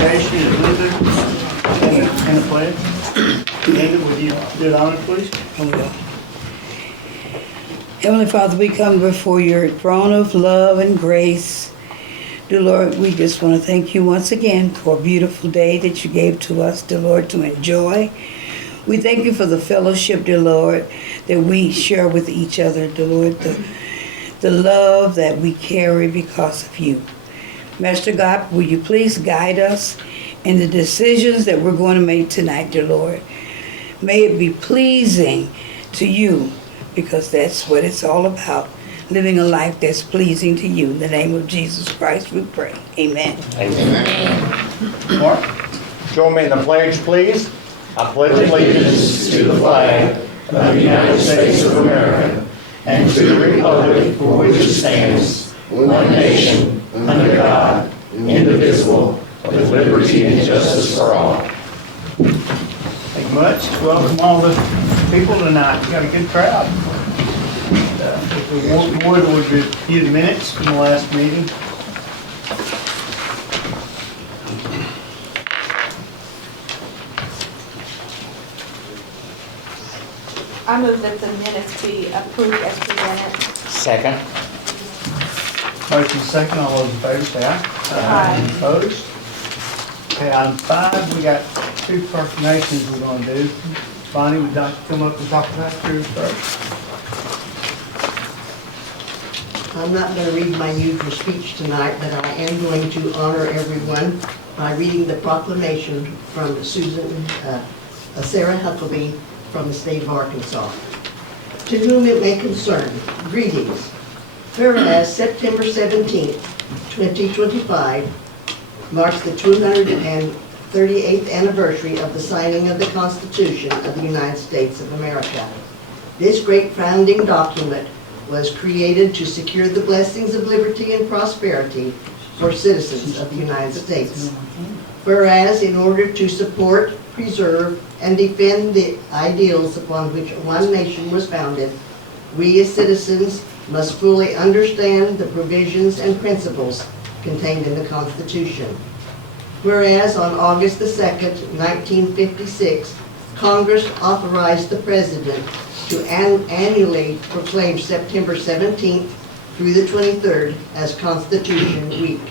Nation is Luther and the pledge. Linda, would you do the honor, please? Heavenly Father, we come before your throne of love and grace. Dear Lord, we just want to thank you once again for a beautiful day that you gave to us, dear Lord, to enjoy. We thank you for the fellowship, dear Lord, that we share with each other, dear Lord, the love that we carry because of you. Master God, will you please guide us in the decisions that we're going to make tonight, dear Lord. May it be pleasing to you, because that's what it's all about, living a life that's pleasing to you. In the name of Jesus Christ we pray. Amen. Amen. Mark? Join me in the pledge, please. I pledge allegiance to the flag of the United States of America and to the republic for which it stands, one nation, under God, indivisible, with liberty and justice for all. Thank you much. Welcome all the people tonight. We got a good crowd. If we would review the minutes from the last meeting. I move that the minutes be approved as presented. Second. Motion second, all those in favor say aye. Aye. Opposed? Okay, item 5, we got 2 proclamations we're going to do. Bonnie, would you like to come up and talk about yours first? I'm not going to read my usual speech tonight, but I am going to honor everyone by reading the proclamation from Sarah Huckabee from the state of Arkansas. To whom it may concern, greetings. Whereas September 17th, 2025 marks the 238th anniversary of the signing of the Constitution of the United States of America. This great founding document was created to secure the blessings of liberty and prosperity for citizens of the United States. Whereas, in order to support, preserve, and defend the ideals upon which one nation was founded, we as citizens must fully understand the provisions and principles contained in the Constitution. Whereas, on August the 2nd, 1956, Congress authorized the President to annually proclaim September 17th through the 23rd as Constitution Week.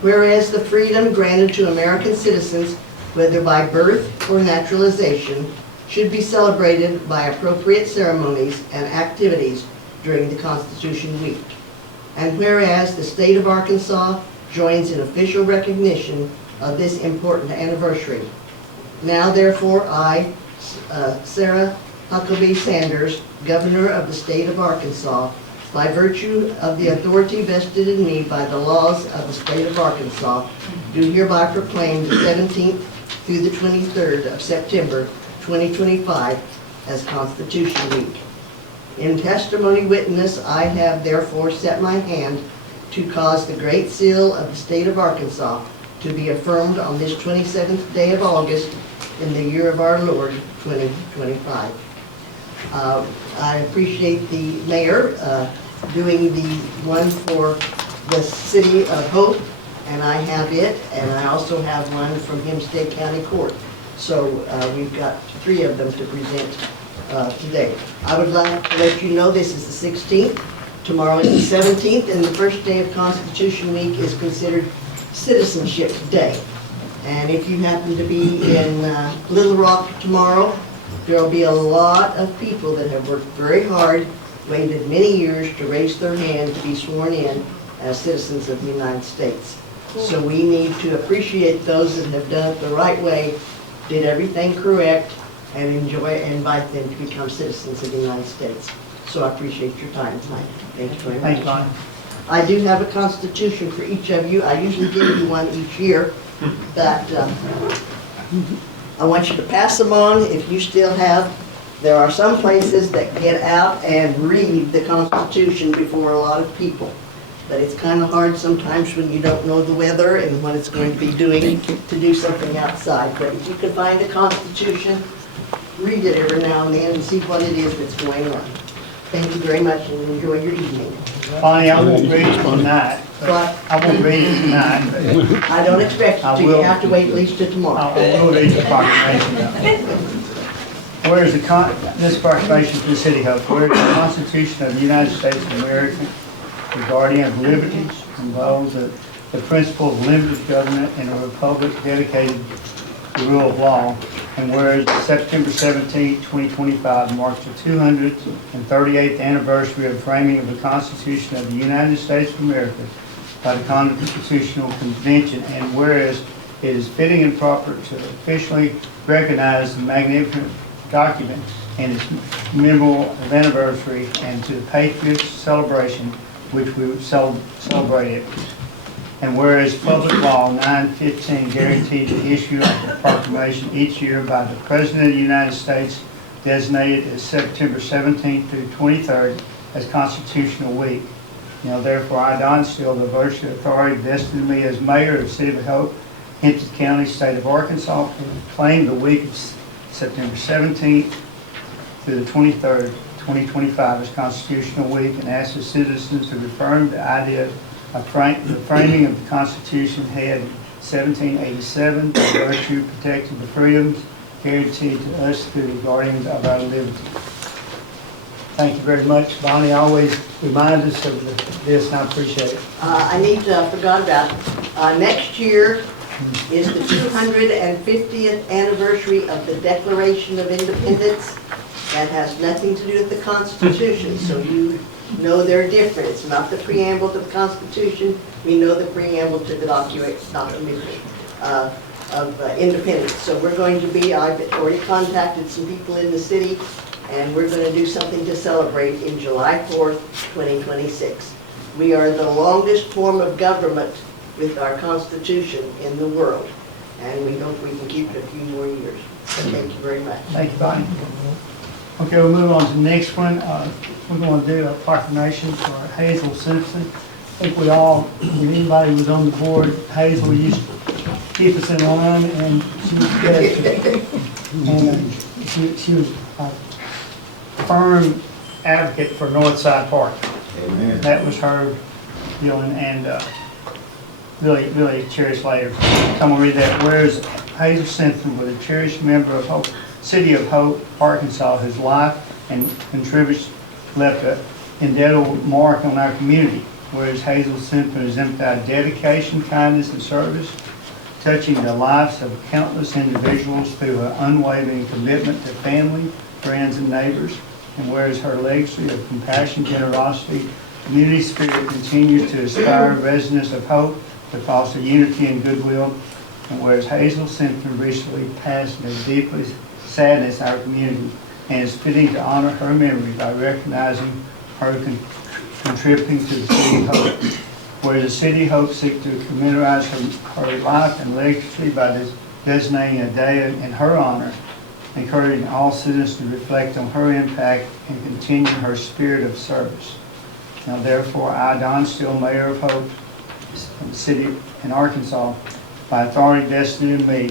Whereas the freedom granted to American citizens, whether by birth or naturalization, should be celebrated by appropriate ceremonies and activities during the Constitution Week. And whereas the state of Arkansas joins in official recognition of this important anniversary. Now therefore I, Sarah Huckabee Sanders, Governor of the state of Arkansas, by virtue of the authority vested in me by the laws of the state of Arkansas, do hereby proclaim the 17th through the 23rd of September 2025 as Constitution Week. In testimony witness, I have therefore set my hand to cause the great seal of the state of Arkansas to be affirmed on this 27th day of August in the year of our Lord, 2025. I appreciate the mayor doing the one for the city of Hope, and I have it, and I also have one from Hempstead County Court. So we've got 3 of them to present today. I would like to let you know this is the 16th, tomorrow is the 17th, and the first day of Constitution Week is considered Citizenship Day. And if you happen to be in Little Rock tomorrow, there will be a lot of people that have worked very hard, waited many years to raise their hand to be sworn in as citizens of the United States. So we need to appreciate those that have done it the right way, did everything correct, and invite them to become citizens of the United States. So I appreciate your time tonight. Thank you very much. Thank you, Bonnie. I do have a constitution for each of you. I usually give you one each year, but I want you to pass them on if you still have. There are some places that get out and read the Constitution before a lot of people. But it's kind of hard sometimes when you don't know the weather and what it's going to be doing to do something outside. But if you can find a Constitution, read it every now and then and see what it is that's going on. Thank you very much and enjoy your evening. Bonnie, I won't read it tonight. But I won't read it tonight, but I don't expect you I to. You will. have to wait at least till I tomorrow. will read the proclamation. Whereas this proclamation to the City of Hope, whereas the Constitution of the United States of America, the guardian of liberties, involves the principle of limited government in a republic dedicated to the rule of law, and whereas September 17, 2025 marks the 238th anniversary of the framing of the Constitution of the United States of America by the Constitutional Convention, and whereas it is fitting and proper to officially recognize the magnificent document and its memorable anniversary, and to the Patriots celebration which we celebrated. And whereas Public Law 915 guaranteed the issue of the proclamation each year by the President of the United States, designated as September 17th through 23rd as Constitutional Week. Now therefore, I, Don Steele, the virtue of authority vested in me as Mayor of the City of Hope, Hampton County, State of Arkansas, proclaim the week of September 17th through the 23rd, 2025 as Constitutional Week, and ask the citizens to affirm the idea of the framing of the Constitution had in 1787, by virtue protecting the freedoms guaranteed to us through the guardians of our liberty. Thank you very much. Bonnie always reminds us of this, and I appreciate it. Forgot about, next year is the 250th anniversary of the Declaration of Independence. That has nothing to do with the Constitution, so you know they're different. It's not the preamble to the Constitution. We know the preamble to the document of independence. So we're going to be, I've already contacted some people in the city, and we're going to do something to celebrate in July 4th, 2026. We are the longest form of government with our Constitution in the world, and we hope we can keep it a few more years. Thank you very much. Thank you, Bonnie. Okay, we'll move on to the next one. We're going to do a proclamation for Hazel Simpson. I think we all, if anybody was on the board, Hazel used to keep us in line, and she was good. And she was a firm advocate for Northside Park. Amen. That was her feeling, and really, really cherished later. I'm going to read that. Whereas Hazel Simpson was a cherished member of Hope, City of Hope, Arkansas, whose life and contributions left an indelible mark on our community. Whereas Hazel Simpson exemplified dedication, kindness, and service, touching the lives of countless individuals through her unwavering commitment to family, friends, and neighbors. And whereas her legacy of compassion, generosity, community spirit continues to inspire residents of Hope to foster unity and goodwill. And whereas Hazel Simpson recently passed, there's deeply sadness in our community, and it's fitting to honor her memory by recognizing her contributing to the City of Hope. Whereas the City of Hope seeks to commemorate her life and legacy by designating a day in her honor, encouraging all citizens to reflect on her impact and continue her spirit of service. Now therefore, I, Don Steele, Mayor of Hope, City in Arkansas, by authority vested in me,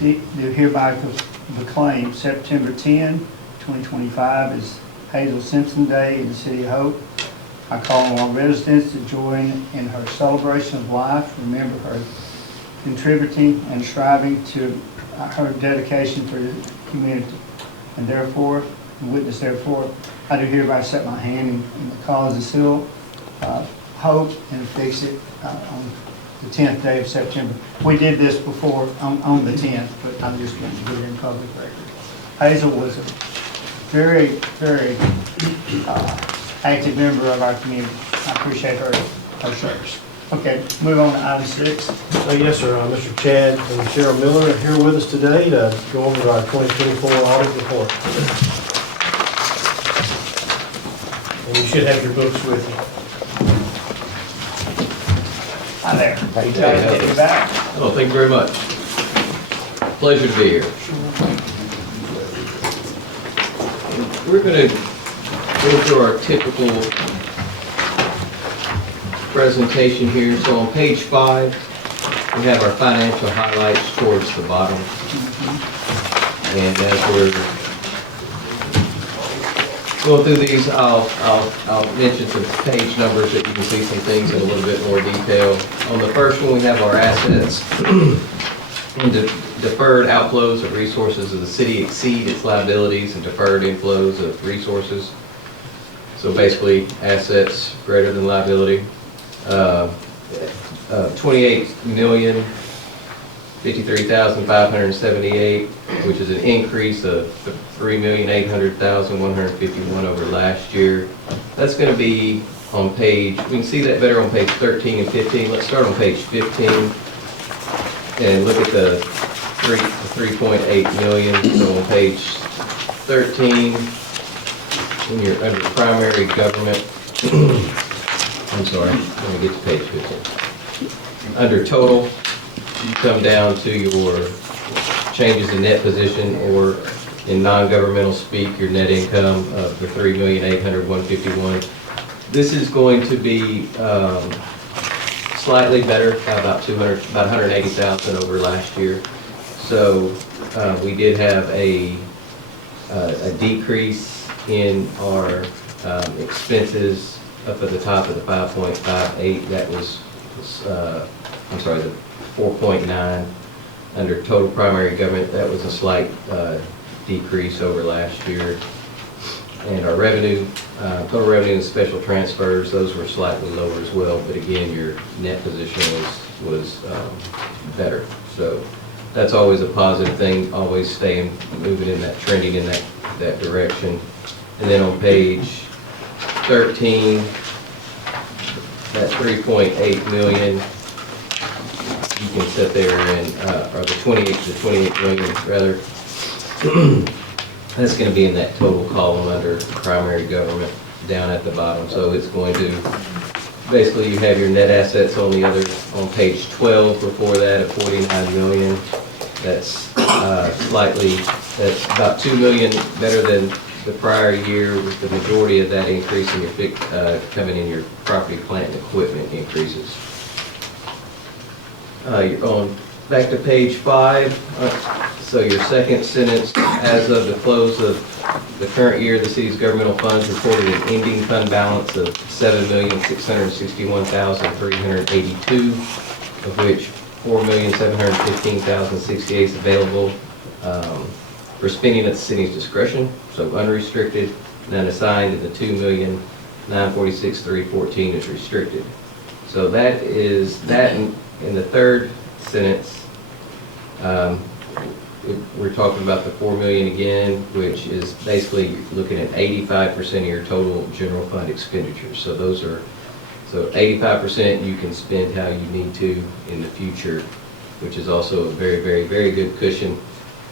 do hereby proclaim September 10, 2025 as Hazel Simpson Day in the City of Hope. I call on all residents to join in her celebration of life, remember her contributing and striving to her dedication for the community. And therefore, and witness therefore, I do hereby set my hand in the cause of seal, hope, and affix it on the 10th day of September. We did this before on the 10th, but I'm just going to do it in public record. Hazel was a very, very active member of our community. I appreciate her service. Okay, move on to item 6. Yes, sir. Mr. Chad and Cheryl Miller are here with us today to go over our 2024 audit report. And you should have your books with you. Hi there. You guys get it back. Well, thank you very much. Pleasure to be here. We're going to go through our typical presentation here. So on page 5, we have our financial highlights towards the bottom. And as we're Going through these, I'll mention some page numbers that you can see some things in a little bit more detail. On the first one, we have our assets. And deferred outflows of resources of the city exceed its liabilities and deferred inflows of resources. So basically, assets greater than liability. 28,053,578, which is an increase of 3,800,151 over last year. That's going to be on page, we can see that better on page 13 and 15. Let's start on page 15 and look at the 3.8 million. So on page 13, when you're under primary government, I'm sorry, let me get to page 15. Under total, you come down to your changes in net position, or in non-governmental speak, your net income of the 3,800,151. This is going to be slightly better, by about 180,000 over last year. So we did have a decrease in our expenses up at the top of the 5.58. That was, I'm sorry, the 4.9. Under total primary government, that was a slight decrease over last year. And our revenue, total revenue and special transfers, those were slightly lower as well. But again, your net position was better. So that's always a positive thing, always staying, moving in that, trending in that direction. And then on page 13, that 3.8 million, you can sit there and, or the 28 million rather, that's going to be in that total column under primary government down at the bottom. So it's going to, basically you have your net assets on the other, on page 12 before that at 49 million. That's that's about 2 million better than the prior year, with the majority of that increase in your coming in your property, plant, and equipment increases. You're going back to page 5. So your second sentence, as of the close of the current year, the city's governmental funds reported an ending fund balance of $7,661,382, of which $4,715,068 is available for spending at the city's discretion, so unrestricted, and unassigned, and the $2,946,314 is restricted. So that is that. In the third sentence, we're talking about the $4 million again, which is basically looking at 85% of your total general fund expenditures. So those are, so 85% you can spend how you need to in the future, which is also a very, very, very good cushion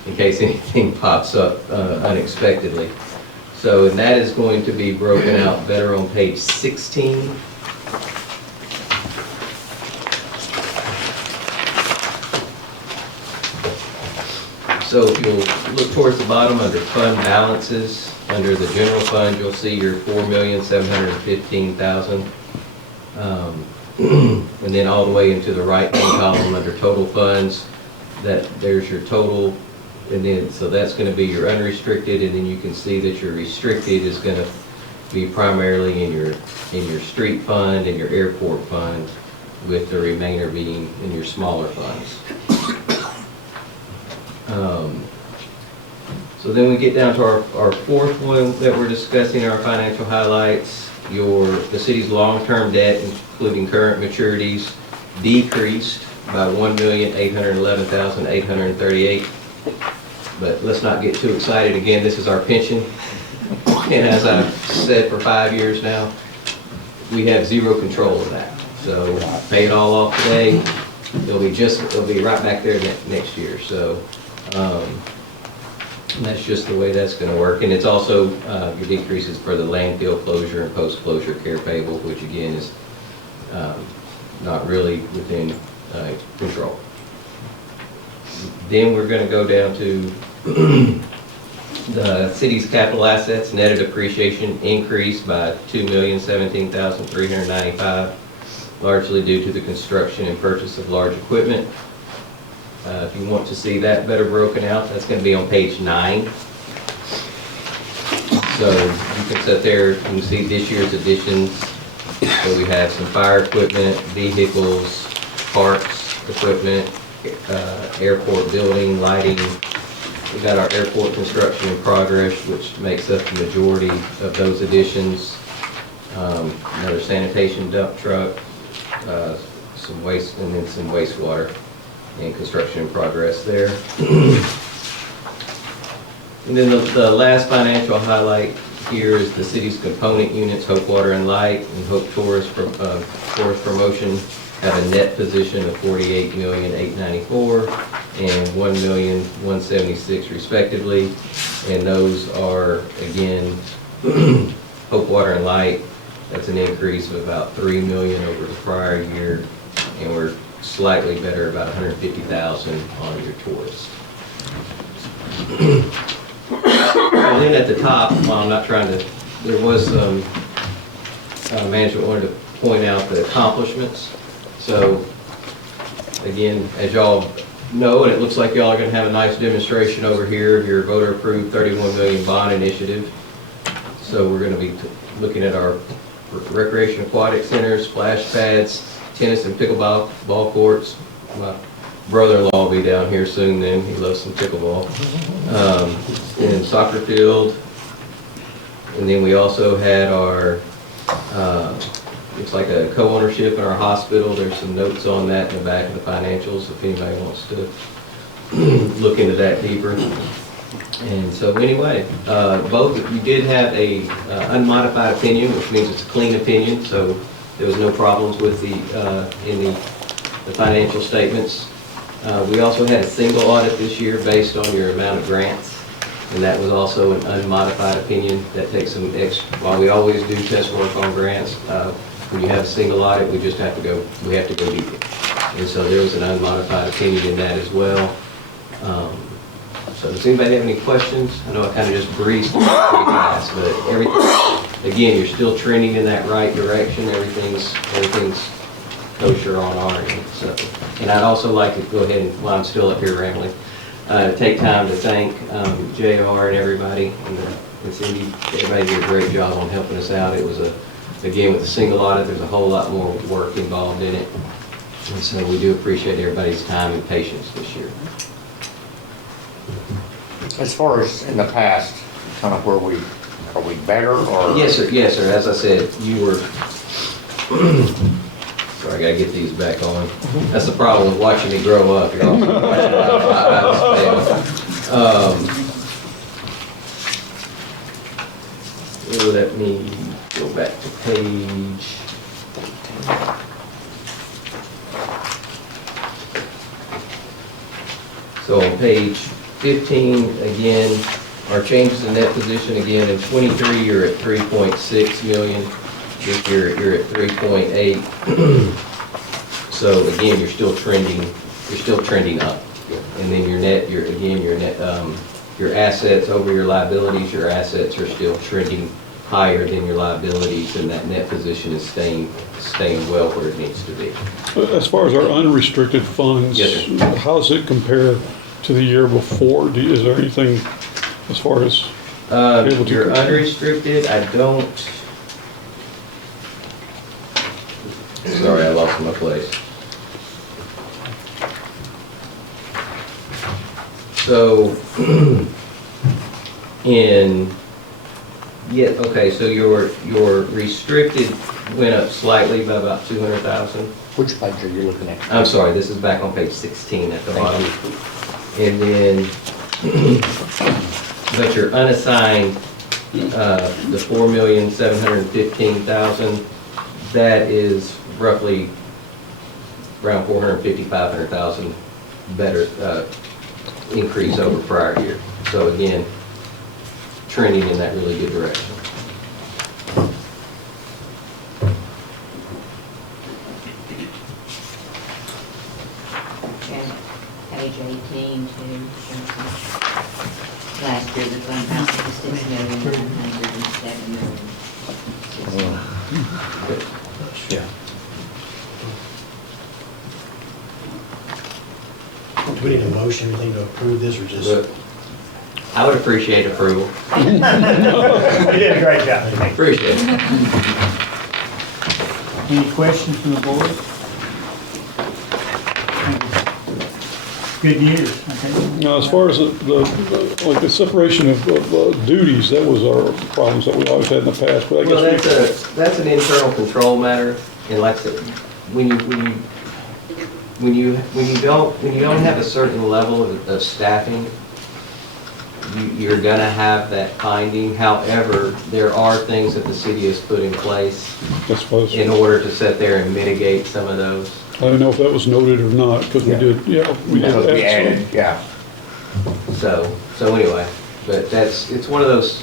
in case anything pops up unexpectedly. So, and that is going to be broken out better on page 16. So if you'll look towards the bottom under fund balances, under the general fund, you'll see your $4,715,000. And then all the way into the right-hand column under total funds, there's your total. And then, so that's going to be your unrestricted, and then you can see that your restricted is going to be primarily in your street fund and your airport fund, with the remainder being in your smaller funds. So then we get down to our fourth one that we're discussing, our financial highlights. The city's long-term debt, including current maturities, decreased by $1,811,838. But let's not get too excited. Again, this is our pension. And as I've said for 5 years now, we have zero control of that. So pay it all off today. It'll be right back there next year. So that's just the way that's going to work. And it's also your decreases for the landfill closure and post-closure care payable, which again is not really within control. Then we're going to go down to the city's capital assets. Netted appreciation increased by $2,017,395, largely due to the construction and purchase of large equipment. If you want to see that better broken out, that's going to be on page 9. So you can sit there, you can see this year's additions. So we have some fire equipment, vehicles, parks, equipment, airport building, lighting. We got our airport construction in progress, which makes up the majority of those additions. Another sanitation dump truck, some waste, and then some wastewater and construction in progress there. And then the last financial highlight here is the city's component units, Hope Water and Light and Hope Tourist Promotion have a net position of $48,894,000 and $1,176,000 respectively. And those are, again, Hope Water and Light, that's an increase of about $3 million over the prior year, and we're slightly better, about $150,000 on your tourists. And then at the top, while I'm not trying to, there was some, management wanted to point out the accomplishments. So, again, as y'all know, and it looks like y'all are gonna have a nice demonstration over here of your voter-approved 31 million bond initiative. So we're gonna be looking at our recreation aquatic centers, splash pads, tennis and pickleball ball courts. My brother-in-law will be down here soon then, he loves some pickleball. And soccer field. And then we also had our, looks like a co-ownership in our hospital. There's some notes on that in the back of the financials if anybody wants to look into that deeper. And so anyway, both, you did have a unmodified opinion, which means it's a clean opinion, so there was no problems with the, in the financial statements. We also had a single audit this year based on your amount of grants, and that was also an unmodified opinion. That takes some extra, while we always do test work on grants, when you have a single audit, we just have to go, we have to go deeper. And so there was an unmodified opinion in that as well. So does anybody have any questions? I know I kind of just breezed through it pretty fast, but everything, again, you're still trending in that right direction. Everything's kosher on our end. So, and I'd also like to go ahead and, while I'm still up here rambling, take time to thank JR and everybody, and Cindy. Everybody did a great job on helping us out. It was again, with a single audit, there's a whole lot more work involved in it. And so we do appreciate everybody's time and patience this year. As far as in the past, kind of where are we better or? Yes, sir. Yes, sir. As I said, you were. Sorry, I gotta get these back on. That's the problem with watching me grow up. You're also watching let me go back to page. So on page 15, again, our changes in net position, again, in 23, you're at 3.6 million. This year, you're at 3.8. So again, you're still trending up. And then your net, your assets over your liabilities, your assets are still trending higher than your liabilities, and that net position is staying well where it needs to be. As far as our unrestricted funds, Yes, sir. how does it compare to the year before? Is there anything as far as able to Your compare? unrestricted, I don't. Sorry, I lost my place. So, so your restricted went up slightly by about 200,000. Which page are you looking at? I'm sorry, this is back on page 16 at the bottom. And then, but your unassigned, the 4,715,000, that is roughly around 450, 500,000 better increase over prior year. So again, trending in that really good direction. And page 18 too. Last year, the fund balance was $6,907,000. Yeah. Do we need a motion, anything to approve this, or just? But I would appreciate approval. You did a great job. Appreciate it. Any questions from the board? Good news, okay? Now, as far as like the separation of duties, that was our problems that we always had in the past, but I Well, guess that's an internal control matter, and like I said, when you don't have a certain level of staffing, you're gonna have that finding. However, there are things that the city has put in place I suppose, in order to sit there and mitigate some of those. I don't know if that was noted or not, because we did, we did Because we add added, yeah. So anyway, but it's one of those,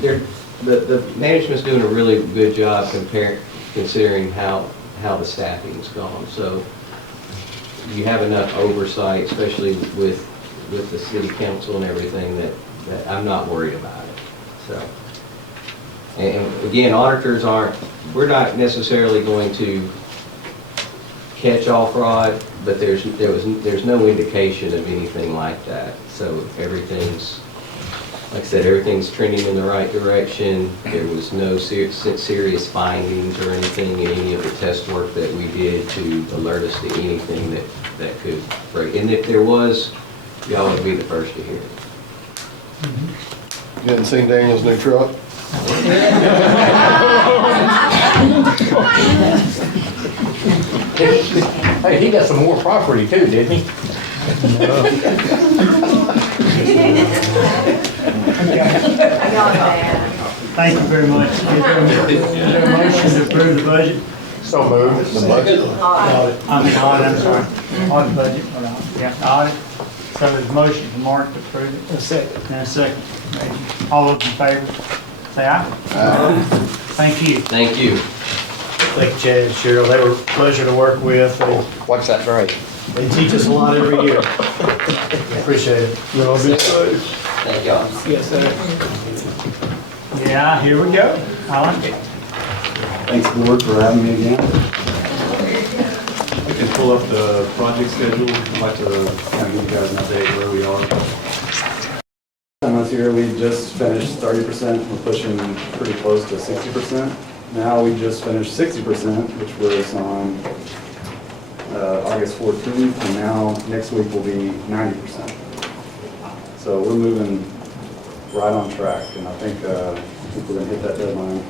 the management's doing a really good job considering how the staffing's gone. So you have enough oversight, especially with the city council and everything, that I'm not worried about it, so. And again, auditors we're not necessarily going to catch all fraud, but there's no indication of anything like that. So everything's, like I said, everything's trending in the right direction. There was no serious findings or anything in any of the test work that we did to alert us to anything that could break. And if there was, y'all would be the first to hear it. You hadn't seen Daniel's new truck? Hey, he got some more property too, didn't he? Thank you very much. Is there a motion to approve the budget? So moved. The budget? I mean, audit, I'm sorry. Audit budget, or not, yeah, audit. So there's a motion from Mark to approve it. A second. And a second. All those in favor, say aye. Aye. Thank you. Thank you. Thank you, Chad and Cheryl. They were a pleasure to work with. Watch that break. They teach us a lot every year. We appreciate it. y'all be safe. Thank y'all. Yes, sir. Yeah, here we go. I like it. Thanks, board, for having me again. I can pull up the project schedule. I'd like to kind of give you guys an update where we are. Time I was here, we just finished 30%. We're pushing pretty close to 60%. Now we just finished 60%, which was on August 14th, and now next week will be 90%. So we're moving right on track, and I think we're going to hit that deadline.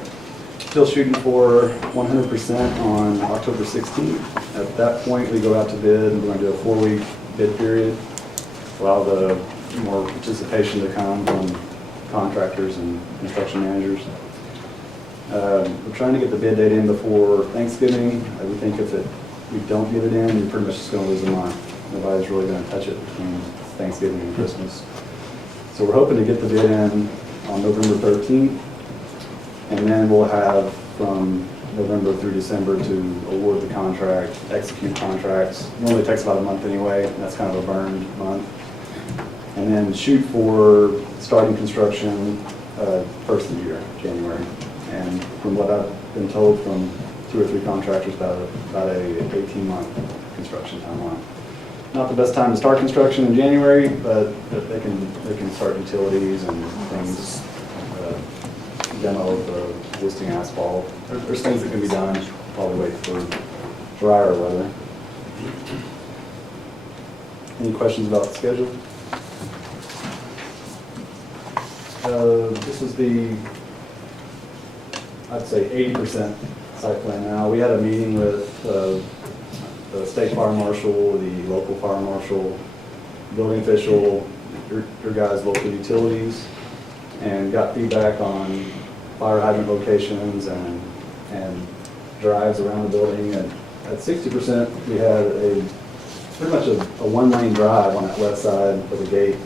Still shooting for 100% on October 16th. At that point, we go out to bid, and we're going to do a 4-week bid period, allow the more participation to come from contractors and construction managers. We're trying to get the bid date in before Thanksgiving. We think if we don't get it in, you're pretty much just going to lose a month. Nobody's really going to touch it between Thanksgiving and Christmas. So we're hoping to get the bid in on November 13th. And then we'll have from November through December to award the contract, execute contracts. Normally takes about a month anyway, and that's kind of a burned month. And then shoot for starting construction first of the year, January. And from what I've been told from 2 or 3 contractors, about a 18-month construction timeline. Not the best time to start construction in January, but they can start utilities and things. Demo of the existing asphalt. There's things that can be done, probably wait for drier weather. Any questions about the schedule? This is I'd say 80% site plan now. We had a meeting with the state fire marshal, the local fire marshal, building official, your guys' local utilities, and got feedback on fire hydrant locations and drives around the building. And at 60%, we had pretty much a 1-lane drive on that west side of the gate.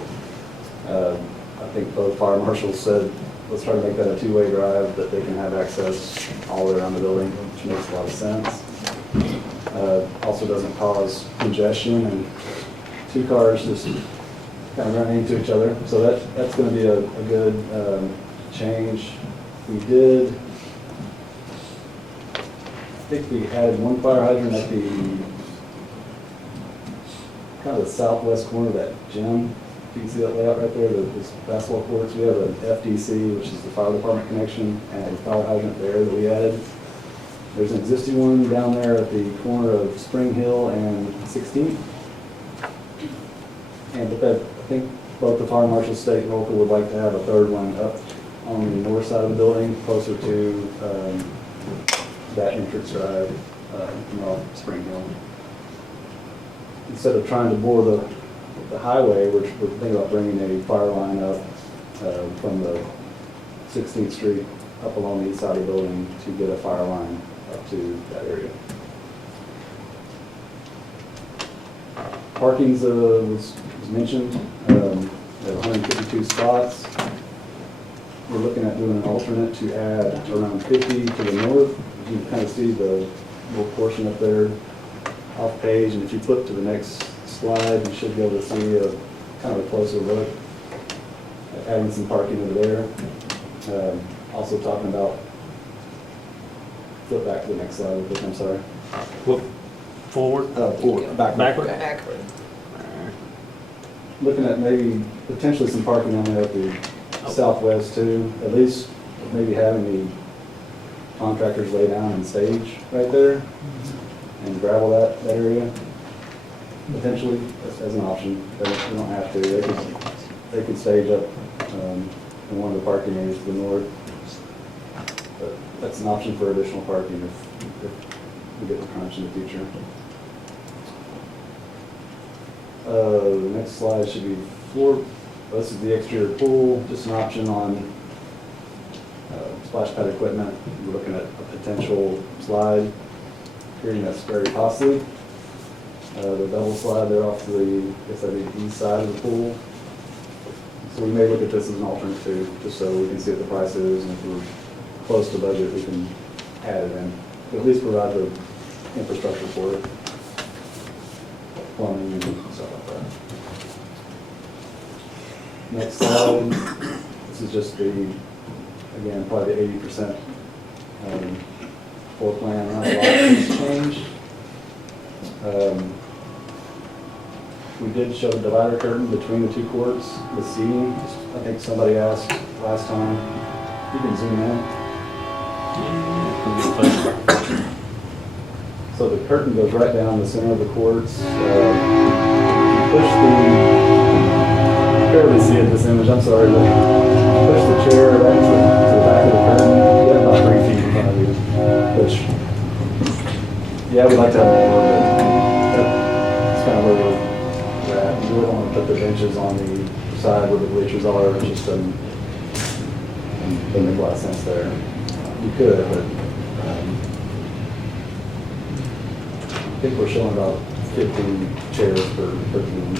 I think both fire marshals said, let's try to make that a 2-way drive that they can have access all the way around the building, which makes a lot of sense. Also doesn't cause congestion and 2 cars just kind of running into each other. So that's going to be a good change. We did, I think we had 1 fire hydrant at the kind of the southwest corner of that gym you can see that layout right there, this basketball courts. We have an FDC, which is the fire department connection, and a fire hydrant there that we added. There's an existing one down there at the corner of Spring Hill and 16th. And but I think both the fire marshal, state and local would like to have a third one up on the north side of the building, closer to that entrance drive from Spring Hill. Instead of trying to bore the highway, we're thinking about bringing a fire line up from the 16th Street up along the east side of the building to get a fire line up to that area. Parking's was mentioned. We have 152 spots. We're looking at doing an alternate to add around 50 to the north. You can kind of see the little portion up there off page, and if you flip to the next slide, you should be able to see a kind of a closer look at adding some parking over there. Also talking about, flip back to the next slide, I'm sorry. Look forward. Forward, Backward. Looking at maybe potentially some parking on there at the southwest too, at least maybe having the contractors lay down and stage right there and gravel that area potentially as an option. They don't have to. They could stage up in one of the parking areas to the north. But that's an option for additional parking if we get the crunch in the future. The next slide should be floor. This is the exterior pool, just an option on splash pad equipment. We're looking at a potential slide, hearing that's very costly. The double slide there off to the, I guess that'd be the east side of the pool. So we may look at this as an alternate too, just so we can see what the price is, and if we're close to budget, we can add it in. But at least provide the infrastructure for it, plumbing and stuff like that. Next slide. This is just the, again, probably the 80% floor plan. Not a lot has changed. We did show the divider curtain between the two courts, the seating. I think somebody asked last time. You can zoom in. So the curtain goes right down the center of the courts. If you push the, barely see it in this image, I'm sorry, but push the chair right to the back of the curtain. You have about 3 feet in front of you, which, yeah, we'd like to have more, but that's kind of where we're at. You really don't want to put the benches on the side where the bleachers are. It just doesn't make a lot of sense there. You could, but I think we're showing about 15 chairs per room.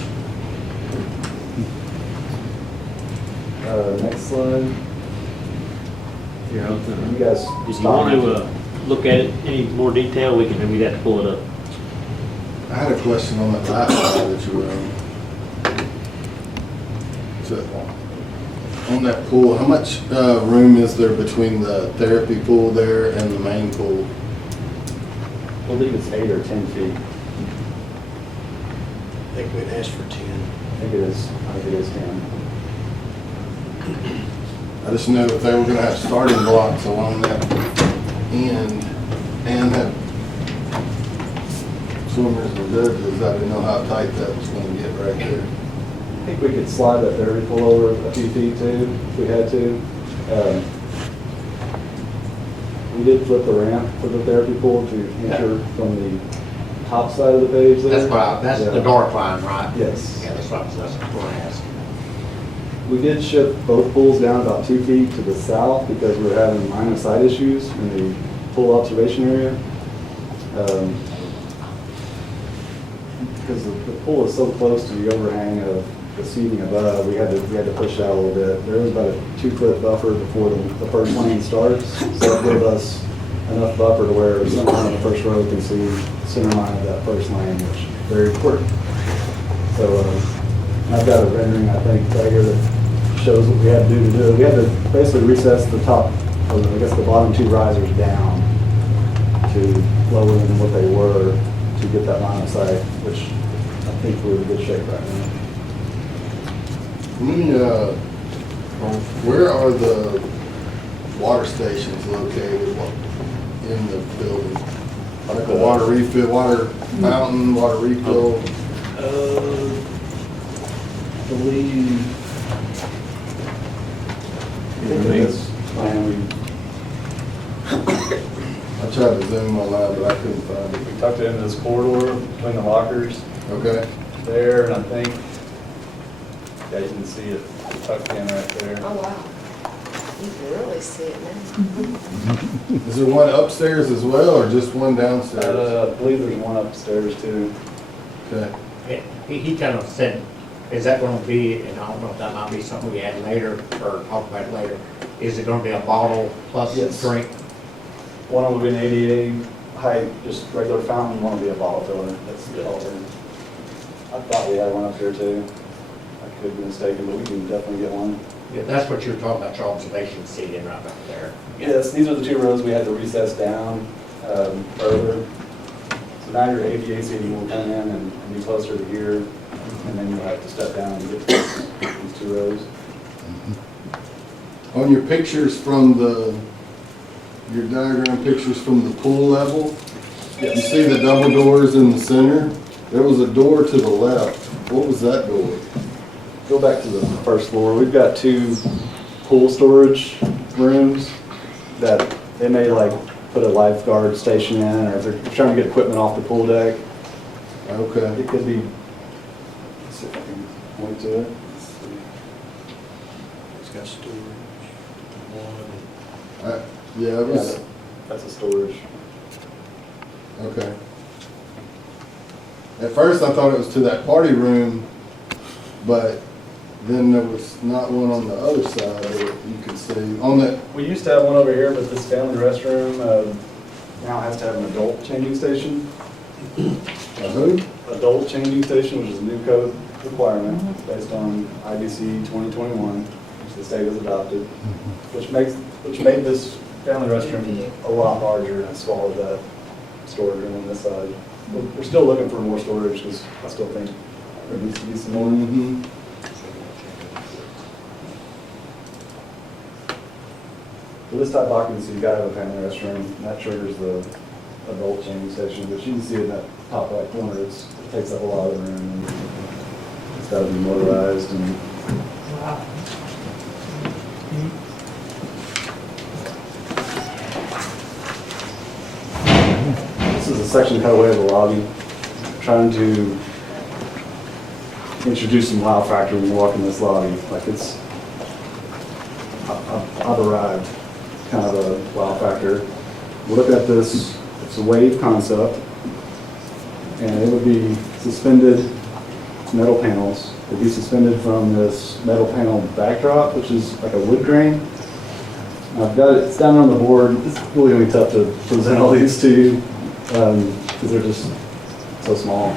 Next slide. You guys, If you want to look at it any more detail, we'd have to pull it up. I had a question on that last slide that you were on. So, on that pool, how much room is there between the therapy pool there and the main pool? I believe it's 8 or 10 feet. I think we'd ask for 10. I think it is 10. I just know if they were gonna have starting blocks along that end and have swimmers and judges, I didn't know how tight that was gonna get right there. I think we could slide that therapy pool over a few feet too, if we had to. We did flip the ramp for the therapy pool to enter from the top side of the page there. That's the dark line, right? Yes. Yeah, that's what I asked. We did shift both pools down about 2 feet to the south because we were having line of sight issues in the pool observation area. Because the pool is so close to the overhang of the seating above, we had to push it out a little bit. There was about a 2-foot buffer before the first lane starts, so it gave us enough buffer to where someone on the first row can see the center line of that first lane, which is very important. So I've got a rendering, I think, right here that shows what we had to do. We had to basically recess the top, or I guess the bottom 2 risers down to lower than what they were to get that line of sight, which I think we're in good shape right now. Where are the water stations located in the building? Like a water refill, water fountain, water refill? Believe. This plan, I tried to zoom on that, but I couldn't find it. we tucked it into this corridor between the lockers Okay. there, and I think, yeah, you can see it tucked in right there. Oh, wow. You can really see it now. Is there one upstairs as well, or just one downstairs? I believe there's one upstairs too. Okay. He kind of said, is that gonna be, and I don't know if that might be something we add later, or talk about later, is it gonna be a bottle plus Yes. drink? One will be an ADA height, just regular fountain, one will be a bottle filler. That's the alternative. I thought we had one up here too. I could be mistaken, but we can definitely get one. Yeah, that's what you were talking about, your observation seating right back there. Yes, these are the two rows we had to recess down further. So now your ADA seating will come in and be closer to here, and then you'll have to step down and get to these two rows. On your pictures from your diagram pictures from the pool level, you see the double doors in the center? There was a door to the left. What was that door? Go back to the first floor. We've got two pool storage rooms that they may like put a lifeguard station in, or if they're trying to get equipment off the pool deck. Okay. It could be, let's see if I can point to it. Let's see. It's got storage. Yeah, it was, Yeah, that's a storage. okay. At first I thought it was to that party room, but then there was not one on the other side that you could see. On that, We used to have one over here, but this family restroom now has to have an adult changing station. who? Adult changing station, which is a new code requirement based on IBC 2021, which the state has adopted, which made this family restroom a lot larger and swallowed that storage room on this side. We're still looking for more storage because I still think there needs to be some more. Mm-hmm. For this type of occupancy, you gotta have a family restroom, and that triggers the adult changing station, but you can see in that top right corner, it takes up a lot of the room, and it's gotta be motorized and. This is a section cut away of the lobby, trying to introduce some wow factor when you walk in this lobby, like it's, I've arrived, kind of a wow factor. We're looking at this, it's a wave concept, and it would be suspended metal panels. It'd be suspended from this metal panel backdrop, which is like a wood grain. I've got it, it's down on the board. It's really gonna be tough to present all these to you, because they're just so small.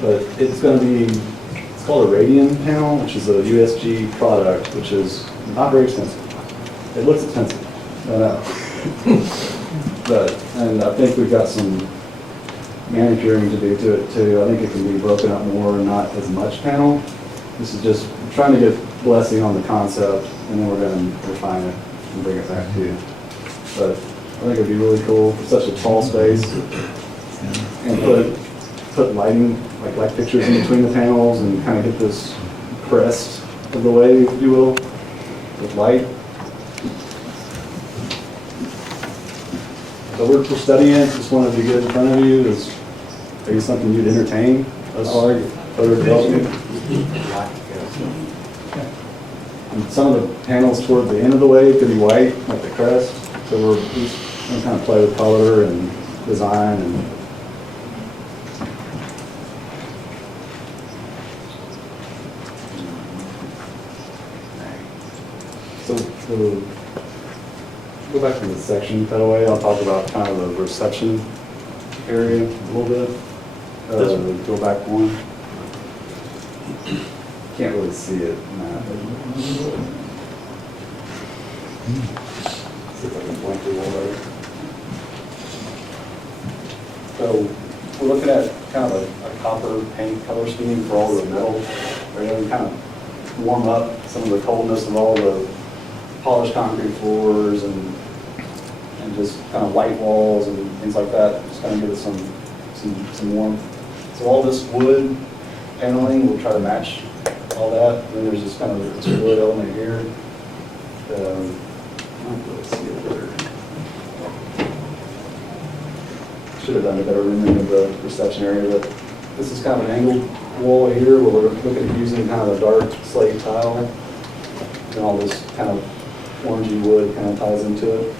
But it's gonna be, it's called a radian panel, which is a USG product, which is not very expensive. It looks expensive, I know. But, and I think we've got some manicuring to do to it too. I think it can be broken up more and not as much panel. This is just trying to get blessing on the concept, and then we're going to refine it and bring it back to you. But I think it'd be really cool for such a tall space, and put lighting, like light fixtures in between the panels, and kind of get this crest of the wave, if you will, with light. So we're studying it, just wanted to get in front of you, is maybe something you'd entertain, us further development. And some of the panels toward the end of the wave could be white, like the crest, so we're just gonna kind of play with color and design and. So go back to the section cutaway, I'll talk about kind of the reception area a little bit. Go back one. Can't really see it. See if I can point to it better. So we're looking at kind of a copper paint color scheme for all the metal. We're kind of warm up some of the coldness of all the polished concrete floors and just kind of white walls and things like that, just kind of give it some warmth. So all this wood paneling, we'll try to match all that. And then there's this kind of this wood element here. I don't really see it there. Should have done a better rendering of the reception area, but this is kind of an angled wall here where we're looking at using kind of a dark slate tile. And all this kind of orangey wood kind of ties into it.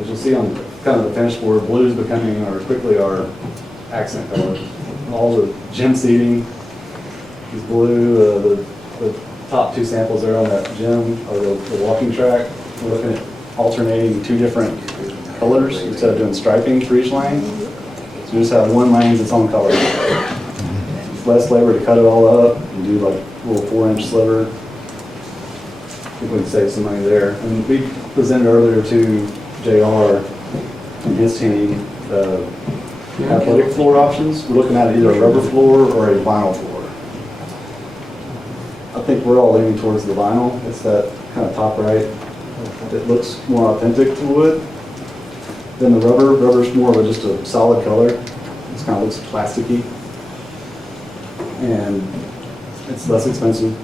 As you'll see on kind of the finished board, blue is becoming quickly our accent color. All the gym seating is blue. The top two samples there on that gym are the walking track. We're looking at alternating two different colors instead of doing striping for each lane. So you just have one lane its own color. It's less labor to cut it all up and do like a little 4-inch sliver. I think we can save some money there. And we presented earlier to JR and his team athletic floor options. We're looking at either a rubber floor or a vinyl floor. I think we're all leaning towards the vinyl. It's that kind of top right. It looks more authentic to wood than the rubber. Rubber's more of just a solid color. It kind of looks plasticky. And it's less expensive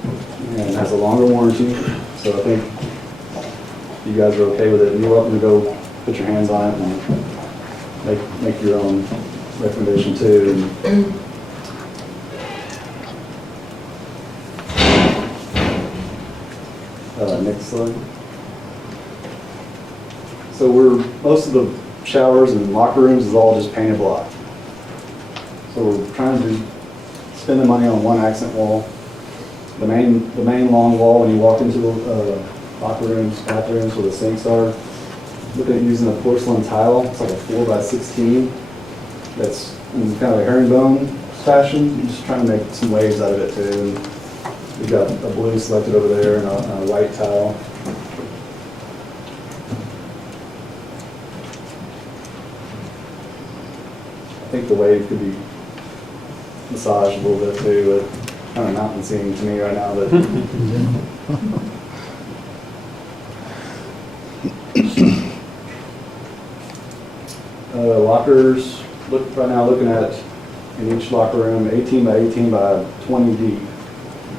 and has a longer warranty. So I think if you guys are okay with it, you're welcome to go put your hands on it and make your own recommendation too. Next slide. So most of the showers and locker rooms is all just painted block. So we're trying to spend the money on one accent wall. The main long wall when you walk into the locker rooms, bathrooms where the sinks are. Looking at using a porcelain tile. It's like a 4x16. That's in kind of a herringbone fashion. Just trying to make some waves out of it too. And we've got a blue selected over there and a white tile. I think the wave could be massaged a little bit too, but kind of mountain scene to me right now. But lockers, right now looking at in each locker room 18 by 18 by 20 deep.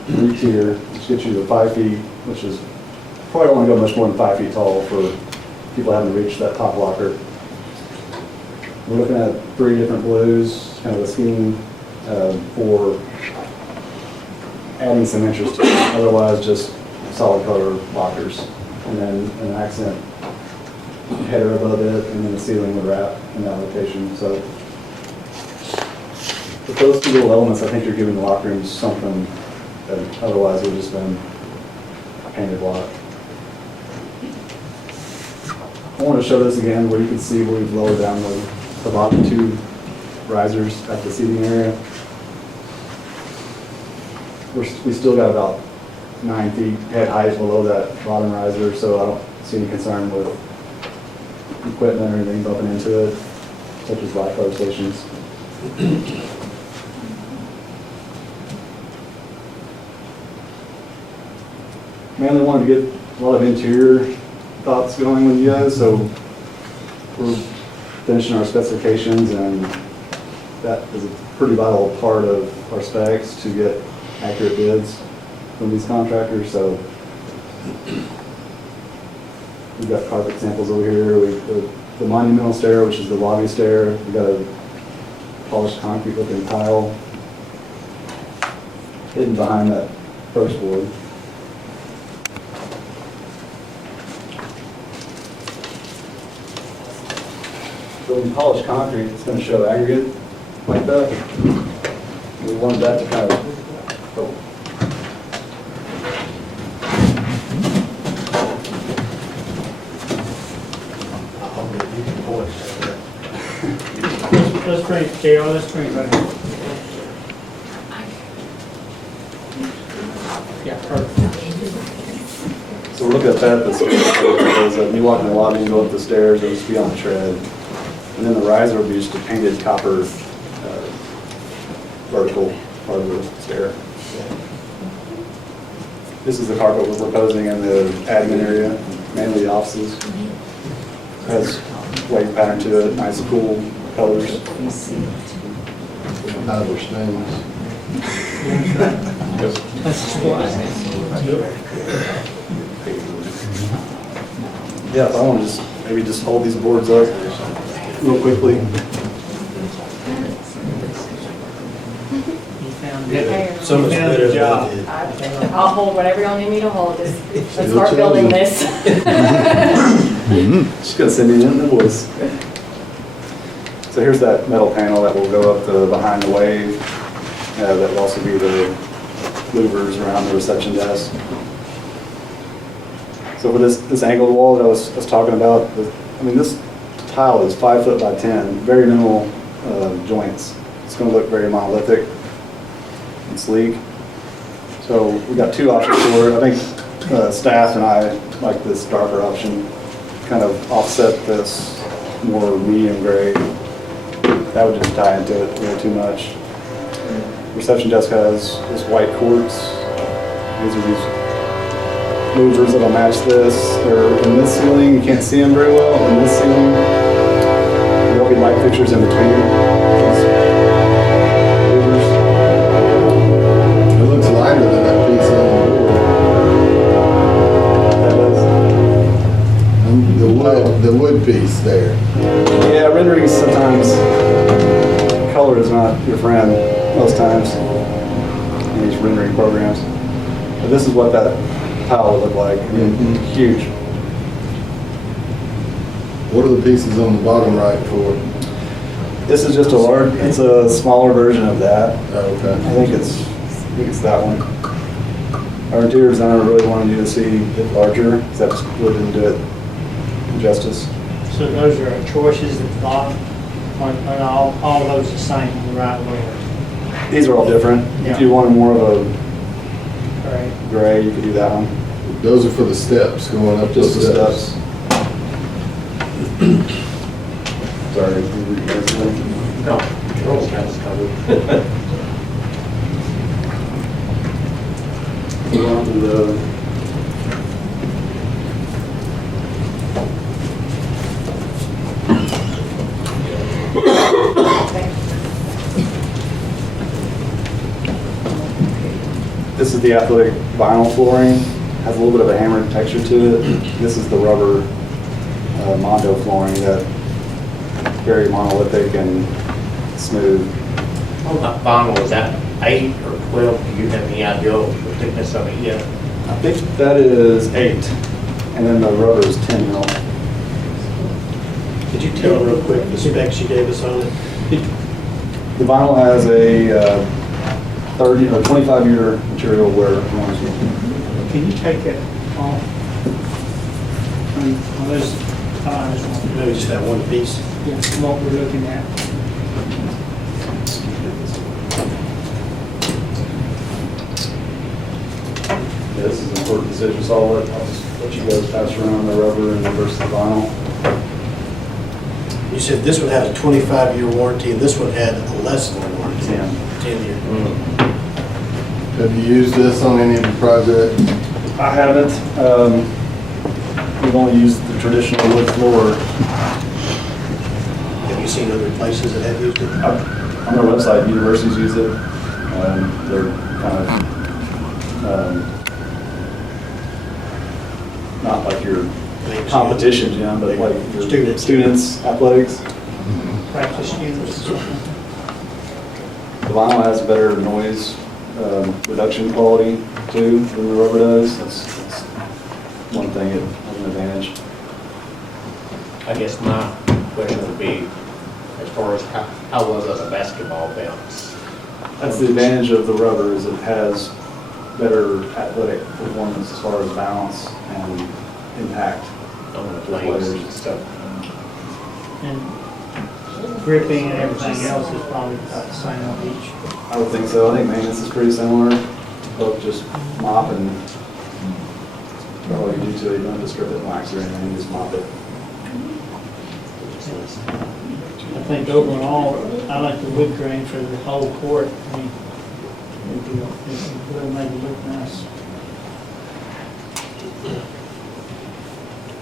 3 tier, which gets you to 5 feet, which is probably don't want to go much more than 5 feet tall for people having to reach that top locker. We're looking at 3 different blues, kind of a scheme for adding some interest to it. Otherwise, just solid color lockers, and then an accent header above it, and then the ceiling would wrap in that location. So with those 2 little elements, I think you're giving the locker rooms something that otherwise would have just been a painted block. I want to show this again where you can see where we've lowered down the bottom 2 risers at the seating area. We still got about 9 feet head height below that bottom riser, so I don't see any concern with equipment or anything bumping into it, such as light color stations. Mainly wanted to get a lot of interior thoughts going with you guys, so we're finishing our specifications, and that is a pretty vital part of our specs to get accurate bids from these contractors. So we've got carpet samples over here. The monumental stair, which is the lobby stair. We've got a polished concrete looking tile hidden behind that first board. So when you polish concrete, it's going to show aggregate like that. We wanted that to kind of Let's bring it, JR, let's bring it right here. Yeah, perfect. So we're looking at that, the stairs, you walk in the lobby and go up the stairs, it'll just be on the tread. And then the riser will be just a painted copper vertical part of the stair. This is the carpet we're proposing in the admin area, mainly the offices. Has white pattern to it, nice cool colors. Outdoor stains. Yeah, if I want to just, maybe just hold these boards up real quickly. So much better than I did. I'll hold whatever y'all need me to hold. Let's start building this. Just gonna send me an invoice. So here's that metal panel that will go up the behind the wave. That will also be the louvers around the reception desk. So for this angled wall that I was talking about, I mean, this tile is 5 foot by 10, very minimal joints. It's gonna look very monolithic and sleek. So we got two options for it. I think staff and I like this darker option, kind of offset this more medium gray. That would just tie into it a little too much. Reception desk has this white quartz. These are these louvers that'll match this. They're in this ceiling. You can't see them very well. In this ceiling, there'll be light fixtures in between these louvers. It looks lighter than that piece on the board. The wood piece there. Yeah, rendering sometimes, color is not your friend most times in these rendering programs. But this is what that tile would look like. I mean, huge. What are the pieces on the bottom right for? This is just it's a smaller version of that. Oh, okay. I think it's that one. Our interior designer really wanted you to see it larger, because that just really didn't do it justice. So those are our choices at the bottom, on all those the same, on the right way. These are all different. Yeah. If you wanted more of a All right. gray, you could do that one. Those are for the steps going up Just the those steps. steps. Sorry. No, controls got us covered. Go on to the This is the athletic vinyl flooring. Has a little bit of a hammered texture to it. This is the rubber Mondo flooring that very monolithic and smooth. Oh, that vinyl, is that 8 or 12? Do you have any idea of the thickness of it yet? I think that is 8, and then the rubber is 10 mil. Could you tell real quick the specs you gave us on it? The vinyl has a 30 or 25-year material wear warranty. Can you take that off? On those, Maybe just that one piece. what we're looking at. Yeah, this is an important decision, so I'll just let you guys pass around the rubber and versus the vinyl. You said this one had a 25-year warranty and this one had a less than a warranty. 10. 10-year. Have you used this on any of the projects? I haven't. We've only used the traditional wood floor. Have you seen other places that have used it? On their website, universities use it. They're kind of not like your competitions, you know, but like your students, athletics. Practice units. The vinyl has better noise reduction quality too than the rubber does. That's one thing it has an advantage. I guess my question would be, as far as how well does a basketball bounce? That's the advantage of the rubber, is it has better athletic performance as far as balance and impact On the for players players. and stuff. And gripping and everything else is probably about the same on each. I would think so. I think maintenance is pretty similar, both just mop and all you do utility, don't just strip it wax or anything, just mop it. I think overall, I like the wood grain for the whole court. I mean, it'll make it look nice.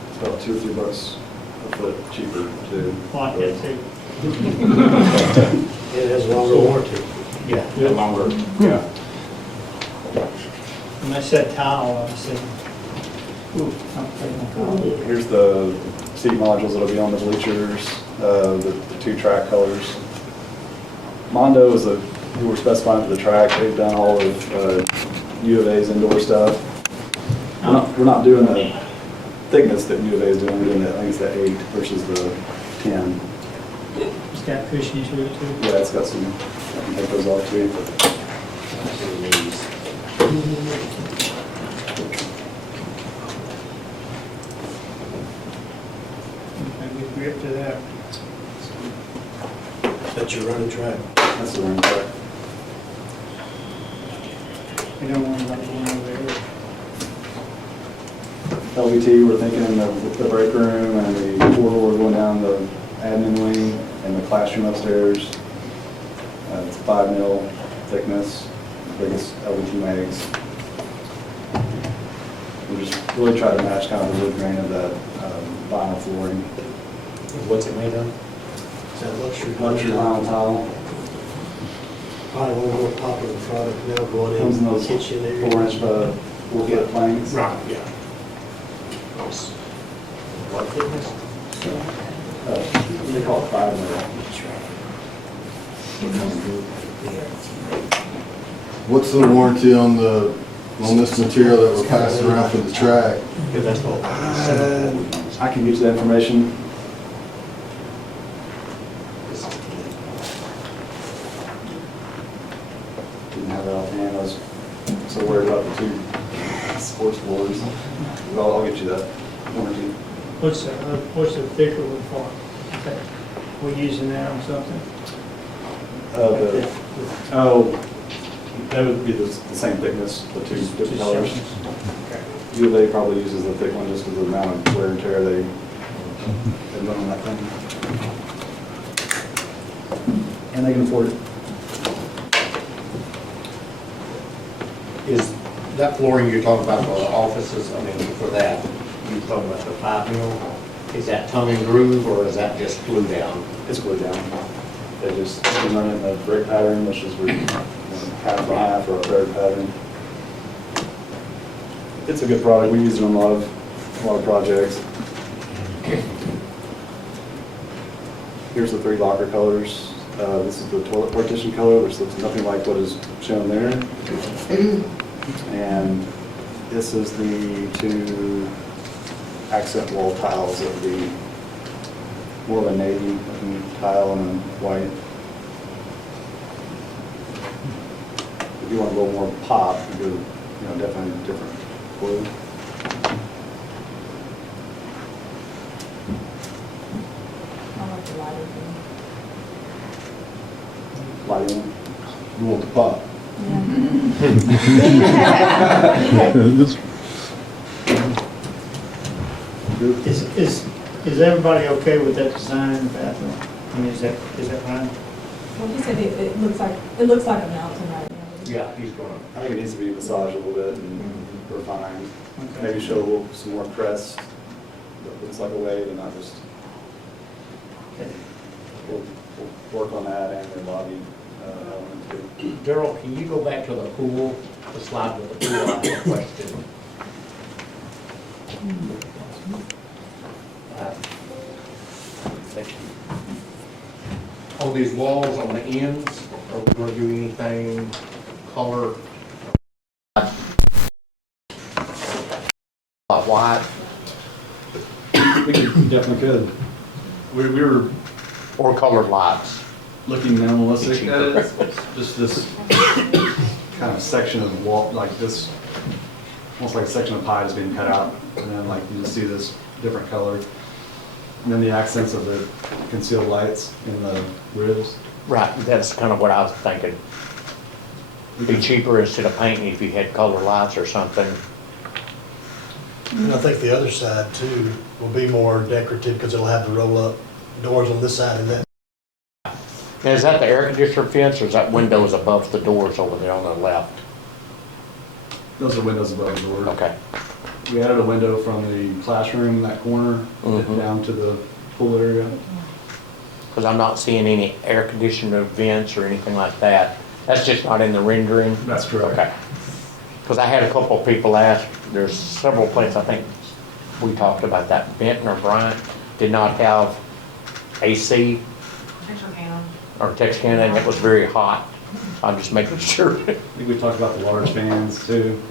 It's about $2 or $3 a foot cheaper too. Like that too. It has a longer warranty. Yeah, longer, yeah. When I said tile, I said, ooh, I'm taking my towel. Here's the seat modules that'll be on the bleachers, the 2 track colors. Mondo is who we're specifying for the track. They've done all of U of A's indoor stuff. We're not doing the thickness that U of A is doing. We're doing I think it's the 8 versus the 10. It's got cushion to it too. Yeah, it's got some, I can take those off too. And we grip to that. That's your running track. That's the running track. We don't want to let one over there. LVT, we're thinking in the break room and the corridor going down the admin wing and the classroom upstairs. It's 5 mil thickness, biggest LVT mags. We just really try to match kind of the wood grain of that vinyl flooring. What's it made of? Is that luxury? Luxury vinyl tile. Probably one of the more popular product now going Comes in in the those kitchen area. 4-inch 4-foot planks. Right, yeah. What thickness? They call it 5 mil. What's the warranty on this material that we're passing around for the track? Because that's what. I can get you that information. Didn't have that offhand. I was so worried about the 2 sports floors. But I'll get you that warranty. What's the thicker wood for? Okay. We're using that on something? That would be the same thickness, the 2 different colors. U of A probably uses the thick one just because of the amount of wear and tear they run on that thing. And they can afford it. Is that flooring you're talking about for the offices, I mean, for that, you talking about the 5 mil? Is that tongue and groove or is that just glue down? It's glued down. They just run it in a brick pattern, which is half and half or a third pattern. It's a good product. We use it on a lot of projects. Here's the 3 locker colors. This is the toilet partition color, which looks nothing like what is shown there. And this is the 2 accent wall tiles that would be more of a navy tile and a white. If you want a little more pop, you do, definitely different blue. I like the lighter thing. Lighting. You want the pop? Is everybody okay with that design in the bathroom? I mean, is that right? Well, he said it looks like a mountain right now. Yeah, he's gonna. I think it needs to be massaged a little bit and refined. Okay. Maybe show some more crest that looks like a wave and not just, Okay. we'll work on that and the lobby element too. Daryl, can you go back to the pool, the slide with the pool, I have a question. Thank you. On these walls on the ends, are we gonna do anything color? White? We definitely could. We were Or colored lights? looking minimalistic at it, just this kind of section of wall, like this, almost like a section of pie is being cut out, and then like you see this different color. And then the accents of the concealed lights in the ribs. Right, that's kind of what I was thinking. It'd be cheaper instead of painting if you had color lights or something. And I think the other side too will be more decorative because it'll have the roll-up doors on this side and that. Now, is that the air conditioner fence, or is that windows above the doors over there on the left? Those are windows above the door. Okay. We added a window from the classroom in that corner down to the pool area. Because I'm not seeing any air conditioner vents or anything like that. That's just not in the rendering? That's correct. Okay. Because I had a couple of people ask, there's several places, I think we talked about that, Benton or Bryant did not have AC or Texarkana, and it was very hot. I'm just making sure. I think we talked about the large fans too.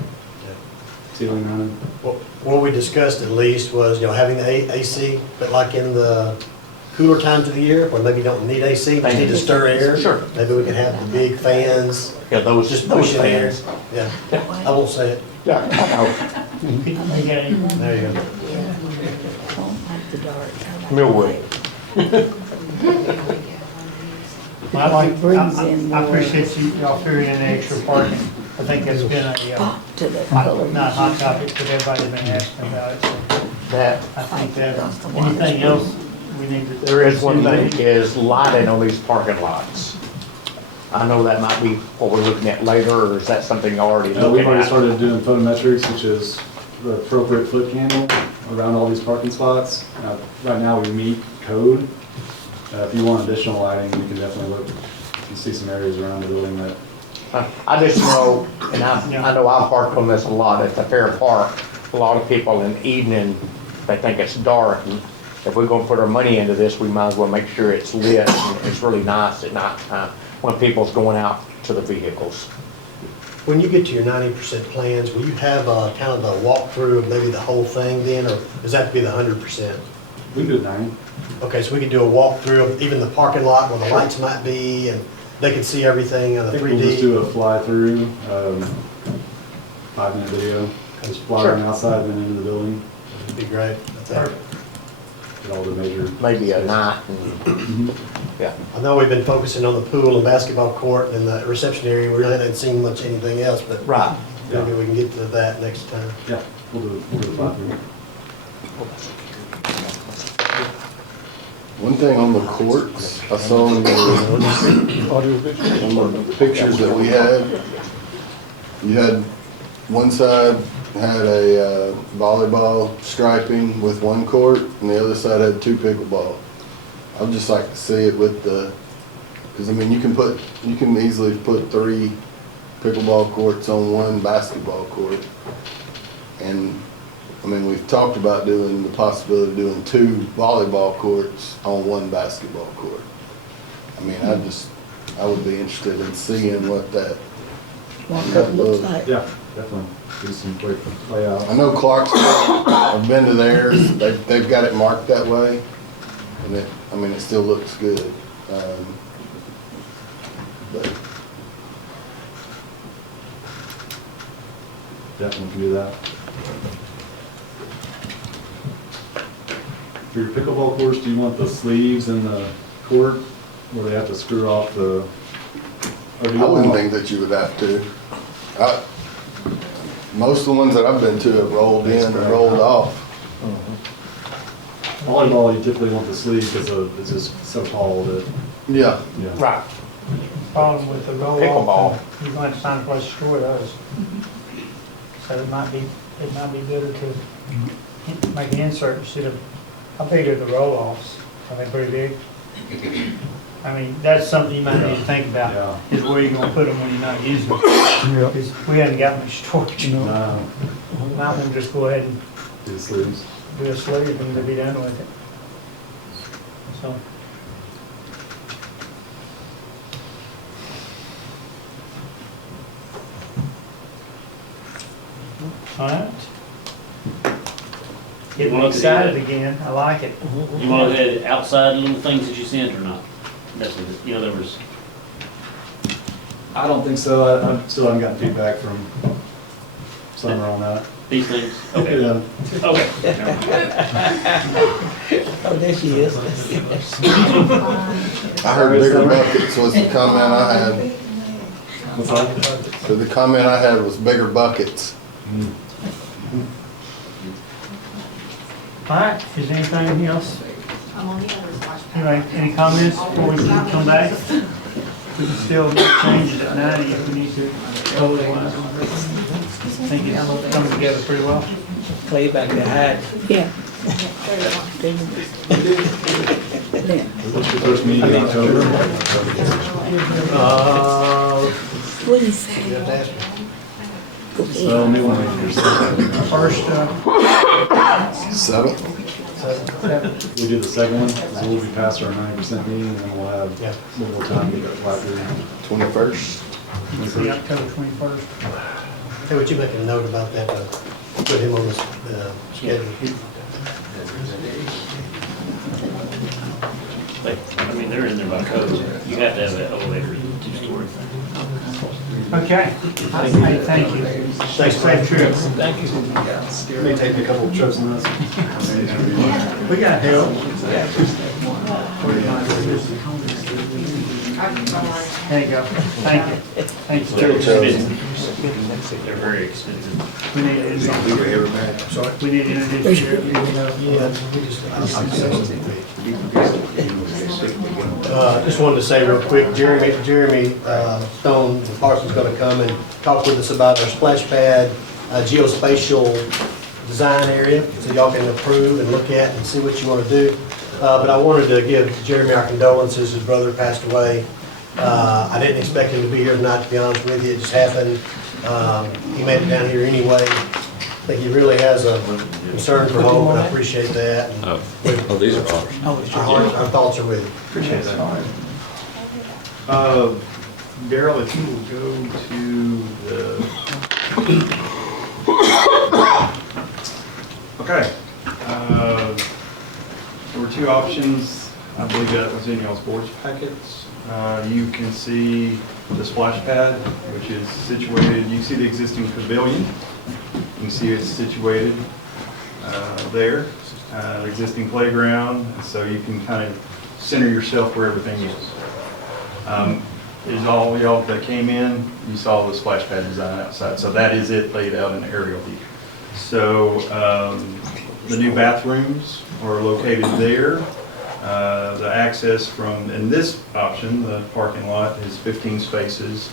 Ceiling running. What we discussed at least was, having the AC, but like in the cooler times of the year, where maybe you don't need AC, just need to stir air. Sure. Maybe we can have the big fans, Yeah, those just those pushing air. fans. Yeah, I won't say it. Yeah, I There you go. Don't like the dark. I like Millwood. I like, Brings in I more appreciate y'all figuring in the extra parking. I think that's been a, pop to the hot- color. not hot topic, but everybody's been asking about it. So That, I think that, anything else we need to? there is one thing, is lighting on these parking lots. I know that might be what we're looking at later, or is that something you already We've looking already at? started doing photometrics, which is the appropriate foot candle around all these parking spots. Right now, we meet code. If you want additional lighting, we can definitely look and see some areas around the building that. I just know, and I know I've parked on this a lot at the Fair Park. A lot of people in the evening, they think it's dark. And if we're gonna put our money into this, we might as well make sure it's lit and it's really nice at nighttime when people's going out to the vehicles. When you get to your 90% plans, will you have kind of a walkthrough of maybe the whole thing then, or does that have to be the 100%? We can do it 90. Okay, so we could do a walkthrough of even the parking lot where the lights might be, and they can see everything on I the think we'll just 3D. do a fly-through, 5-minute video. Just fly Sure. around outside and then into the building. That'd be great, I think. Get all the major. Maybe a night and, yeah. I know we've been focusing on the pool and basketball court and the reception area. We really haven't seen much anything else, but Right. maybe we can get to that next time. Yeah, we'll do a fly-through. One thing on the courts, I saw in Audio visual. on the pictures that we had, you had, one side had a volleyball striping with one court, and the other side had 2 pickleball. I'd just like to see it with the, because I mean, you can easily put 3 pickleball courts on 1 basketball court. And I mean, we've talked about doing the possibility of doing 2 volleyball courts on 1 basketball court. I mean, I would be interested in seeing what that Looks like. Yeah, definitely. Do some quick layout. I know Clarksville, I've been to theirs, they've got it marked that way, and it still looks good. But Definitely can do that. For your pickleball course, do you want the sleeves in the court where they have to screw off the? Or do you I wouldn't want- think that you would have to. Most of the ones that I've been to have rolled in and rolled off. Volleyball, you typically want the sleeve because it's just so tall that, Yeah. yeah. Right. Problem with the roll Pickleball. off, you're going to have to find a place to store those. So it might be better to make an insert instead of, how big are the roll-offs? Are they pretty big? I mean, that's something you might need to think about, Yeah. is where you're gonna put them when you're not using them. Yeah. Because we haven't got much storage. No, Might want to just go ahead and do the sleeves. do a sleeve and to be done with it. So. All right. Getting wanna look at excited it? again, I like it. You want to look at outside little things that you sent or not? That's what, there was, I don't think so. I still haven't gotten feedback from Summer on that. these things? Okay. Yeah. Okay. Oh, there she is. I heard bigger buckets was the comment I had. What's that? So the comment I had was bigger buckets. All right, is there anything else? I'm on the other splash pad. Anyway, any comments before we come back? We can still make changes at 90 if we need to. Otherwise, I think it's coming together pretty well. Play back the hat. Yeah. What's your first meeting in October? What do you say? So, me one. First, 7th? We'll do the second one, so we'll be past our 90% meeting, and then we'll have a little more time to get that flat through. 21st? the October 21st. Hey, would you make a note about that, put him on the schedule? I mean, they're in there by code. You have to have an elevator two-story. Okay. Hey, thank you. Thanks, Safe trip. Thank you. It may take me a couple of trips on this. We got help. There you go. Thank you. Thank you. They're very expensive. We need to introduce. We need to introduce you. Just wanted to say real quick, Jeremy Stone, the parson's gonna come and talk with us about our splash pad geospatial design area, so y'all can approve and look at and see what you wanna do. But I wanted to give Jeremy our condolences, his brother passed away. I didn't expect him to be here tonight, to be honest with you, it just happened. He made it down here anyway. I think he really has a concern for Hope, and I appreciate that. And These are ours. our thoughts are with you. Appreciate that. Daryl, if you will go to the. Okay. There were two options. I believe that was in y'all's board's packets. You can see the splash pad, which is situated, you see the existing pavilion. You can see it's situated there, the existing playground, so you can kind of center yourself where everything is. Is all y'all that came in, you saw the splash pad design outside, so that is it laid out in aerial view. So the new bathrooms are located there. The access from, in this option, the parking lot is 15 spaces.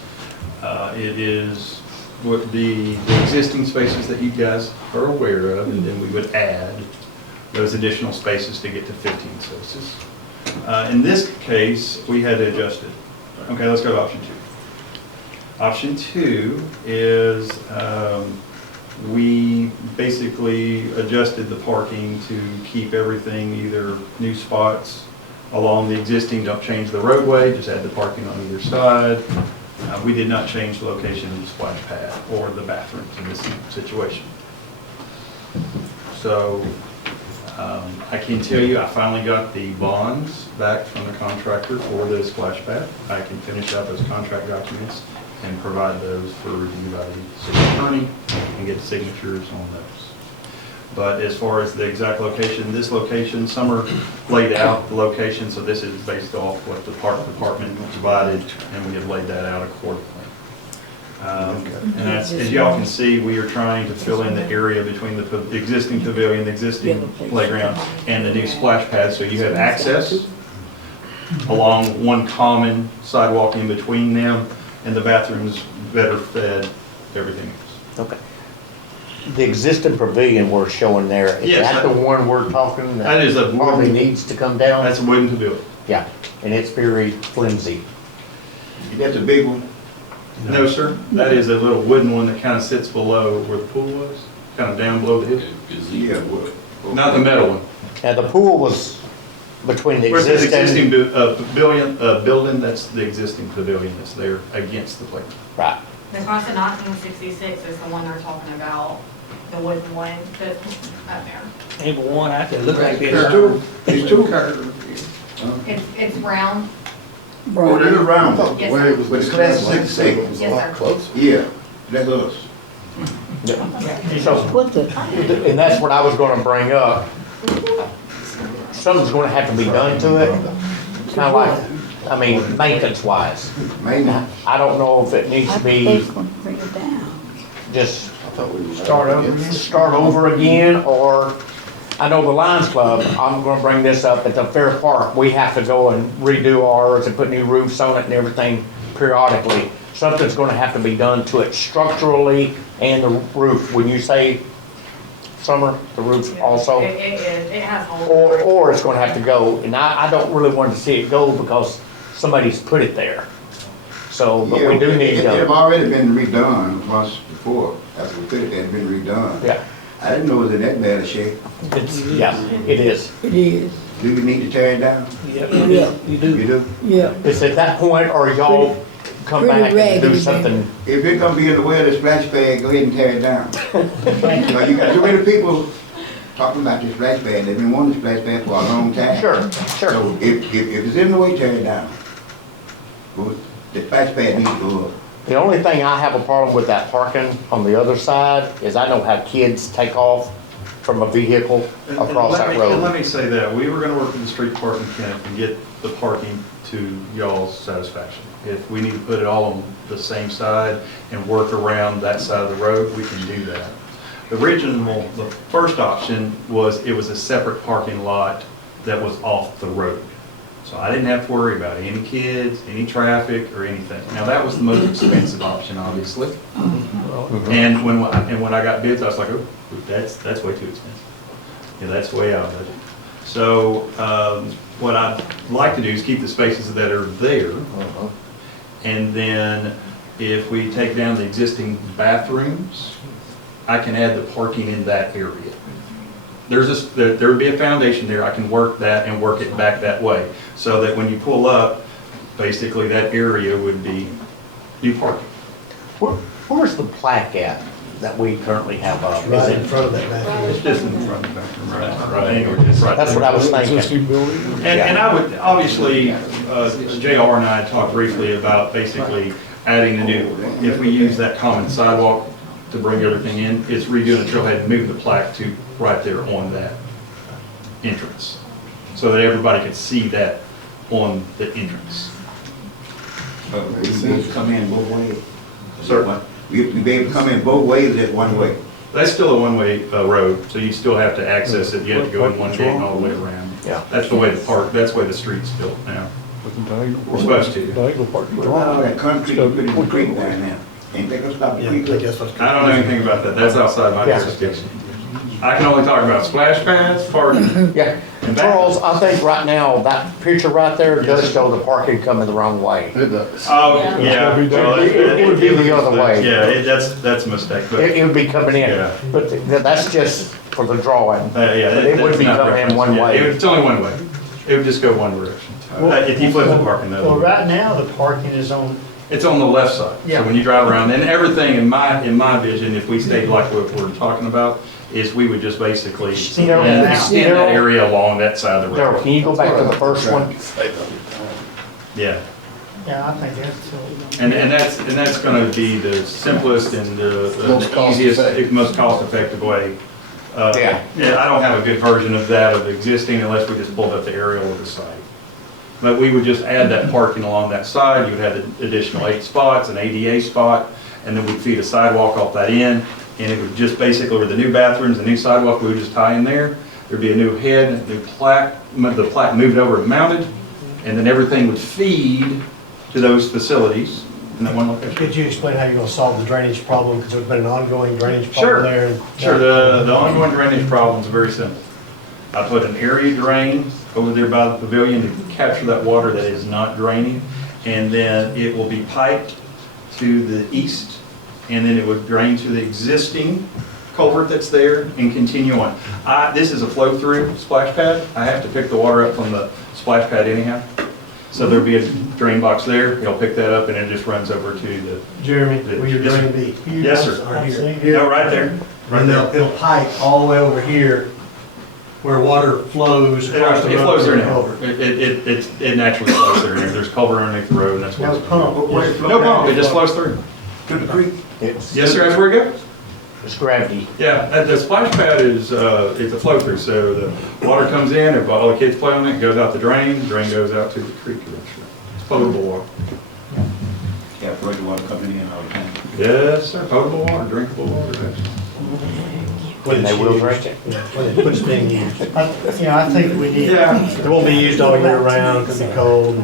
It is would be the existing spaces that you guys are aware of, and then we would add those additional spaces to get to 15 spaces. In this case, we had to adjust it. Okay, let's go to option 2. Option 2 is we basically adjusted the parking to keep everything either new spots along the existing, don't change the roadway, just add the parking on either side. We did not change the location of the splash pad or the bathrooms in this situation. So I can tell you, I finally got the bonds back from the contractor for the splash pad. I can finish out those contract documents and provide those for review by the city attorney and get signatures on those. But as far as the exact location, this location, some are laid out the location, so this is based off what the park department provided, and we have laid that out accordingly. And that's, as y'all can see, we are trying to fill in the area between the existing pavilion, the existing playground, and the new splash pad, so you have access along one common sidewalk in between them, and the bathrooms better fed, everything else. Okay. The existing pavilion we're showing there, is Yes, that the one we're talking that is a probably wooden, needs to come down? that's a wooden pavilion. Yeah, and it's very flimsy. That's a big one. No, sir, that is a little wooden one that kind of sits below where the pool was, kind of down below the hill. Yeah, what? Not the metal one. Now, the pool was between the Where it says existing. existing pavilion, building, that's the existing pavilion that's there against the playground. Right. The cost of 1966 is the one they're talking about, the wooden one that's up there. Hey, but one, I can Look look like like there's this. two curves. It's round. Oh, they're around. Yes, Where it was, but it's class 6. Yes, sir. Yeah, that's us. So, What the? and that's what I was gonna bring up. Something's gonna have to be done to it, kinda like, I mean, maintenance wise. Maintenance. I don't know if it needs I to thought they was be gonna bring it down. just I thought we were. start over again, or, I I know the Lions Club, I'm gonna bring this up, at the Fair Park, we have to go and redo ours and put new roofs on it and everything periodically. Something's gonna have to be done to it structurally and the roof. When you say summer, the roof also? It is, it has holes. Or it's gonna have to go, and I don't really want to see it go because somebody's put it there. So, but we do need It to, have already been redone once before, after we put it, it had been redone. yeah, I didn't know it was in that bad a shape. yeah, it is. It is. Do we need to tear it down? Yeah. You do? Yeah. It's at that point, or y'all come Pretty back and do raggedy, something. If it's gonna be in the way of the splash pad, go ahead and tear it down. Now, you got too many people talking about this splash pad, they've been wanting this splash pad for a long time. Sure. So if it's in the way, tear it down. Well, the splash pad needs to go up. The only thing I have a problem with that parking on the other side is I know how kids take off from a vehicle across that And road. let me say that, we were gonna work with the street department, Kenneth, and get the parking to y'all's satisfaction. If we need to put it all on the same side and work around that side of the road, we can do that. The first option was, it was a separate parking lot that was off the road. So I didn't have to worry about any kids, any traffic, or anything. Now, that was the most expensive option, obviously. And when I got bids, I was like, oh, that's way too expensive. Yeah, that's way out of budget. So what I'd like to do is keep the spaces that are there. And then if we take down the existing bathrooms, I can add the parking in that area. There would be a foundation there, I can work that and work it back that way, so that when you pull up, basically that area would be new parking. Where's the plaque at that we currently have up? Is Right in it- front of that bathroom. It's just in front of the bathroom, right anywhere, just right That's there. what I was thinking. Existing building? And I would, obviously, JR and I talked briefly about basically adding a new, if we use that common sidewalk to bring everything in, it's redoing the trailhead and move the plaque to right there on that entrance, so that everybody could see that on the entrance. But we be able to come in both ways. Sir? We be able to come in both ways at one way. That's still a one-way road, so you still have to access it, you have to go in one gate and all the way around. Yeah. That's the way that's the way the street's built now. We're supposed to. Diagonal parking. What about all that concrete you put in the creek down there? Ain't that gonna stop the Yeah, creek? I guess that's. I don't know anything about that, that's outside my Yeah. jurisdiction. I can only talk about splash pads, parking. Yeah, Charles, I think right now, that picture right there does show the parking coming the wrong way. It does. Oh, Yeah. yeah. well, It would be the other way. Yeah, that's a mistake, but, It would be coming in, Yeah. but that's just for the drawing. yeah. But it would that's be not coming in referenced. one Yeah, way. It's only one way. It would just go one direction. If you flip the parking, that Well, would. right now, the parking is on, It's on the left side. Yeah. So when you drive around, and everything in my vision, if we stayed like what we're talking about, is we would just basically extend that area along that side of the Darryl, road. can you go back to the first one? Yeah. yeah, I think that's, And that's gonna be the simplest and the Most cost easiest, effective. most cost-effective way. Yeah. Yeah, I don't have a good version of that of existing unless we just pulled up the aerial of the site. But we would just add that parking along that side, you would have the additional 8 spots, an ADA spot, and then we'd feed a sidewalk off that end, and it would just basically, with the new bathrooms, the new sidewalk, we would just tie in there. There'd be a new head, a new plaque, the plaque moved over and mounted, and then everything would feed to those facilities in that one location. could you explain how you're gonna solve the drainage problem? Because there's been an ongoing drainage Sure. problem there. and- Sure, the ongoing drainage problem is very simple. I put an area drain over there by the pavilion to capture that water that is not draining, and then it will be piped to the east, and then it would drain to the existing culvert that's there and continue on. This is a flow-through splash pad. I have to pick the water up from the splash pad anyhow. So there'll be a drain box there, he'll pick that up, and it just runs over to the, Jeremy, where your Yes, sir. drain be? Yes, sir. Or here? no, right there, right And there. it'll pipe all the way over here where water flows across the road. It flows there to the now. culvert. It naturally flows there. There's culvert underneath the road, and that's No what's. pump. No pump, it just flows through. To the creek? It's, Yes, sir, that's where it goes. it's gravity. Yeah, the splash pad is, it's a flow through, so the water comes in, if all the kids play on it, it goes out the drain goes out to the creek eventually. It's potable water. Yeah, fresh water coming in all the time. Yes, sir, potable water, drinkable water, actually. When And it's they will used. direct it. Yeah, when it's being used. I think we need. It won't be used all year round, because it's cold.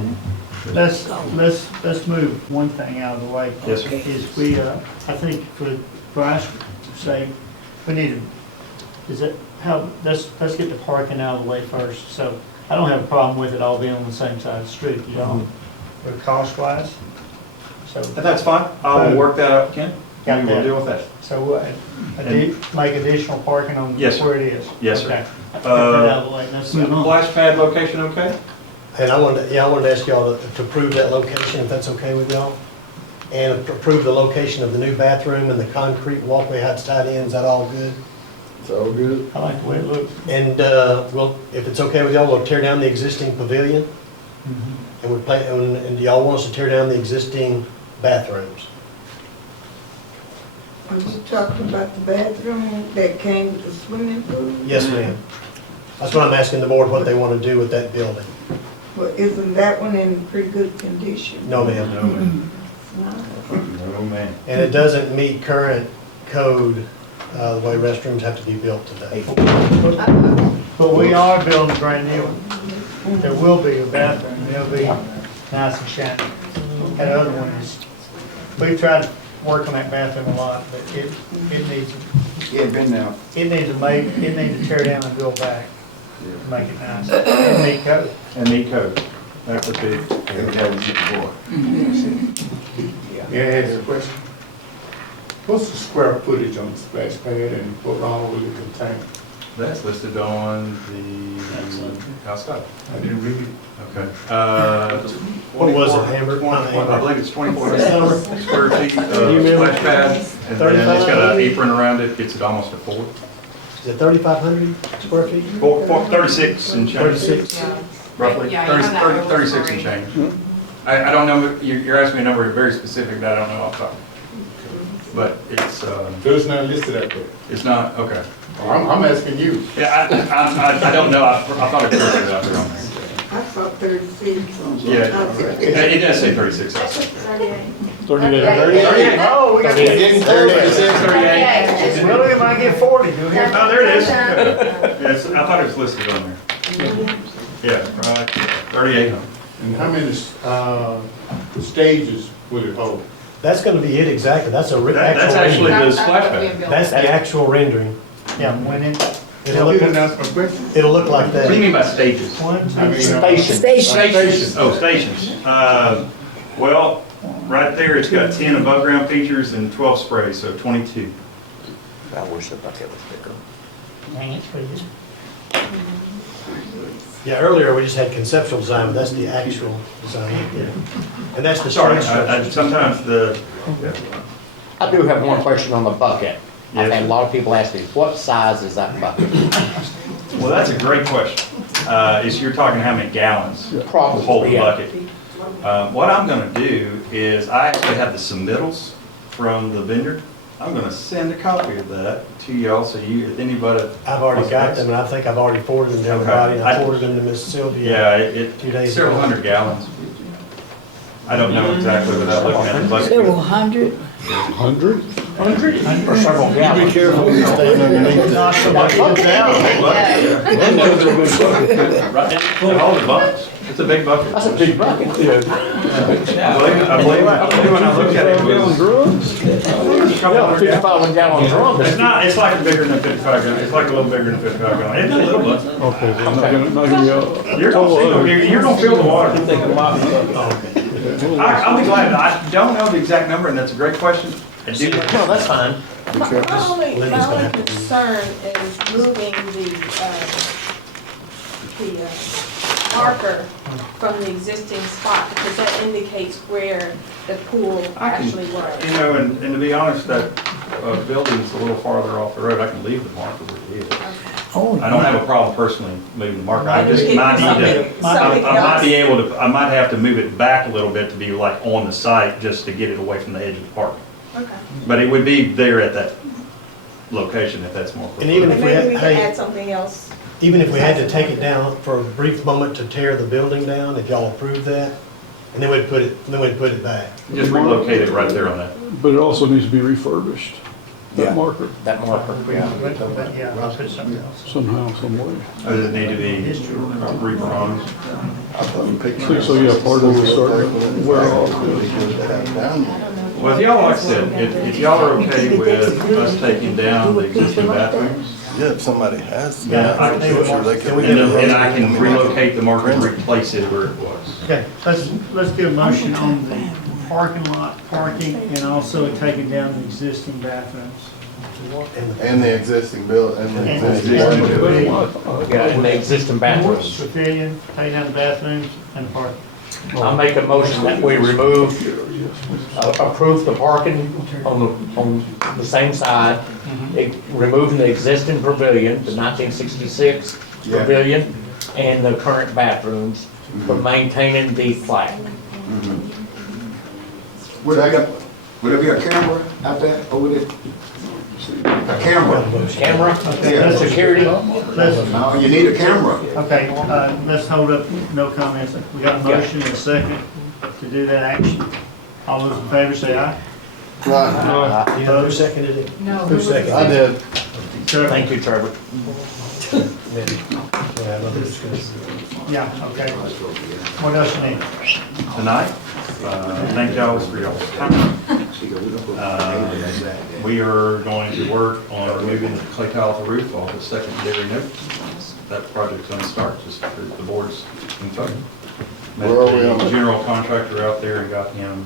Let's move one thing out of the way. Yes, sir. Is we, I think for our sake, we need to, is it, let's get the parking out of the way first. So I don't have a problem with it all being on the same side of the street, you know, for cost wise. So, And that's fine. I will work that out, Ken. Got We will that. deal with that. so make additional parking on Yes, sir. where it is. Yes, sir. Okay. Get that out of the way. Let's move on. Splash pad location, okay? And I wanted to ask y'all to approve that location, if that's okay with y'all. And approve the location of the new bathroom and the concrete walkway, how it's tied in, is that all good? It's all good. I like the way it looks. And, well, if it's okay with y'all, we'll tear down the existing pavilion. And and do y'all want us to tear down the existing bathrooms? Are you talking about the bathroom that came with the swimming pool? Yes, ma'am. That's what I'm asking the board, what they want to do with that building. Well, isn't that one in pretty good condition? No, ma'am. No, man. It's not. No, man. And it doesn't meet current code, the way restrooms have to be built today. But we are building a brand new one. There will be a bathroom, it'll be nice and shiny. That other one is, we've tried to work on that bathroom a lot, but it needs, Yeah, been now. it needs to tear down and build back to make it nice. And meet code. And meet code. That's a big. May I ask a question? What's the square footage on the splash pad and what all will it contain? That's listed on the outside. I didn't read it. Okay. What was it, Amber? I believe it's 24 square feet of splash pad, and then it's got an apron around it, gets it almost a 4. Is it 3,500 square feet? 36 and change. 36. Roughly, Yeah, you have that over 36 and change. I don't know, you're asking me a number very specific that I don't know off the top. But it's, So it's not listed up there? it's not, okay. I'm asking you. Yeah, I don't know, I thought it listed it out there on there. I saw 36. Yeah, it does say 36. 38. Oh, we got. It says 38. Really, it might get 40, do we? Oh, there it is. Yes, I thought it was listed on there. Yeah, right, 38. And how many stages will it hold? That's going to be it exactly. That's a That's actually the splash pad. That's the actual rendering. Yeah, when it, It'll look, Didn't ask my question. it'll look like What do you that. mean by stages? one, two, I mean, three. Station. Oh, stations. Well, right there, it's got 10 above ground features and 12 sprays, so 22. I wish the bucket was bigger. Dang, it's pretty good. Yeah, earlier we just had conceptual design, but that's the actual design. And that's the Sorry, straight structure. sometimes the, I do have one question on the bucket. I've Yes. had a lot of people ask me, what size is that bucket? well, that's a great question. Is you're talking how many gallons will hold the Probably, yeah. bucket? What I'm gonna do is, I actually have the submittals from the vendor. I'm gonna send a copy of that to y'all, so you, if anybody. I've already got them, and I think I've already forwarded them to everybody. I forwarded them to Miss Sylvia. Yeah, 2 days several ago. hundred gallons. I don't know exactly without looking at the bucket. Several hundred. 100? Or several gallons? Be careful when you stand underneath Not it. so much down. Hold the buckets. It's a big bucket. That's a big bucket. I believe when I looked at it, it was. Yeah, 55 gallon drum. It's not, it's like bigger than a 55 gallon, it's like a little bigger than a 55 gallon, it's a little bit. Okay, so not gonna, You're gonna feel the water. I'll be glad, I don't know the exact number, and that's a great question. I do. No, that's fine. My only concern is moving the marker from the existing spot, because that indicates where the pool actually was. You know, and to be honest, that building's a little farther off the road, I can leave the marker where it is. Oh, I don't have a problem personally moving the marker, I just might need to, Something I might be else. able to, I might have to move it back a little bit to be like on the site, just to get it away from the edge of the park. Okay. But it would be there at that location if that's more. And even if we Maybe we had, can hey, add something else. even if we had to take it down for a brief moment to tear the building down, if y'all approved that, and then we'd put it back. Just relocate it right there on that. but it also needs to be refurbished. that marker That marker, yeah. But yeah, I'll put something else. somehow, some way. Does it need to be rebronzed? So, yeah, part of it started to wear off. Well, if y'all, like I said, if y'all are okay with us taking down the existing bathrooms, Yeah, if somebody has. then I can, Sure, they can- and I can relocate the marker and replace it where it was. Okay, let's get a motion on the parking lot, parking, and also taking down the existing bathrooms. And the existing bill, and the And existing. Yeah, in the existing bathrooms. Pavilion, take down the bathrooms and the parking. I'll make a motion that we remove, approve the parking on the same side, removing the existing pavilion, the 1966 Yeah. pavilion, and the current bathrooms, but maintaining the flag. Would there be a camera out there over there? A camera? Camera, Okay, security. No, you need a camera. Okay, let's hold up, no comments. We got a motion and a second to do that action. All those in favor say aye. Right, You know who seconded it? No. Who seconded I it? did. Thank you, Trevor. Yeah, okay. What else you need? Tonight, thank y'all for y'all's time. We are going to work on removing the clay tile off the roof off the secondary note. That project's gonna start, just for the board's info. Met Where are we on the it? general contractor out there and got him,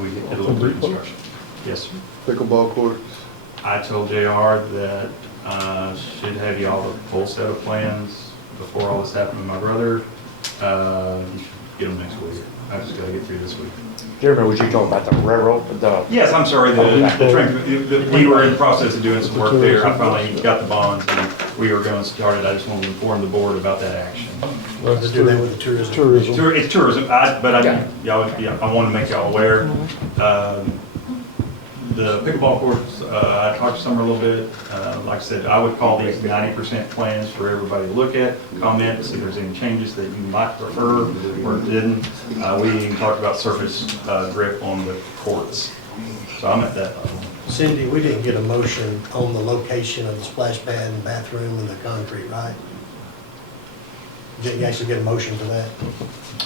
we did a little bit of construction. Yes, sir. Pickleball courts. I told JR that, should have y'all a full set of plans before all this happened with my brother. You should get them next week. I just gotta get through this week. Jeremy, was you talking about the railroad, the? Yes, I'm sorry, we were in the process of doing some work there. I finally got the bonds and we are going to start it. I just want to inform the board about that action. Well, to do that with the tourism. It's tourism, but I want to make y'all aware. The pickleball courts, I talked to Summer a little bit. Like I said, I would call these 90% plans for everybody to look at, comment, see if there's any changes that you might prefer or didn't. We even talked about surface grip on the courts. So I'm at that level. Cindy, we didn't get a motion on the location of the splash pad and bathroom and the concrete, right? Did you actually get a motion for that?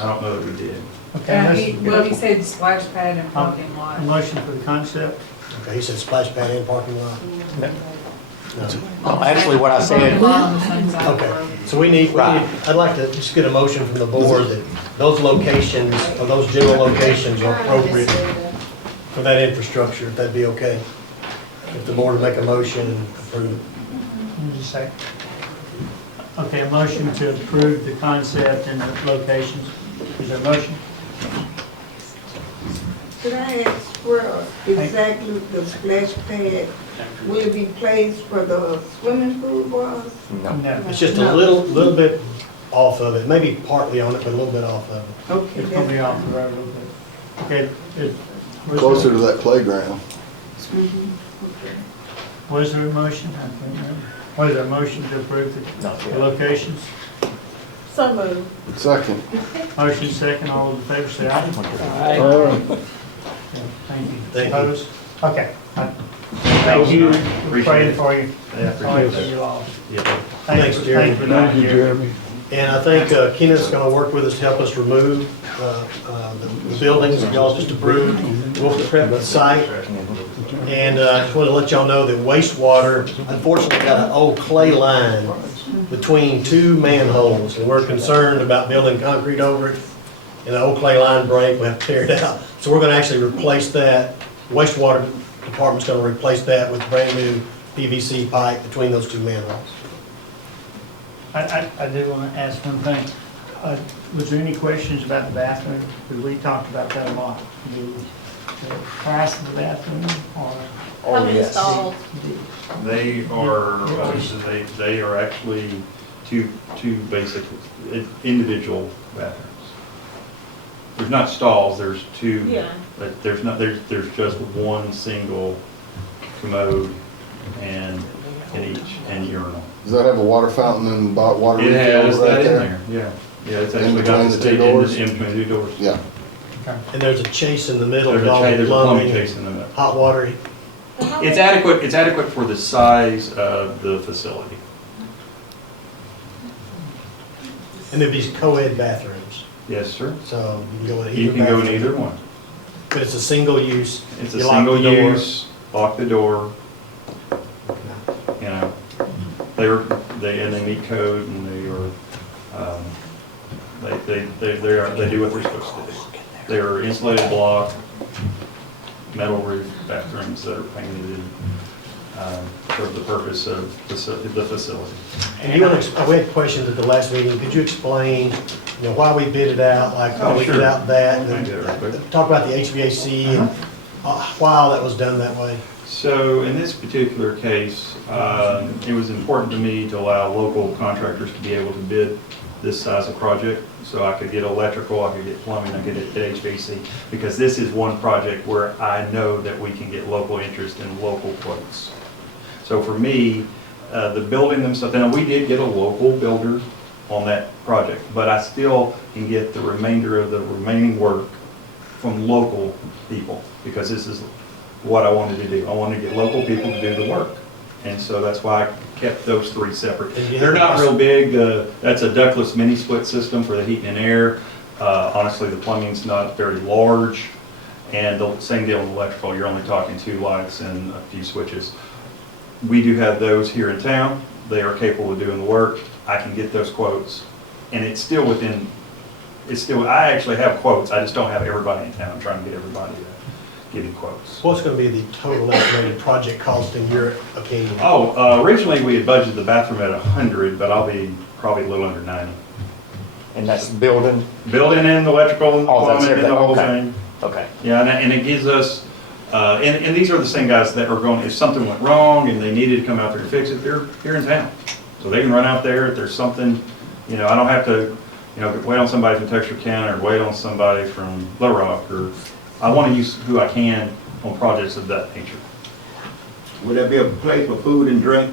I don't know that we did. Okay, He said splash pad and parking a lot. motion for the concept. Okay, he said splash pad and parking lot? No. Oh, actually, what I said, Okay, so I'd like to just get a motion from the board that those locations, or those general locations are appropriate for that infrastructure, if that'd be okay. If the board would make a motion and approve. Just a sec. Okay, a motion to approve the concept and the locations. Is there a motion? Could I ask where exactly the splash pad, will it be placed for the swimming pool was? No. It's just a little bit off of it, maybe partly on it, but a little bit off of it. Okay, It's gonna be that's off the road a little bit. Okay. Closer to that playground. Was there a motion? I can't remember. Was there a motion to approve the locations? so moved. Second. Motion second, all in favor say aye. Thank you. Thank you. Opposed? Okay. Thank you. We're praying for you. Yeah, Sorry appreciate for you all. Yeah. Thanks, Jeremy. Thank you for not Thank you, here. Jeremy. And I think Kenneth's going to work with us to help us remove the buildings that y'all just approved. We'll prep the site. And just wanted to let y'all know that wastewater, unfortunately, got an old clay line between two manholes. And we're concerned about building concrete over it. And the old clay line break, we have to tear it out. So we're going to actually replace that. Wastewater department's going to replace that with brand new PVC pipe between those two manholes. I do want to ask one thing. Was there any questions about the bathroom? Because we talked about that a lot. The price of the bathroom or? How many stalls? They are, they are actually two basic individual bathrooms. There's not stalls, there's two, Yeah. but there's just one single commode and in each, and urinal. Does that have a water fountain and water? It has refill right that in there, yeah. Yeah, it's actually got between the two doors? in between the two doors. Yeah. And there's a chase in the middle, There's with all the a plumbing plumbing, case in the middle. hot water It's adequate for the size of the facility. And there'd be co-ed bathrooms, Yes, sir. so you can go in either You can go in bathroom. either one. But it's a single use. It's a You lock single the door. use, lock the door, you know. They meet code and they do what they're supposed to do. They're insulated block, metal roof bathrooms that are painted in, for the purpose of the facility. And you want to, we had questions at the last meeting, could you explain, why we bid it out, like, how Oh, we sure. bid out that? I can And do it real quick. talk about the HVAC and why all that was done that way. So in this particular case, it was important to me to allow local contractors to be able to bid this size of project. So I could get electrical, I could get plumbing, I could get HVAC, because this is one project where I know that we can get local interest and local quotes. So for me, the building themselves, and we did get a local builder on that project, but I still can get the remainder of the remaining work from local people, because this is what I wanted to do. I wanted to get local people to do the work. And so that's why I kept those three separate. They're not real big. That's a ductless mini split system for the heat and air. Honestly, the plumbing's not very large. And the same deal with electrical. You're only talking 2 lights and a few switches. We do have those here in town. They are capable of doing the work. I can get those quotes. And it's still within, I actually have quotes. I just don't have everybody in town. I'm trying to get everybody to give you quotes. What's going to be the total estimated project cost in your opinion? Oh, originally we had budgeted the bathroom at 100, but I'll be probably a little under 90. And that's building? Building in the electrical and the Oh, that's plumbing and the whole everything. thing. Okay. Yeah, and it gives us, and these are the same guys that are going, if something went wrong and they needed to come out there to fix it, they're here in town. So they can run out there if there's something, I don't have to, wait on somebody from Texarkana or wait on somebody from Little Rock, or I want to use who I can on projects of that nature. Would there be a place for food and drink?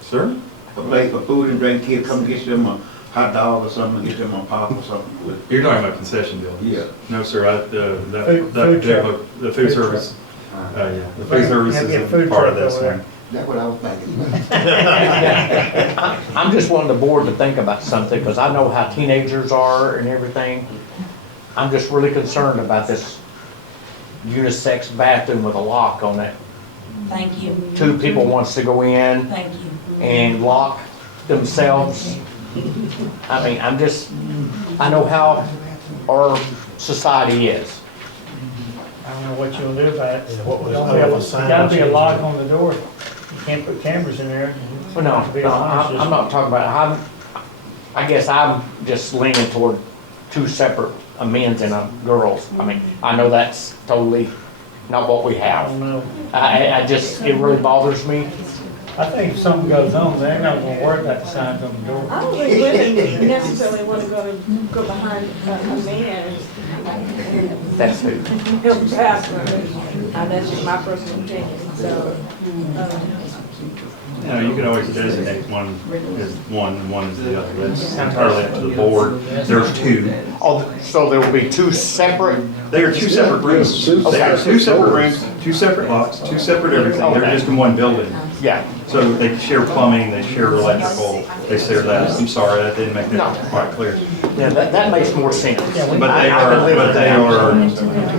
Sir? A place for food and drink, kids come get them a hot dog or something, get them a pop or something with. You're talking about concession deal? Yeah. No, sir, Food truck. the food service, yeah, the food service Maybe a is food a part of truck this over there. one. That's what I was thinking. I'm just wanting the board to think about something, because I know how teenagers are and everything. I'm just really concerned about this unisex bathroom with a lock on it. Thank you. 2 people wants to go in Thank you. and lock themselves. I mean, I know how our society is. I don't know what you'll do about it. What was Don't I don't know if a There's sign gotta be a change. lock on the door. You can't put cameras in there. Well, no, To be no, honest, I'm not talking about, I guess I'm just leaning toward 2 separate men's and girls. I mean, I know that's totally not what we I have. don't know. It really bothers me. I think if something goes on, they're not gonna worry about the signs on the door. I don't think women necessarily want to go behind a man That's who. and help the bathroom. That's just my personal opinion, so. You can always designate one as one and one as the other. That's entirely up to the board. There's 2. Oh, so there will be 2 separate? They are 2 separate rooms. They are 2 separate rooms, 2 separate locks, 2 separate everything. They're Okay. just in one building. Yeah. So they share plumbing, they share electrical, they share that. I'm sorry, that didn't make that quite clear. Yeah, that makes more sense. But they are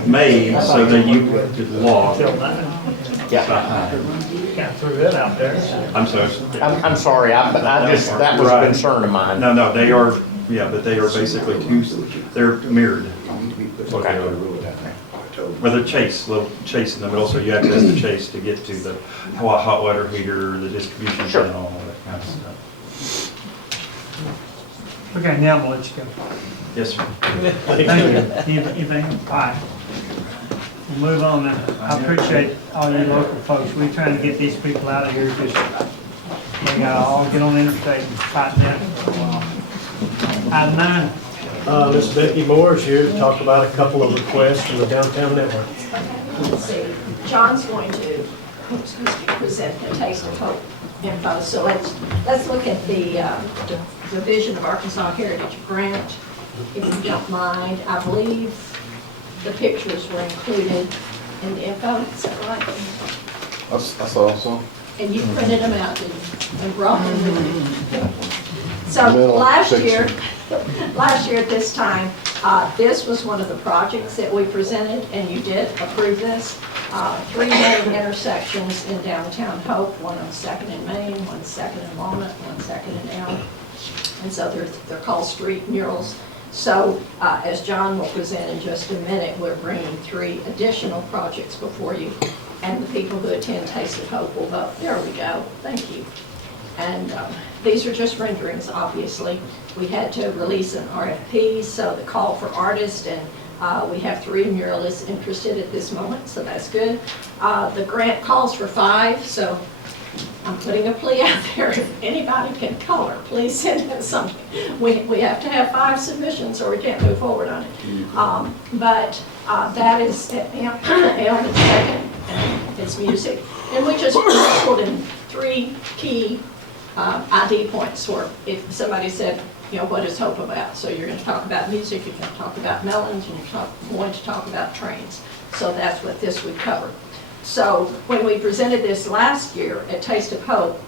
made so that you could log. Yeah. Kind of threw that out there. I'm sorry. I'm sorry, that was a concern of mine. No, they are, but they are basically 2, they're mirrored. That's what they are. With a little chase in the middle, so you access the chase to get to the hot water heater, the distribution channel, all that kind of stuff. Okay, now I'm gonna let you go. Yes, sir. Thank you. Anything? All right. We'll move on now. I appreciate all you local folks. We're trying to get these people out of here because they gotta all get on the interstate and fight that for a while. Item 9. Ms. Becky Moore is here to talk about a couple of requests from the downtown network. Let's see, John's going to present the Taste of Hope info. So let's look at the Division of Arkansas Heritage Grant, if you don't mind. I believe the pictures were included in the info, is that right? I saw some. And you printed them out and brought them with you. So Middle last picture. year at this time, this was one of the projects that we presented, and you did approve this. 3 main intersections in downtown Hope, one on 2nd and Main, one 2nd and Walnut, one 2nd and Elm. And so they're called street murals. So as John will present in just a minute, we're bringing 3 additional projects before you. And the people who attend Taste of Hope will vote. There we go. Thank you. And these are just renderings, obviously. We had to release an RFP, so the call for artists, and we have 3 muralists interested at this moment, so that's good. The grant calls for 5, so I'm putting a plea out there. If anybody can color, please send us something. We have to have 5 submissions or we can't move forward on it. But that is Elm and 2nd, and it's music. And we just pulled in 3 key ID points for if somebody said, you know, what is Hope about? So you're going to talk about music, you're going to talk about melons, and you're going to talk about trains. So that's what this would cover. So when we presented this last year at Taste of Hope,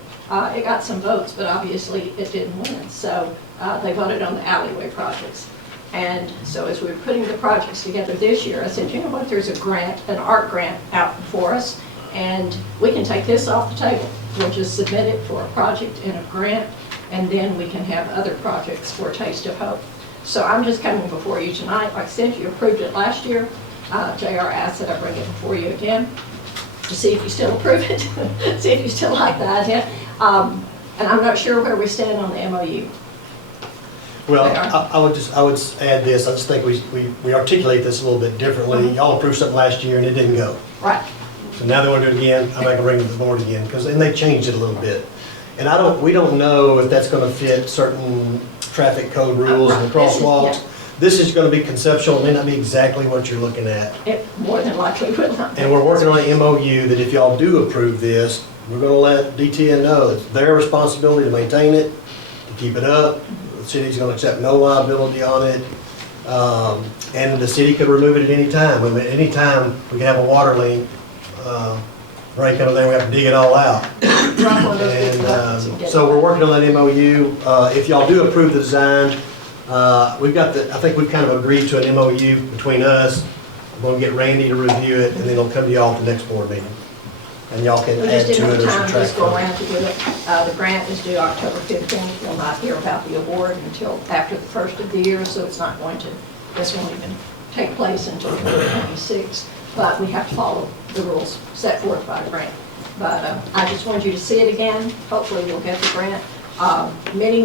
it got some votes, but obviously it didn't win. So they voted on the alleyway projects. And so as we were putting the projects together this year, I said, you know what, there's a grant, an art grant out for us, and we can take this off the table. We'll just submit it for a project and a grant, and then we can have other projects for Taste of Hope. So I'm just coming before you tonight. Like I said, you approved it last year. JR asked that I bring it before you again to see if you still approve it, see if you still like the idea. And I'm not sure where we stand on the MOU. Well, I would add this. I just think we articulate this a little bit differently. Y'all approved something last year and it didn't go. Right. So now they want to do it again. I'm not going to bring it to the board again and they changed it a little bit. And we don't know if that's going to fit certain traffic code rules and crosswalks. This is going to be conceptual. It may not be exactly what you're looking at. It more than likely would not. And we're working on an MOU that if y'all do approve this, we're going to let DTN know it's their responsibility to maintain it, to keep it up. The city's going to accept no liability on it. And the city could remove it at any time. I mean, any time we can have a water leak, rain comes there, we have to dig it all out. And so we're working on that MOU. If y'all do approve the design, I think we've kind of agreed to an MOU between us. We're going to get Randy to review it, and then it'll come to y'all at the next board meeting. And y'all can add to it or subtract. Just go around to do it. The grant is due October 15th. We'll not hear about the award until after the first of the year, so it's not going to, this won't even take place until 2026. But we have to follow the rules set forth by the grant. But I just wanted you to see it again. Hopefully you'll get the grant. Many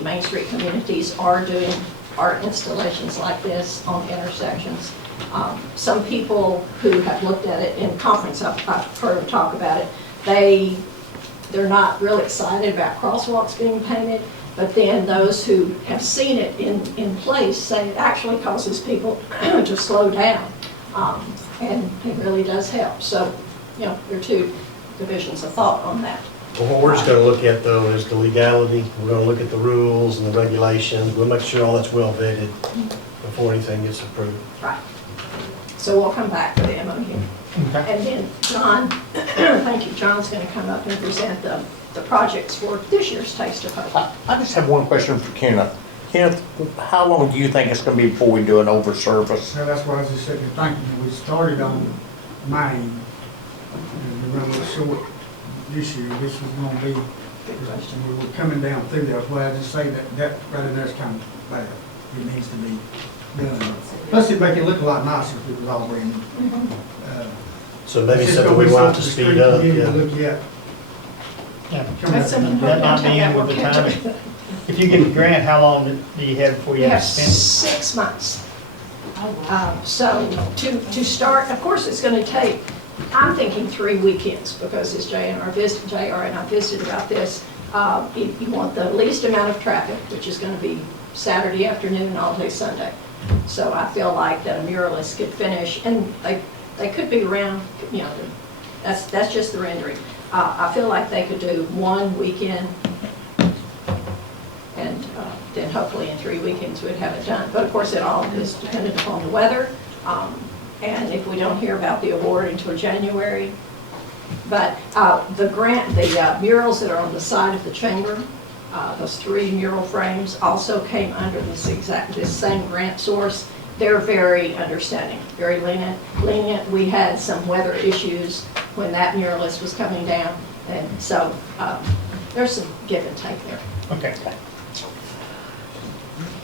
Main Street communities are doing art installations like this on intersections. Some people who have looked at it in conference, I've heard them talk about it, they're not real excited about crosswalks being painted, but then those who have seen it in place say it actually causes people to slow down. And it really does help. So, you know, there are 2 divisions of thought on that. Well, what we're just going to look at, though, is the legality. We're going to look at the rules and the regulations. We'll make sure all that's well vetted before anything gets approved. Right. So we'll come back to the MOU. Okay. And then John, thank you, John's going to come up and present the projects for this year's Taste of Hope. I just have one question for Kenneth. Kenneth, how long do you think it's going to be before we do an oversurface? Well, that's what I was just saying. Thank you. We started on Main, and we run a little short this year. This was going to be, and we were coming down through there. That's why I just say that right in there is kind of bad. It needs to be done. Plus, it'd make it look a lot nicer if it was all brand new. So maybe something we want to speed up. Yeah. Look at. That might be in with the timing. If you get the grant, how long do you have before you have to spend it? 6 months. So to start, of course, it's going to take, I'm thinking 3 weekends, because as JR and I visited about this, you want the least amount of traffic, which is going to be Saturday afternoon, all day Sunday. So I feel like that a muralist could finish, and they could be around, you know, that's just the rendering. I feel like they could do 1 weekend, and then hopefully in 3 weekends we'd have it done. But of course it all is dependent upon the weather, and if we don't hear about the award until January, But the murals that are on the side of the chamber, those 3 mural frames also came under this same grant source. They're very understanding, very lenient. We had some weather issues when that muralist was coming down, and so there's some give and take there. Okay.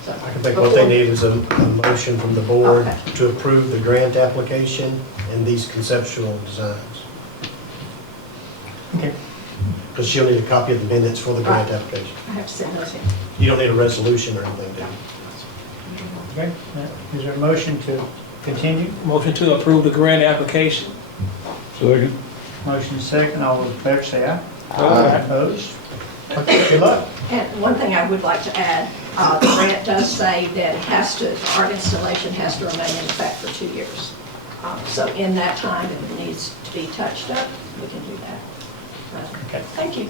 So, I can think what they need is a motion from the board to approve the grant application and these conceptual designs. Okay. Because she'll need a copy of the minutes for the grant application. I have to send those in. You don't need a resolution or anything, do you? Okay, is there a motion to continue? Motion to approve the grant application. Second. Motion second, all those in favor say aye. Aye. Opposed? Okay, good luck. And one thing I would like to add, the grant does say that the art installation has to remain in effect for 2 years. So in that time, if it needs to be touched up, we can do that. Okay. Thank you.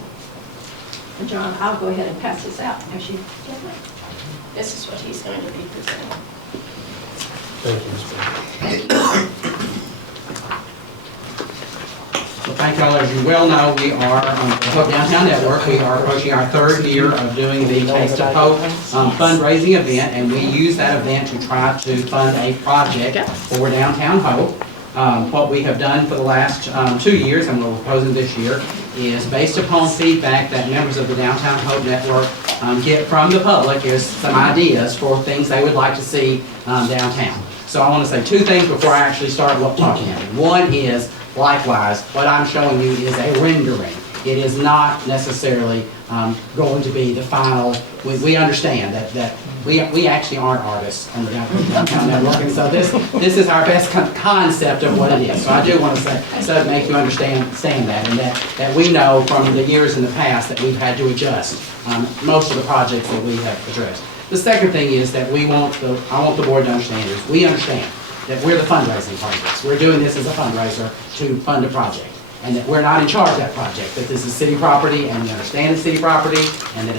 And John, I'll go ahead and pass this out as you get it. This is what he's going to be presenting. Thank you, Ms. Brown. So thank y'all. As you well know, we are on the Hope Downtown Network. We are approaching our 3rd year of doing the Taste of Hope fundraising event, and we use that event to try to fund a project for Downtown Hope. What we have done for the last 2 years, and we're proposing this year, is based upon feedback that members of the Downtown Hope Network get from the public, is some ideas for things they would like to see downtown. So I want to say 2 things before I actually start talking about it. One is, likewise, what I'm showing you is a rendering. It is not necessarily going to be the final. We understand that we actually aren't artists on the Downtown Network, and so this is our best concept of what it is. So I do want to say, so to make you understand that, and that we know from the years in the past that we've had to adjust most of the projects that we have addressed. The second thing is that I want the board to understand is we understand that we're the fundraising part of this. We're doing this as a fundraiser to fund a project, and that we're not in charge of that project, that this is city property, and we understand it's city property, and that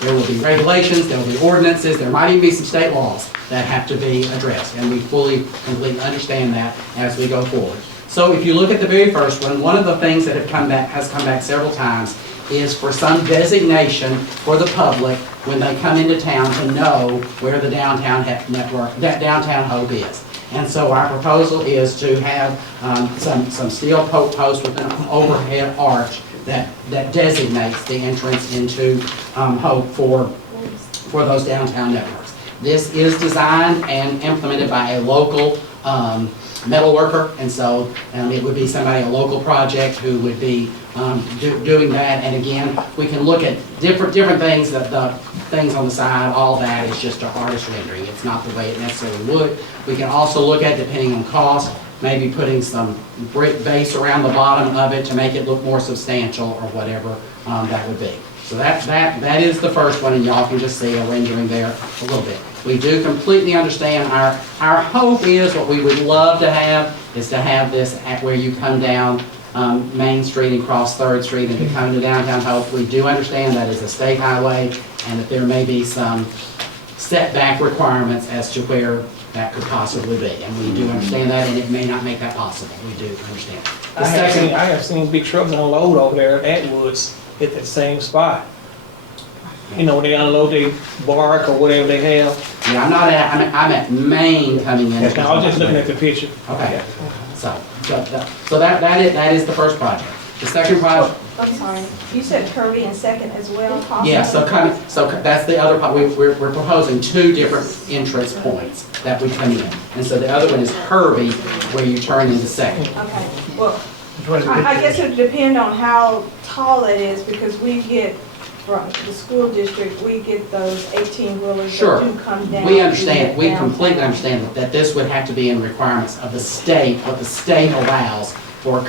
there will be regulations, there will be ordinances, there might even be some state laws that have to be addressed, and we completely understand that as we go forward. So if you look at the very first one of the things that has come back several times is for some designation for the public when they come into town to know where the downtown network, that Downtown Hope is. And so our proposal is to have some steel posts with an overhead arch that designates the entrance into Hope for those downtown networks. This is designed and implemented by a local metal worker, and so it would be a local project who would be doing that. And again, we can look at different things, the things on the side, all that is just an artist rendering. It's not the way it necessarily would. We can also look at, depending on cost, maybe putting some brick base around the bottom of it to make it look more substantial or whatever that would be. So that is the first one, and y'all can just see a rendering there a little bit. We do completely understand our hope is what we would love to have is to have this at where you come down Main Street and cross 3rd Street and to come to Downtown Hope. We do understand that is a state highway and that there may be some setback requirements as to where that could possibly be. And we do understand that, and it may not make that possible. We do understand. I have seen big trucks unload over there at Atwoods at that same spot. You know, they unload their bark or whatever they have. Yeah, I'm at Main coming in. Now, I was just looking at the picture. Okay. So that is the first project. The second project. I'm sorry, you said Kirby in second as well, possibly? Yeah, so that's the other part. We're proposing 2 different entrance points that we come in. And so the other one is Kirby, where you turn into second. Okay, well, I guess it would depend on how tall it is, because we get, from the school district, we get those 18-wheelers Sure. that do come down. We understand, we completely understand that this would have to be in requirements of the state, what the state allows for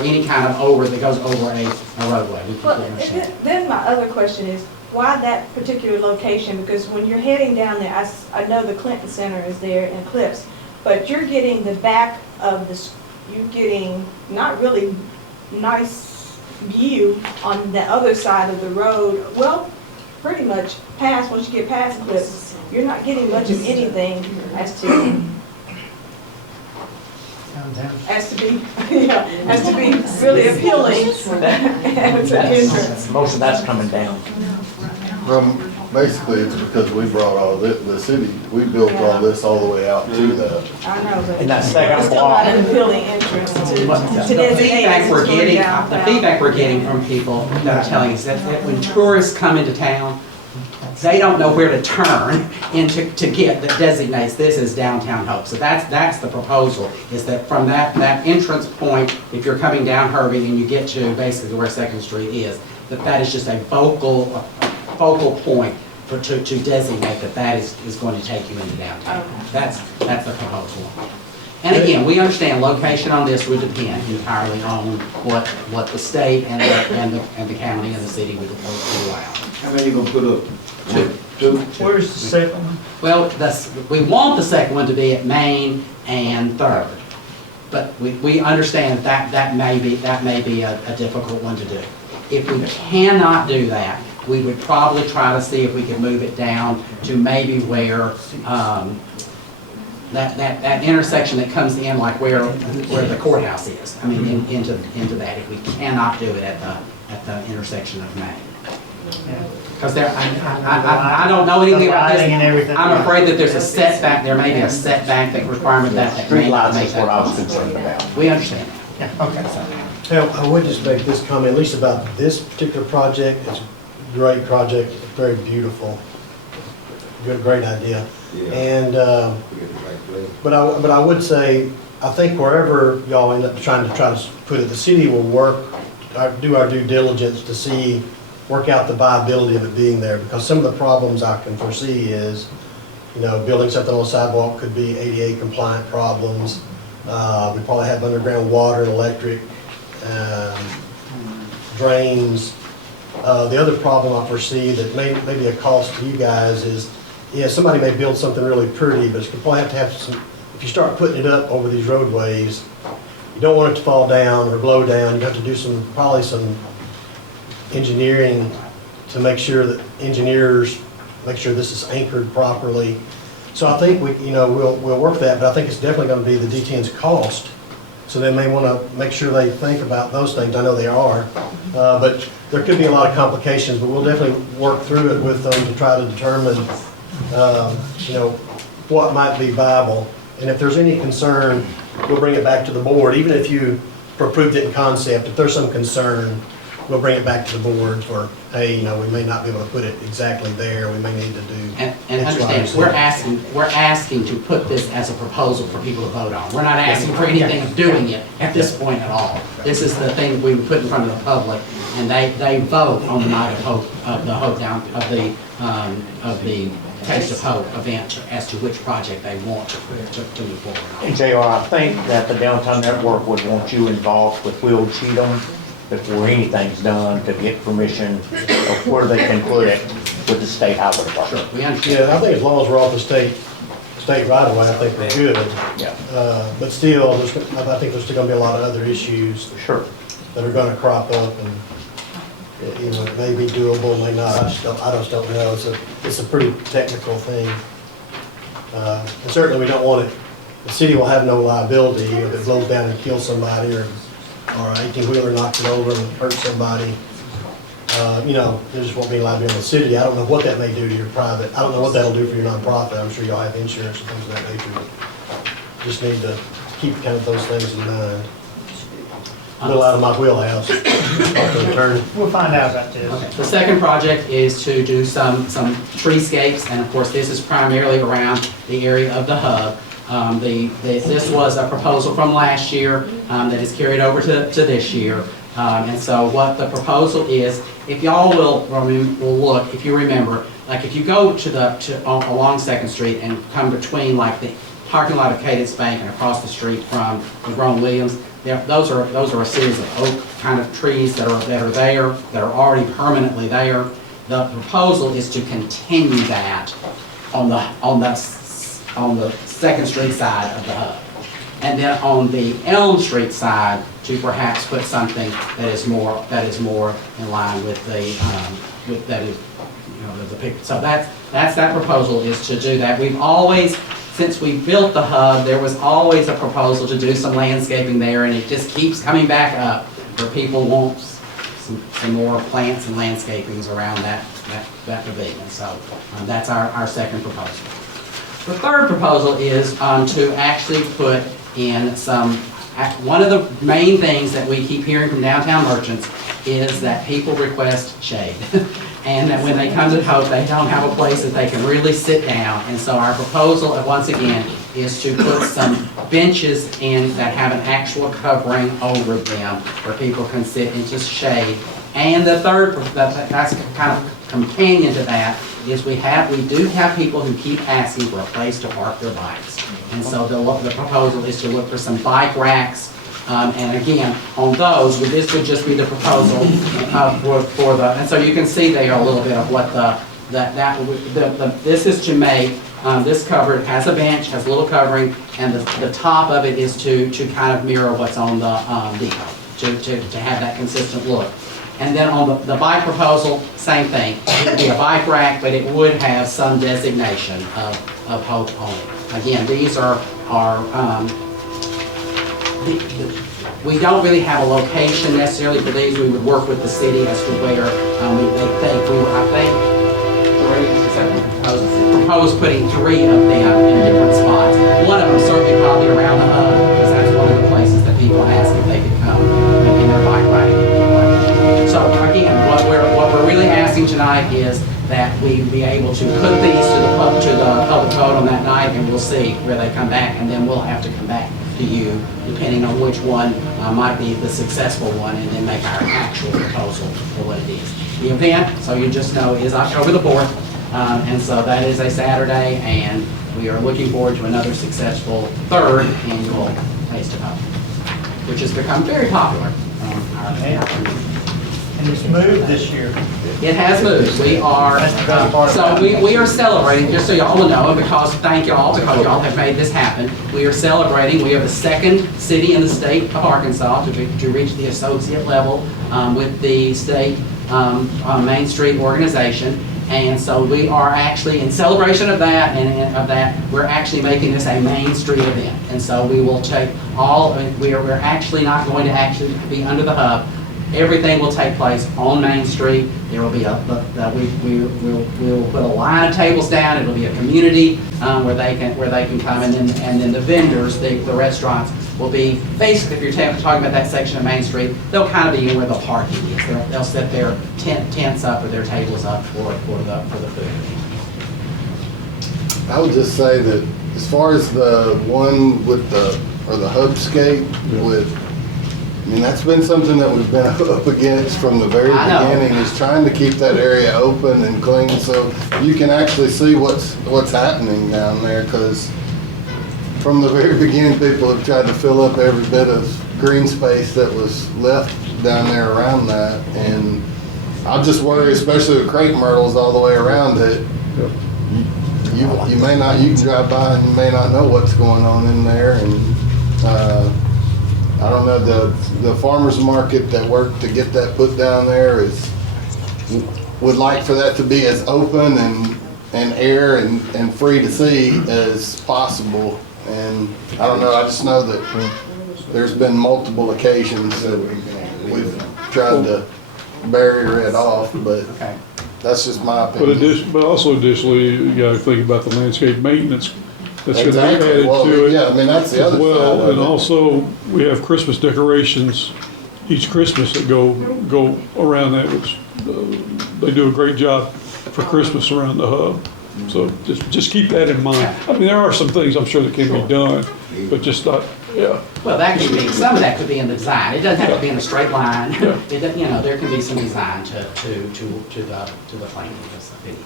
any kind of that goes over a roadway. We Well, completely understand. then my other question is, why that particular location? Because when you're heading down there, I know the Clinton Center is there in Clips, but you're getting the back of you're getting not really nice view on the other side of the road. Well, pretty much once you get past Clips, you're not getting much of anything as to. as to be, yeah, as to be really appealing as an entrance. Most of that's coming down. Basically, it's because we brought all this, the city, we built all this all the way out to that. I know, but And that second it's still not an appealing entrance to The designate feedback as we're going getting, down. the feedback we're getting from people that are telling us that when tourists come into town, they don't know where to turn to get, that designates this as downtown Hope. So that's the proposal, is that from that entrance point, if you're coming down Hervey and you get to basically where Second Street is, that is just a focal point to designate that is going to take you into downtown. Okay. That's the proposal. And again, we understand location on this would depend entirely on what the state and the county and the city would allow. How many you gonna put up? Two. Where's the second one? Well, we want the second one to be at Main and Third, but we understand that may be a difficult one to do. If we cannot do that, we would probably try to see if we could move it down to maybe where that intersection that comes in, like where the courthouse is. I mean, into that, if we cannot do it at the intersection of Main. Because I don't know anything about this. The lighting and everything. I'm afraid that there's a setback, there may be a setback that requirement that may not make Streetlights is that what I was possible. concerned about. We understand that. Yeah, okay. Now, I would just make this comment, at least about this particular project. It's a great project, it's very beautiful. Good, great idea. And, but I would say, I think wherever y'all end up trying to put it, the city will do our due diligence to work out the viability of it being there, because some of the problems I can foresee is, building something on the sidewalk could be ADA compliant problems. We probably have underground water and electric, drains. The other problem I foresee that may be a cost to you guys is, somebody may build something really pretty, but you probably have to have some, if you start putting it up over these roadways, you don't want it to fall down or blow down. You have to do probably some engineering to make sure that engineers make sure this is anchored properly. So I think we'll work that, but I think it's definitely going to be the D10's cost. So they may want to make sure they think about those things. I know they are, but there could be a lot of complications. But we'll definitely work through it with them to try to determine, what might be viable. And if there's any concern, we'll bring it back to the board. Even if you approved it in concept, if there's some concern, we'll bring it back to the board for, hey, we may not be able to put it exactly there. We may need to do. And understand, we're asking to put this as a proposal for people to vote on. We're not asking for anything of doing it at this point at all. This is the thing that we would put in front of the public, and they vote on the night of hope, of the Taste of Hope event as to which project they want to move forward on. And JR, I think that the downtown network would want you involved with Will Cheatham before anything's done to get permission of where they can put it with the state highway department. We understand. Yeah, I think as long as we're off the state right away, I think we're good. Yeah. But still, I think there's still gonna be a lot of other issues. Sure. That are gonna crop up, and, it may be doable, may not, I just don't know. It's a pretty technical thing. And certainly we don't want it, the city will have no liability if it blows down and kills somebody, or an 18-wheeler knocks it over and hurts somebody. There just won't be liability on the city. I don't know what that may do to your private, I don't know what that'll do for your nonprofit. I'm sure y'all have insurance and things of that nature, but just need to keep kind of those things in mind. A little out of my wheelhouse. We'll find out about this. Okay. The second project is to do some treescapes, and of course, this is primarily around the area of the hub. This was a proposal from last year that is carried over to this year. And so what the proposal is, if y'all will look, if you remember, like if you go along Second Street and come between like the parking lot of Cadence Bank and across the street from the Grown Williams, those are a series of oak kind of trees that are there, that are already permanently there. The proposal is to continue that on the Second Street side of the hub. And then on the Elm Street side, to perhaps put something that is more in line with the picture. So that proposal is to do that. We've always since we built the hub, there was always a proposal to do some landscaping there, and it just keeps coming back up where people want some more plants and landscapings around that pavilion. So that's our second proposal. The third proposal is to actually put in one of the main things that we keep hearing from downtown merchants is that people request shade. And that when they come to Hope, they don't have a place that they can really sit down. And so our proposal, once again, is to put some benches in that have an actual covering over them where people can sit in just shade. And the third, that's kind of companion to that, is we do have people who keep asking for a place to park their bikes. And so the proposal is to look for some bike racks. And again, on those, this would just be the proposal for the, and so you can see there a little bit of what this is to make, this cover has a bench, has a little covering, and the top of it is to kind of mirror what's on the depot, to have that consistent look. And then on the bike proposal, same thing. It would be a bike rack, but it would have some designation of Hope on it. Again, these are we don't really have a location necessarily for these. We would work with the city as to where they think propose putting 3 of them in different spots. One of them certainly probably around the hub, because that's one of the places that people ask if they could come in their bike riding. So again, what we're really asking tonight is that we be able to put these to the public vote on that night, and we'll see where they come back, and then we'll have to come back to you, depending on which one might be the successful one, and then make our actual proposal for what it is. The event, so you just know, is October the 4th, and so that is a Saturday, and we are looking forward to another successful 3rd annual Taste of Hope, which has become very popular. And it's moved this year. It has moved. We are, we are celebrating, just so y'all will know, and thank y'all, because y'all have made this happen. We are celebrating, we are the 2nd city in the state of Arkansas to reach the associate level with the state Main Street organization. And so we are actually, in celebration of that, we're actually making this a Main Street event. And so we will take we're actually not going to actually be under the hub. Everything will take place on Main Street. There will be we'll put a line of tables down. It'll be a community where they can come, and then the vendors, the restaurants will be basically, if you're talking about that section of Main Street, they'll kind of be in where the parking is. They'll set their tents up or their tables up for the food. I would just say that as far as the one with the hubscape with, I mean, that's been something that we've been up against from the very beginning, is trying to keep that area open and clean so you can actually see what's happening down there, because from the very beginning, people have tried to fill up every bit of green space that was left down there around that. And I just worry, especially with crepe myrtles all the way around it, you can drive by and you may not know what's going on in there. And I don't know, the farmer's market that worked to get that put down there would like for that to be as open and air and free to see as possible. And I don't know, I just know that there's been multiple occasions that we've tried to barrier it off, but that's just my opinion. But also additionally, you gotta think about the landscape maintenance that's gonna be added to it. Yeah, I mean, that's the other side of it. And also, we have Christmas decorations each Christmas that go around that, which they do a great job for Christmas around the hub. So just keep that in mind. I mean, there are some things I'm sure that can be done, but just not, yeah. Well, that could be, some of that could be in the design. It doesn't have to be in a straight line. There can be some design to the planting of this video.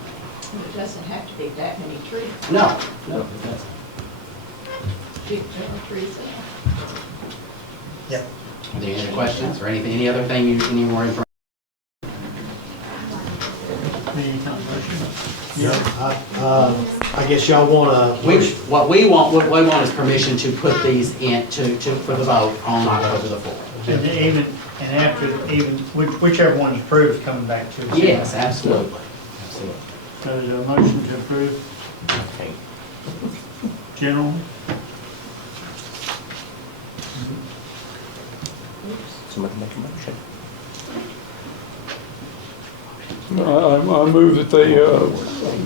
It doesn't have to be that many trees. No, it doesn't. Trees. Yep. Are there any other questions or anything? Any other thing you need more information? I guess y'all wanna. What we want is permission to put these in, for the vote on October the 4th. And whichever one is approved is coming back to us. Yes, absolutely. So there's a motion to approve. Okay. general. Somebody make a motion. I move that they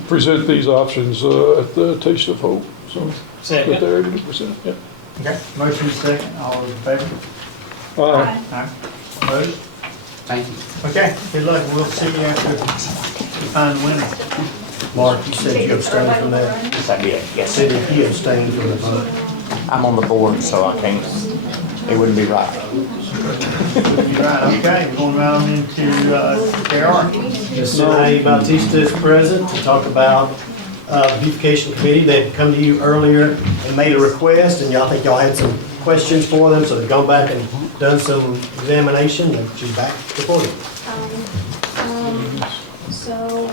present these options at the Taste of Hope, so that they're able to present, yeah. Okay. Motion second, all those in favor? Aye. Aye. Opposed? Thank you. Okay, good luck, we'll see you after you find the winner. Mark, you said you abstained from that? Yes, I did, yes. Cindy, you abstained from the vote? I'm on the board, so I can't, it wouldn't be right. You're right, okay, we're going around into, KR. Ms. Sinai Bautista is present to talk about the beautification committee. They've come to you earlier and made a request, and y'all think y'all had some questions for them, so they've gone back and done some examination, and she's back before you. So,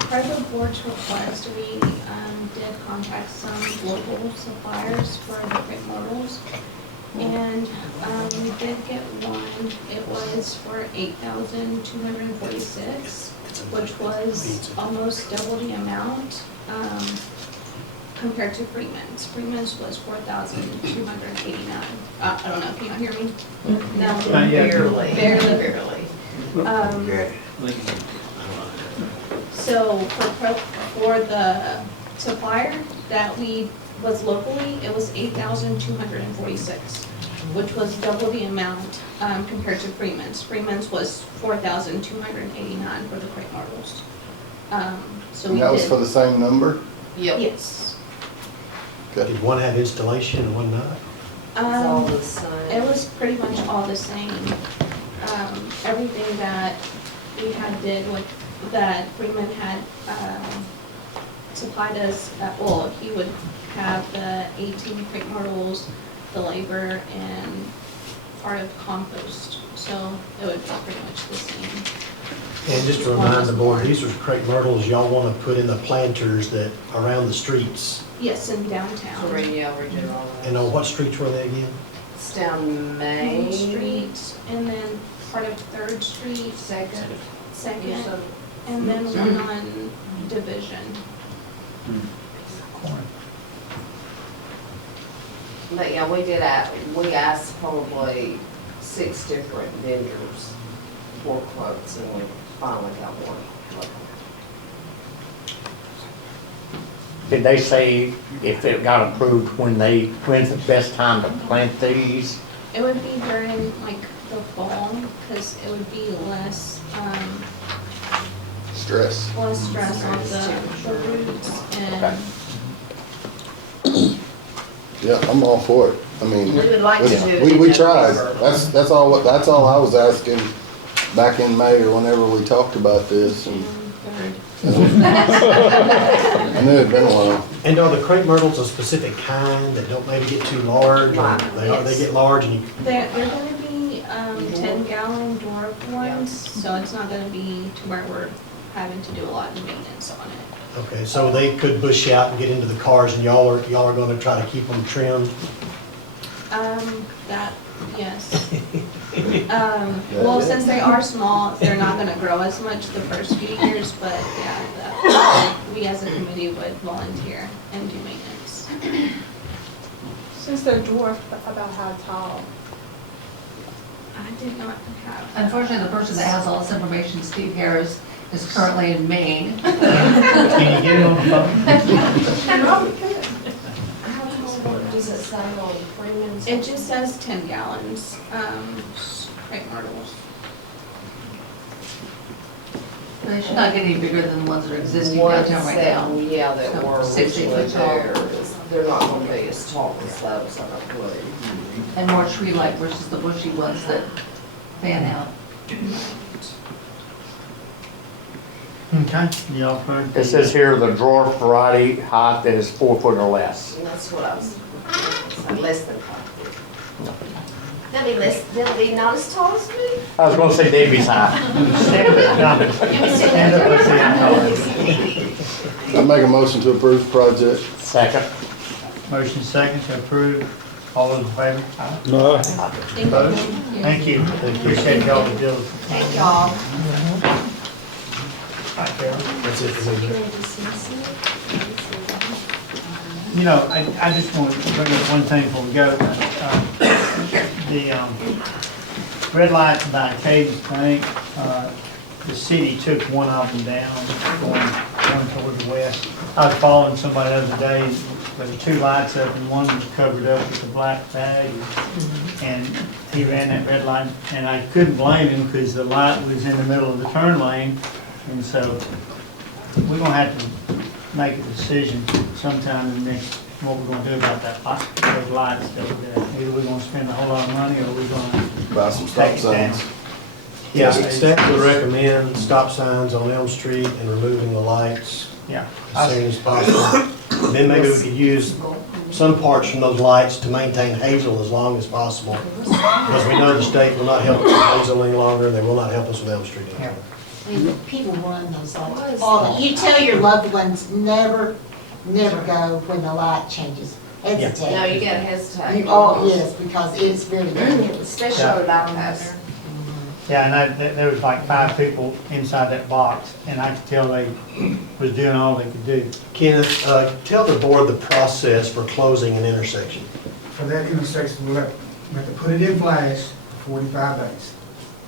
per the board's request, we did contact some local suppliers for the quick models. And we did get one. It was for $8,246, which was almost double the amount compared to Freeman's. Freeman's was $4,289. I don't know, can you hear me? No, Barely. Barely. So for the supplier that we was locally, it was $8,246, which was double the amount compared to Freeman's. Freeman's was $4,289 for the crate marbles. So we That was did- for the same number? Yep. Yes. Okay. Did one have installation and one not? It was pretty much all the same. Everything that we had did, like, that Freeman had supplied us, well, he would have the 18 crate myrtles, the labor, and part of compost. So it would be pretty much the same. And just to remind the board, these are crepe myrtles y'all want to put in the planters that around the streets. Yes, in downtown. And on what streets were they again? It's down Main Main. Street, and then part of 3rd Street. Second. Second, and then one on Division. But yeah, we asked probably 6 different vendors for quotes, and we finally got one. Did they say if it got approved, when's the best time to plant these? It would be during like the fall, because it would be less, Stress. less stress on the roots and. Yeah, I'm all for it. I mean, We would like to do it we in tried. November. That's all I was asking back in May or whenever we talked about this. And I knew it'd been a while. And are the crepe myrtles a specific kind that don't maybe get too large? Or they get large and you, They're gonna be 10-gallon dwarf ones, so it's not gonna be to where we're having to do a lot of maintenance on it. okay, so they could bush out and get into the cars and y'all are going to try to keep them trimmed? Yes. Well, since they are small, they're not gonna grow as much the first few years, but yeah, we as a committee would volunteer and do maintenance. Since they're dwarfed, about how tall? I did not have. Unfortunately, the person that has all this information, Steve Harris, is currently in Maine. Can you get it on the phone? Does it say on Freeman's? It just says 10 gallons, crepe myrtles. They should not get any bigger than the ones that are existing Ones downtown right that- now. Yeah, that were 60 originally foot tall. there, they're not gonna be as tall as those, I don't believe. And more tree-like versus the bushy ones that fan out. Okay, y'all heard. It says here the dwarf variety height that is 4 foot or less. And that's what I was, less than 5 feet. They'll be not as tall as me. I was gonna say Davy's height. Stand up, let's see how tall it is. I make a motion to approve the project. Second. Motion second to approve. All those in favor? No. Opposed? Thank you. Appreciate y'all to deal with. Thank y'all. That's it for me. You know, I just want to bring up one thing before we go. The red lights by Cadence Bank, the city took one of them down, going toward the west. I was following somebody the other day, there were two lights up and one was covered up with a black bag. And he ran that red light, and I couldn't blame him because the light was in the middle of the turn lane. And so we're gonna have to make a decision sometime in the next, what we're gonna do about that, those lights over there. Either we're gonna spend a whole lot of money or we're gonna Buy some stop take it down. signs. Yeah, staff would recommend stop signs on Elm Street and removing the lights Yeah. as soon as possible. Then maybe we could use some parts from those lights to maintain Hazel as long as possible. Because we know the state will not help us with Hazel any longer, they will not help us with Elm Street any longer. People run those lights all the, you tell your loved ones, never go when the light changes. Hesitate. No, you gotta hesitate. Yes, because it is very dangerous. Especially with bypass. Yeah, and there was like 5 people inside that box, and I could tell they was doing all they could do. Kenneth, tell the board the process for closing an intersection. For that intersection, we'll have to put it in flash for 45 days.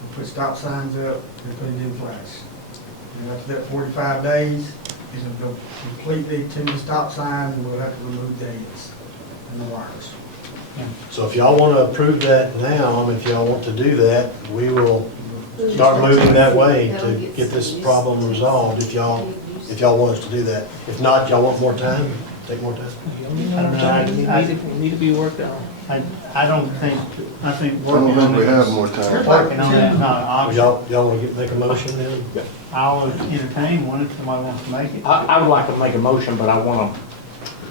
We'll put stop signs up and put it in flash. And after that 45 days, it'll go completely to the stop sign, and we'll have to remove the heads and the wires. So if y'all want to approve that now, if y'all want to do that, we will start moving that way to get this problem resolved, if y'all want us to do that. If not, y'all want more time, take more time. It need to be worked out. I don't think, I think I don't working think on we it, have more time. working on that is not an option. Y'all want to make a motion then? I'll entertain one if somebody wants to make it. I would like to make a motion, but I want to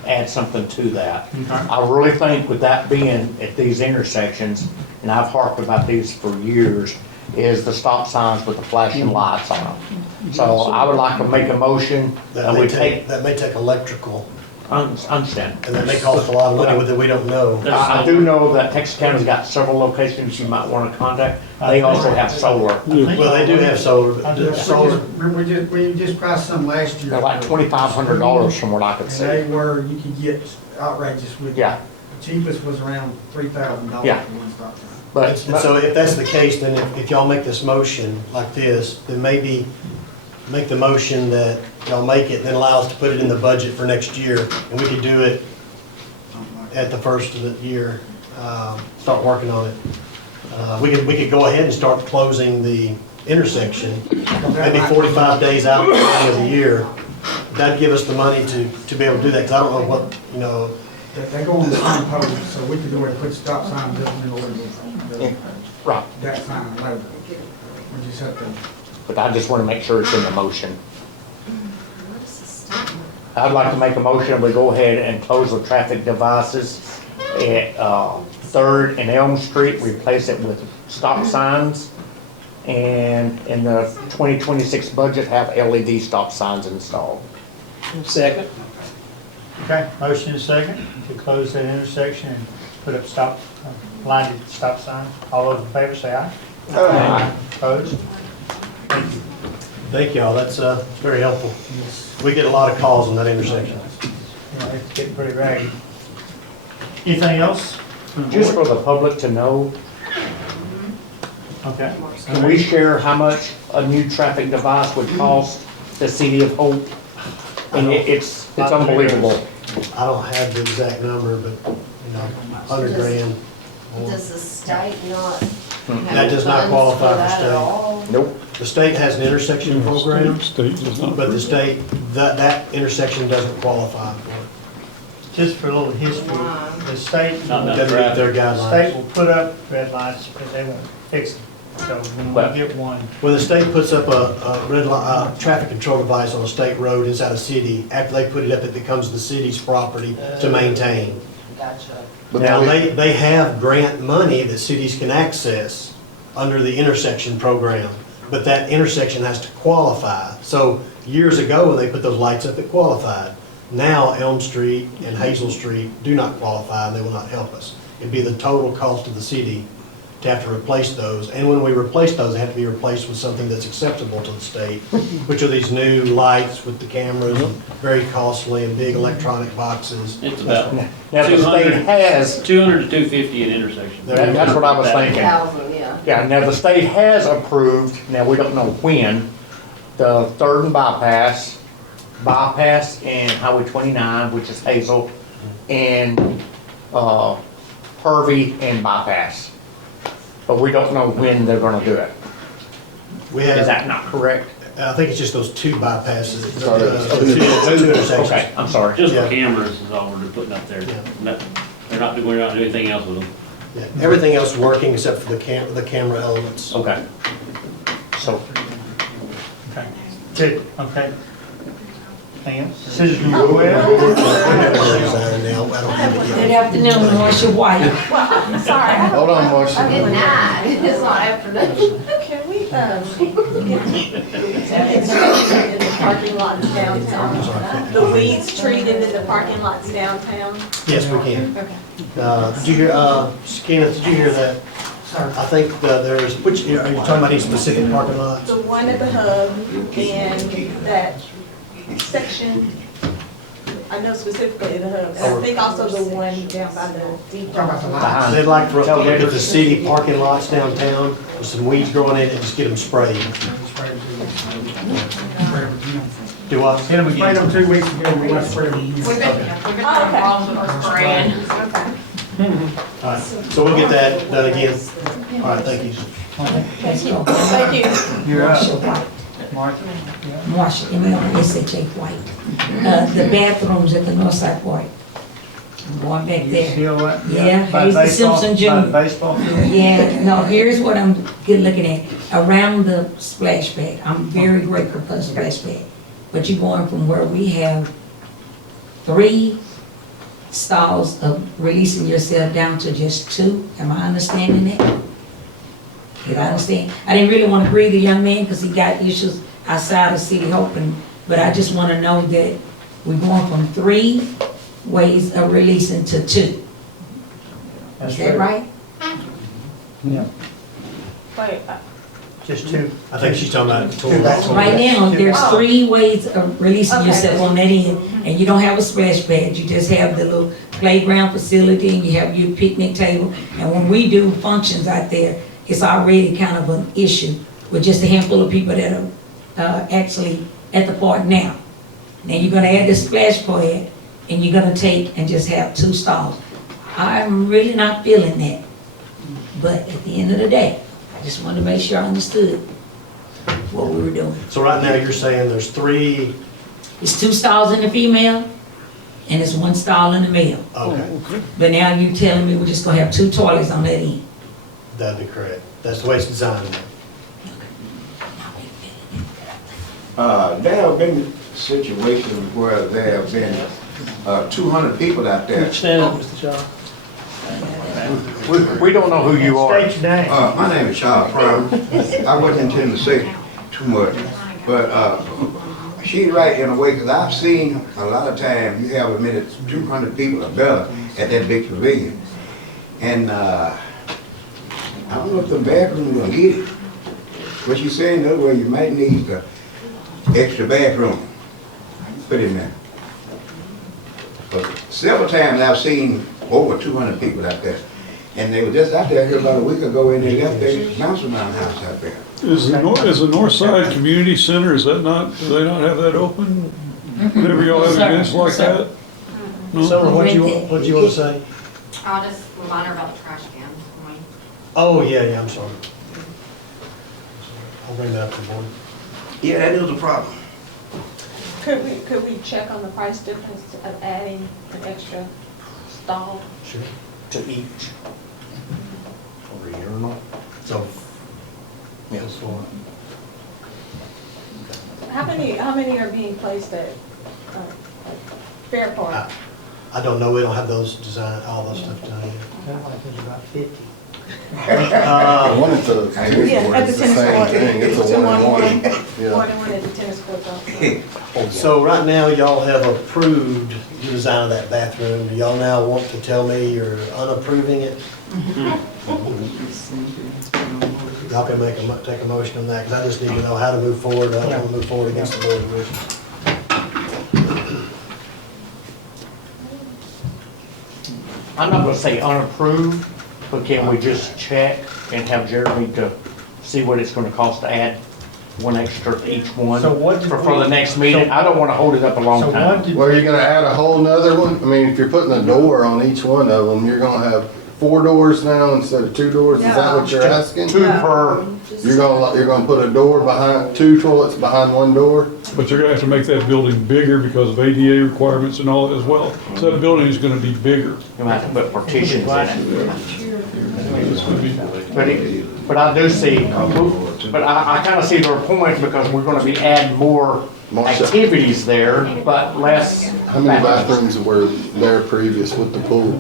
add something to that. Okay. I really think with that being at these intersections, and I've harped about these for years, is the stop signs with the flashing lights on them. So I would like to make a motion that we take, That may take electrical, understand. and that may cost a lot of money that we don't know. I do know that Texas County's got several locations you might want to contact. They also have solar. Well, they do have solar. Solar. We just priced some last year. They're like $2,500 from what I could And see. they were, you could get outrageous with them. Yeah. The cheapest was around $3,000 Yeah. for one stop sign. But, And so if that's the case, then if y'all make this motion like this, then maybe make the motion that y'all make it, then allow us to put it in the budget for next year, and we could do it at the first of the year, start working on it. We could go ahead and start closing the intersection, maybe 45 days out at the end of the year. That'd give us the money to be able to do that, because I don't know what, you know. They go on the same post, so we could go ahead and put stop signs up in order right. that sign later. We just have to. but I just want to make sure it's in the motion. I'd like to make a motion, we go ahead and close the traffic devices at 3rd and Elm Street, replace it with stop signs, and in the 2026 budget, have LED stop signs installed. Second. Okay, motion is second to close that intersection and put up lighted stop signs. All those in favor say aye. Aye. Opposed? Thank you. Thank y'all, that's very helpful. We get a lot of calls on that intersection. Yeah, it's getting pretty ragged. Anything else? from the Just board? for the public to know, Okay. can we share how much a new traffic device would cost the City of Hope? And it's unbelievable. I don't have the exact number, but, you know, 100 grand. Does the state not have That does not funds qualify for that state. at all? Nope. The state has an intersection program, State does not. but the state, that intersection doesn't qualify for it. Just for a little history, the state, Doesn't meet their the guidelines. state will put up red lights, but they won't fix them. So when we get one, When the state puts up a red light, traffic control device on a state road inside a city, after they put it up, it becomes the city's property to maintain. Gotcha. Now, they have grant money that cities can access under the intersection program, but that intersection has to qualify. So years ago, when they put those lights up, it qualified. Now Elm Street and Hazel Street do not qualify, and they will not help us. It'd be the total cost of the city to have to replace those. And when we replace those, they have to be replaced with something that's acceptable to the state, which are these new lights with the cameras, and very costly and big electronic boxes. It's about Now, the state has, 200 to 250 at intersection. that's what I was thinking. 1,000, yeah. Yeah, now the state has approved, now we don't know when, the third and bypass and Highway 29, which is Hazel, and Hervey and bypass. But we don't know when they're gonna do it. We have, Is that not correct? I think it's just those two bypasses. Sorry. Two intersections. Okay, I'm sorry. Just Yeah. for cameras is all we're putting up there. No, we're not doing anything else with them. Yeah, everything else working except for the camera elements. Okay. So, Good, okay. Anything else? Citizen Ruel? Good afternoon, Marcia White. Well, sorry. Hold on, Marcia. At night, it's not afternoon. Can we, get in the parking lots downtown? The weeds treated in the parking lots downtown? Yes, we can. Okay. Did you hear, Kenneth, did you hear that? I think there's, which, are you talking about any specific parking lots? The one at the hub and that section, I know specifically the hub. And I think also the one down by the depot. They'd like for us to look at the city parking lots downtown with some weeds growing in it and just get them sprayed. Do what? Yeah, we sprayed them 2 weeks ago, we must spray them again. We've been having problems with our spraying. Okay. All right, so we'll get that done again. All right, thank you. Let's go. Thank you. You're Marcia up. White. Martha? Marcia, M-A-R-S-H-A White. The bathrooms at the Northside Park. I'm going back You there. still what? Yeah, By here's the baseball- Simpson by Jr. the baseball field? Yeah, no, here's what I'm good looking at. Around the splash pad, I'm very grateful for the splash pad. But you're going from where we have 3 stalls of releasing yourself down to just 2. Am I understanding that? Did I understand? I didn't really want to breathe the young man because he got issues outside of City Hope, but I just want to know that we're going from 3 ways of releasing to 2. Is that right? Yeah. Wait, Just 2. I think she's talking about. Right now, there's Oh. 3 ways of releasing Okay. yourself on that end, and you don't have a splash pad, you just have the little playground facility, and you have your picnic table, and when we do functions out there, it's already kind of an issue with just a handful of people that are actually at the park now. Now, you're gonna add the splash pad, and you're gonna take and just have 2 stalls. I'm really not feeling that, but at the end of the day, I just wanted to make sure I understood what we were doing. So right now, you're saying there's 3, It's 2 stalls in the female, and it's 1 stall in the male. okay, But now you telling me we're just gonna have 2 toilets on that end. that'd be correct. That's the way it's designed. There have been situations where there have been 200 people out there. Stand up, Mr. Shaw. we don't know who you are. State your name. My name is Charles Brown. I wasn't intending to say too much, but she's right in a way, because I've seen a lot of times you have a minute 200 people or better at that big pavilion. And I don't know if the bathroom will get it. What you're saying, in other words, you might need the extra bathroom put in there. But several times I've seen over 200 people out there. And they were just out there here about a week ago, and they left their mouse around house out there. Is the North Side Community Center, is that not, do they not have that open? Whenever y'all have events like that? No? Summer, what do you want to say? I'll just remind her about the trash can. Oh, yeah, I'm sorry. I'll bring that up to the board. Yeah, that is a problem. could we check on the price difference of adding an extra stall? Sure. To each. Over here or not? So, Yeah. How many are being placed at Fair Park? I don't know, we don't have those design, all those stuff done yet. Sounds like there's about 50. The one at the tennis Yeah, court at the is the tennis same court. thing, it's It's a a 1-on-1. 1-on-1. Yeah. More than one at the tennis court also. So right now, y'all have approved the design of that bathroom. Do y'all now want to tell me you're unapproving it? Y'all can take a motion on that, because I just need to know how to move forward. I don't want to move forward against the board's wishes. I'm not gonna say unapproved, but can we just check and have Jeremy to see what it's gonna cost to add one extra each one So what did for the we- next meeting? I don't wanna hold it up a long So time. what did, Well, you're gonna add a whole nother one? I mean, if you're putting a door on each one of them, you're gonna have 4 doors now instead of 2 doors? Is that what you're asking? Two per, You're gonna put a door behind, 2 toilets behind 1 door? But you're gonna have to make that building bigger because of ADA requirements and all as well. So that building is gonna be bigger. you might have to put partitions in it. It's gonna be- But I do see, but I kinda see their point because we're gonna be adding more activities there, but less. How many bathrooms were there previous with the pool?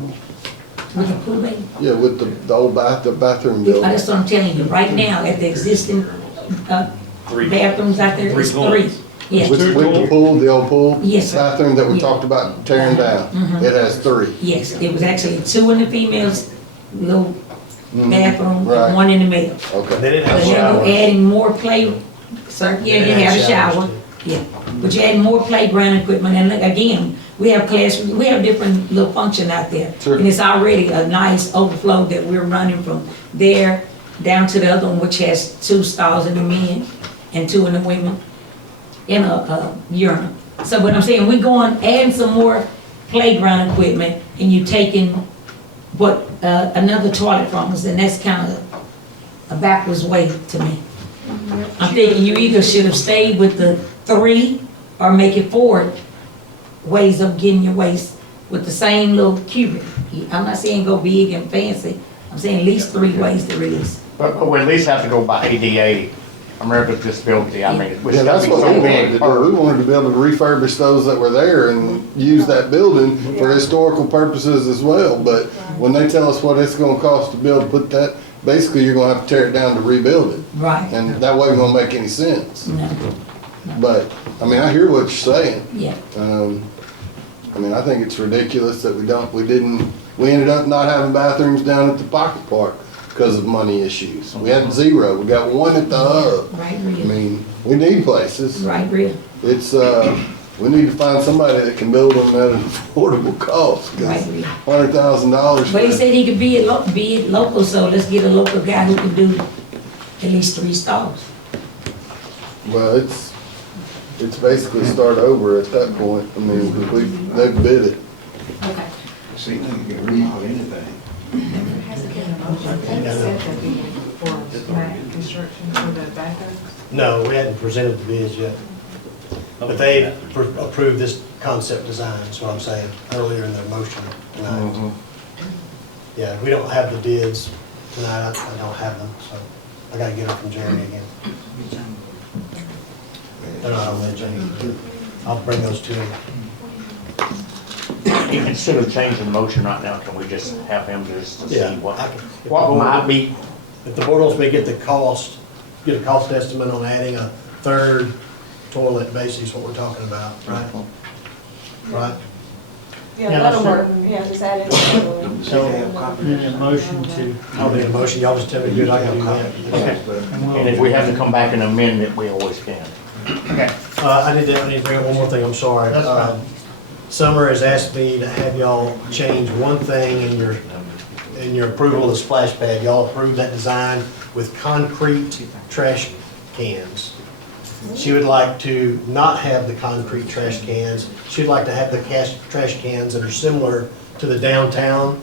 With the pool bay? Yeah, with the old the bathroom building. That's what I'm telling you, right now, at the existing bathrooms out there, it's 3. Yes. With the pool, the old pool? Yes, sir. Bathroom that we Yeah. talked about tearing down? Mhm. It has 3? Yes, it was actually 2 in the females' little bathroom, Right. and 1 in the male. Okay. They didn't have But now showers. you're adding more play, sir, yeah, you have a shower, yeah. But you're adding more playground equipment, and look, again, we have classrooms, we have different little function out there. Sure. And it's already a nice overflow that we're running from there down to the other one, which has 2 stalls in the men and 2 in the women, in a urinal. So what I'm saying, we're going, adding some more playground equipment, and you taking what, another toilet from us, and that's kind of a backwards way to me. I'm thinking you either should have stayed with the 3 or make it 4 ways of getting your waste with the same little cubic. I'm not saying go big and fancy, I'm saying at least 3 ways to release. But we at least have to go by ADA, America's Disability, I mean, which Yeah, that's gotta be what so we wanted big. to do. We wanted to be able to refurbish those that were there and use that building for historical purposes as well. But when they tell us what it's gonna cost to build, put that, basically you're gonna have to tear it down to rebuild it. Right. And that wasn't gonna make any sense. No, But, I mean, I hear what you're saying. yeah. I mean, I think it's ridiculous that we ended up not having bathrooms down at the pocket park because of money issues. We had 0, we got 1 at the hub. Right, I real. mean, we need places. Right, real. It's, we need to find somebody that can build them at an affordable cost. 'Cause Right, real. $100,000. But he said he could be it local, so let's get a local guy who can do at least 3 stalls. Well, it's basically start over at that point. I mean, 'cause they've bid it. Okay. See, you can remodel anything. No, we hadn't presented the bids yet. But they approved this concept design, is what I'm saying, earlier in their motion tonight. Yeah, we don't have the bids tonight, I don't have them, so I gotta get them from Jeremy again. They're not on the agenda. I'll bring those to him. Instead of changing the motion right now, can we just have him just to see Yeah, what might be? If the board wants me to get a cost estimate on adding a 3rd toilet, basically is what we're talking about, right? Right? Yeah, Yeah, that'll sure. work, yeah, just add it. So, need a motion to, I'll need a motion, y'all just tell me good, I can do that. okay. And if we have to come back and amend it, we always can. Okay. I need to bring up one more thing, I'm sorry. That's fine. Summer has asked me to have y'all change one thing in your approval of the splash pad. Y'all approved that design with concrete trash cans. She would like to not have the concrete trash cans. She'd like to have the trash cans that are similar to the downtown.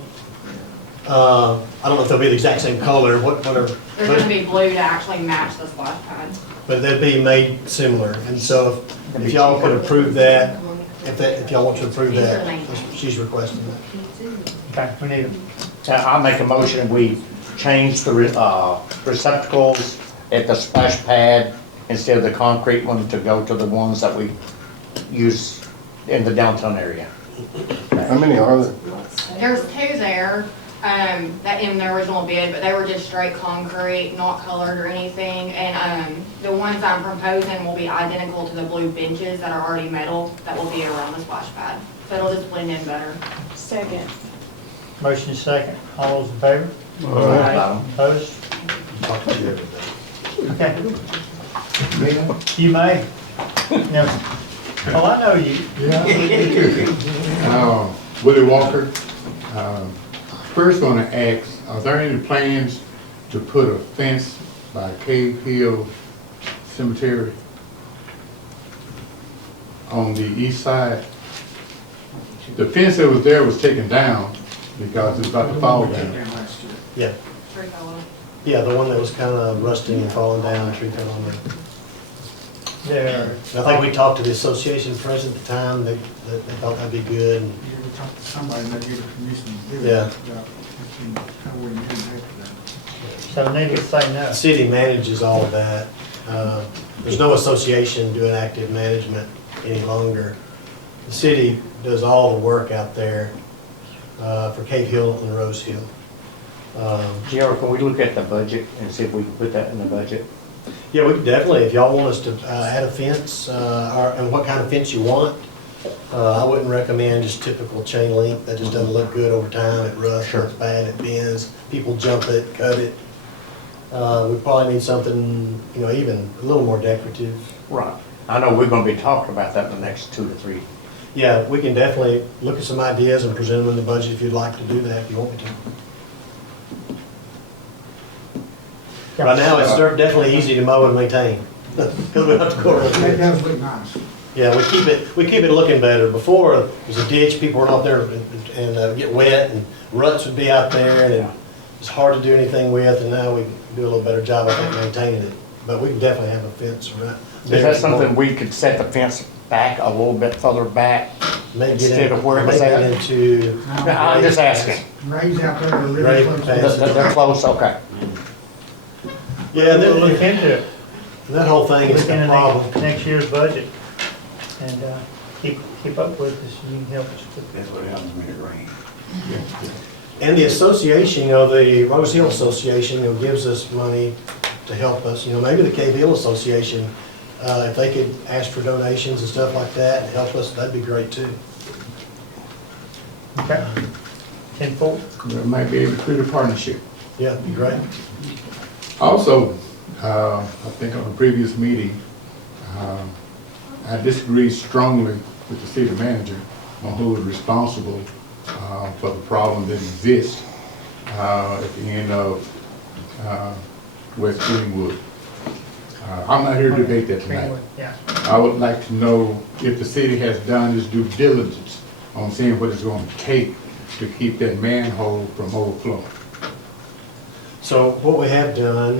I don't know if they'll be the exact same color, what are. They're gonna be blue to actually match the splash pad. But they'd be made similar, and so if y'all could approve that, if y'all want to approve that, she's requesting that. Okay, we need I'll make a motion, we change the receptacles at the splash pad instead of the concrete one to go to the ones that we use in the downtown area. How many are there? There's 2 there, that in the original bid, but they were just straight concrete, not colored or anything. And, the ones I'm proposing will be identical to the blue benches that are already metal that will be around the splash pad. So it'll just blend in better. Second. Motion is second. All those in favor? Aye. Opposed? Talk to you every day. Okay. You may. No. Oh, I know you. Willie Walker. First want to ask, are there any plans to put a fence by Cave Hill Cemetery on the east side? The fence that was there was taken down because it's about to fall down. Yeah. Yeah, the one that was kind of rusting and falling down, tree fell on there. There. I think we talked to the association president at the time, they thought that'd be good. and- Yeah, we talked to somebody and they gave us permission to do it. Yeah. Kind of wouldn't do that. So needless to say no. The city manages all of that. There's no association doing active management any longer. The city does all the work out there for Cave Hill and Rose Hill. Gerald, can we look at the budget and see if we can put that in the budget? Yeah, we could definitely, if y'all want us to add a fence, and what kind of fence you want. I wouldn't recommend just typical chain link, that just doesn't look good over time, it rusts, it's bad, it bends, people jump it, cut it. We probably need something, even a little more decorative. Right. I know we're gonna be talking about that in the next 2 to 3. Yeah, we can definitely look at some ideas and present them in the budget if you'd like to do that, if you want me to. Right now, it's definitely easy to mow and maintain, because we don't have to go around. That does look nice. Yeah, we keep it looking better. Before, it was a ditch, people were out there and get wet, and ruts would be out there, and it's hard to do anything with, and now we do a little better job, I think, maintaining it. But we can definitely have a fence around. Is that something we could set the fence back a little bit further back instead of where it was at? Into. I'm just asking. Ray's out there, they're really close. They're close, okay. Yeah, We'll look into it. that whole thing is Look the into problem. next year's budget and keep up with us, you can help us with That's what happens when it rains. And the association, the Rose Hill Association, gives us money to help us. Maybe the Cave Hill Association, if they could ask for donations and stuff like that and help us, that'd be great too. Okay. 10-4. We might be able to create a partnership. Yeah, that'd be great. Also, I think on a previous meeting, I disagreed strongly with the city manager on who was responsible for the problem that exists at the end of West Greenwood. I'm not here to debate that tonight. Yeah. I would like to know if the city has done its due diligence on seeing what it's going to take to keep that manhole from overflowing. So what we have done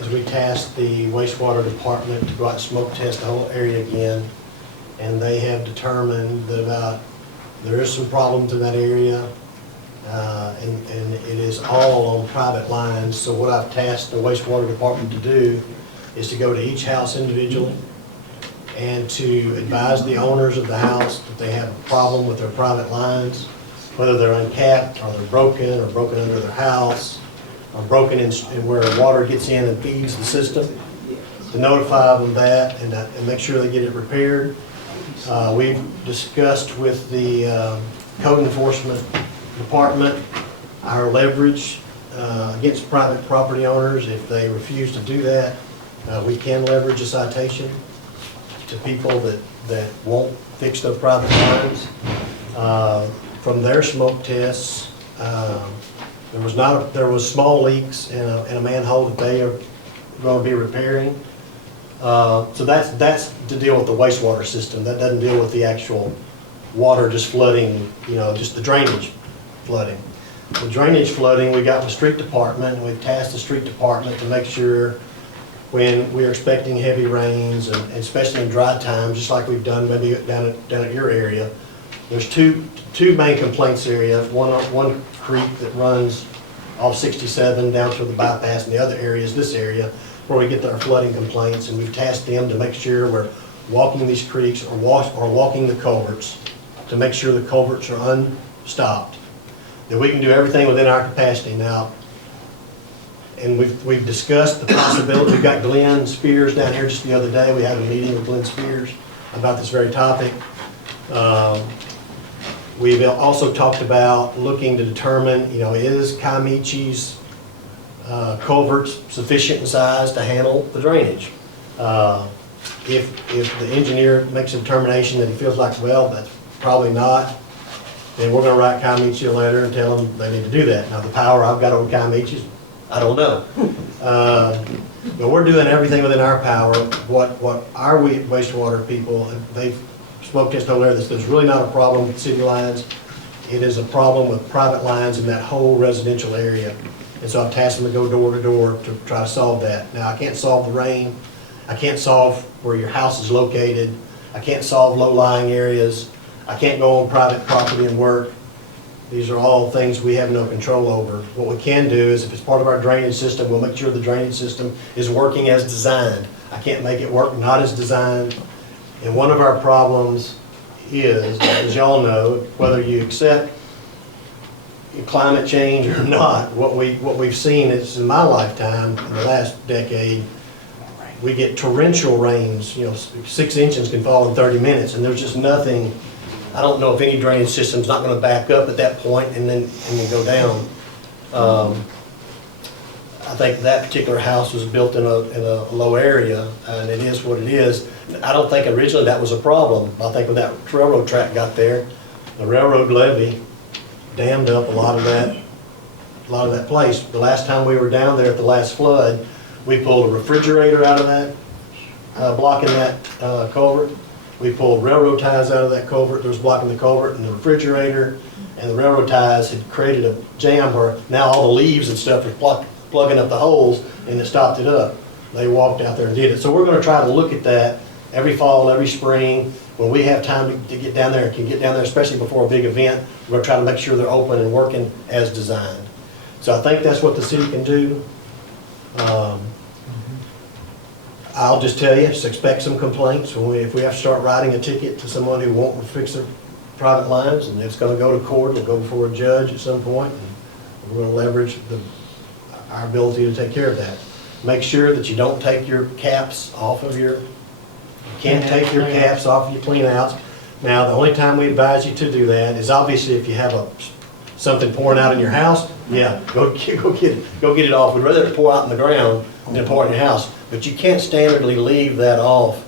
is we tasked the wastewater department to go out and smoke test the whole area again. And they have determined that there is some problems in that area. And it is all on private lines. So what I've tasked the wastewater department to do is to go to each house individually and to advise the owners of the house that they have a problem with their private lines, whether they're uncapped or they're broken under their house, or broken in where water gets in and feeds the system, to notify them that and make sure they get it repaired. We've discussed with the code enforcement department our leverage against private property owners. If they refuse to do that, we can leverage a citation to people that won't fix their private lines. From their smoke tests, there was small leaks in a manhole that they are going to be repairing. So that's to deal with the wastewater system. That doesn't deal with the actual water just flooding, just the drainage flooding. The drainage flooding, we got the street department, and we've tasked the street department to make sure when we're expecting heavy rains, and especially in dry times, just like we've done maybe down at your area, there's two main complaints areas. One creek that runs off 67 down to the bypass, and the other area is this area where we get our flooding complaints, and we've tasked them to make sure we're walking these creeks or walking the culverts to make sure the culverts are unstopped, that we can do everything within our capacity now. And we've discussed the possibility. We've got Glenn Spears down here just the other day. We had a meeting with Glenn Spears about this very topic. We've also talked about looking to determine, is Kaimichi's culverts sufficient in size to handle the drainage? If the engineer makes a determination that he feels like, well, that's probably not, then we're gonna write Kaimichi a letter and tell them they need to do that. Now, the power I've got over Kaimichi's, I don't know. But we're doing everything within our power. What our wastewater people, they've smoke test over there, there's really not a problem with city lines. It is a problem with private lines in that whole residential area. And so I've tasked them to go door to door to try to solve that. Now, I can't solve the rain. I can't solve where your house is located. I can't solve low-lying areas. I can't go on private property and work. These are all things we have no control over. What we can do is, if it's part of our drainage system, we'll make sure the drainage system is working as designed. I can't make it work not as designed. And one of our problems is, as y'all know, whether you accept climate change or not, what we've seen is, in my lifetime, in the last decade, we get torrential rains, 6 inches can fall in 30 minutes, and there's just nothing. I don't know if any drainage system's not gonna back up at that point and then go down. I think that particular house was built in a low area, and it is what it is. I don't think originally that was a problem. I think when that railroad track got there, the railroad levee dammed up a lot of that place. The last time we were down there at the last flood, we pulled a refrigerator out of that, blocking that culvert. We pulled railroad ties out of that culvert that was blocking the culvert, and the refrigerator and the railroad ties had created a jam where now all the leaves and stuff are plugging up the holes, and it stopped it up. They walked out there and did it. So we're going to try to look at that every fall, every spring, when we have time to get down there and can get down there, especially before a big event. We're going to try to make sure they're open and working as designed. So I think that's what the city can do. I'll just tell you, just expect some complaints if we have to start writing a ticket to someone who won't fix their private lines, and it's going to go to court, it'll go before a judge at some point, and we're going to leverage our ability to take care of that. Make sure that you don't take your caps off of you can't take your caps off of your clean outs. Now, the only time we advise you to do that is obviously if you have something pouring out in your house, yeah, go get it off. We'd rather it pour out in the ground than pour in your house. But you can't standardly leave that off,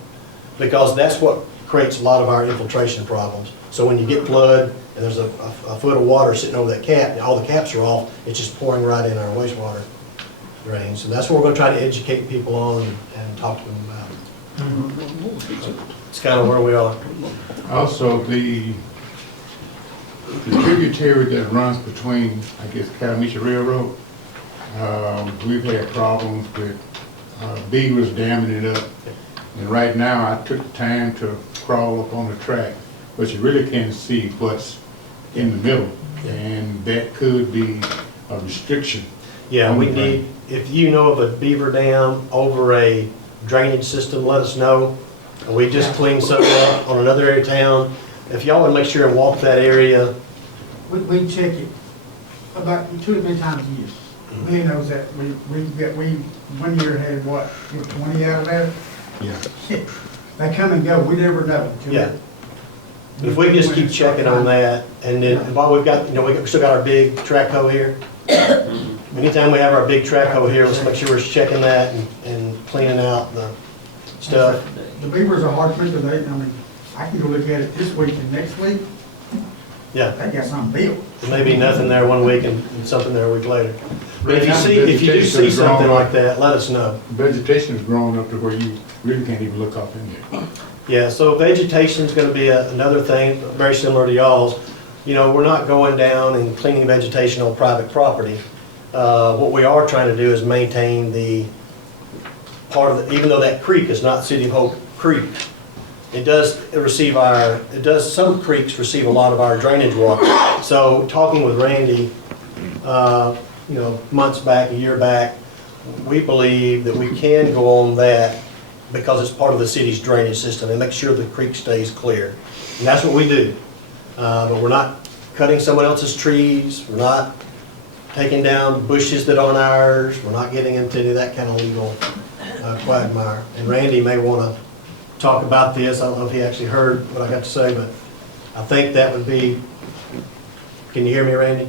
because that's what creates a lot of our infiltration problems. So when you get flood and there's a foot of water sitting over that cap, and all the caps are off, it's just pouring right in our wastewater drains. So that's what we're going to try to educate people on and talk to them about. It's kind of where we are. Also, the tributary that runs between, I guess, Kalamazoo Railroad, we've had problems with beavers damming it up. And right now, I took the time to crawl up on the track, but you really can't see what's in the middle. And that could be a restriction. Yeah, we need, if you know of a beaver dam over a drainage system, let us know. We just cleaned some up on another area of town. If y'all would make sure and walk that area. We check it about 2 to 3 times a year. Lee knows that. We one year had what 20 out of there? Yeah. They come and go, we never know. Yeah. If we just keep checking on that, and then while we've got, we still got our big track hoe here. Anytime we have our big track hoe here, let's make sure we're checking that and cleaning out the stuff. The beavers are hard to make. I can go look at it this week and next week. Yeah. They got something built. There may be nothing there one week and something there a week later. But if you do see something like that, let us know. Vegetation is growing up to where you really can't even look up in there. Yeah, so vegetation is going to be another thing very similar to y'all's. We're not going down and cleaning vegetation on private property. What we are trying to do is maintain the part of even though that creek is not City of Hope Creek, some creeks receive a lot of our drainage water. So talking with Randy, months back, a year back, we believe that we can go on that because it's part of the city's drainage system and make sure the creek stays clear. And that's what we do. But we're not cutting someone else's trees. We're not taking down bushes that aren't ours. We're not getting into any of that kind of legal quagmire. And Randy may want to talk about this. I don't know if he actually heard what I got to say, but I think that would be Can you hear me, Randy?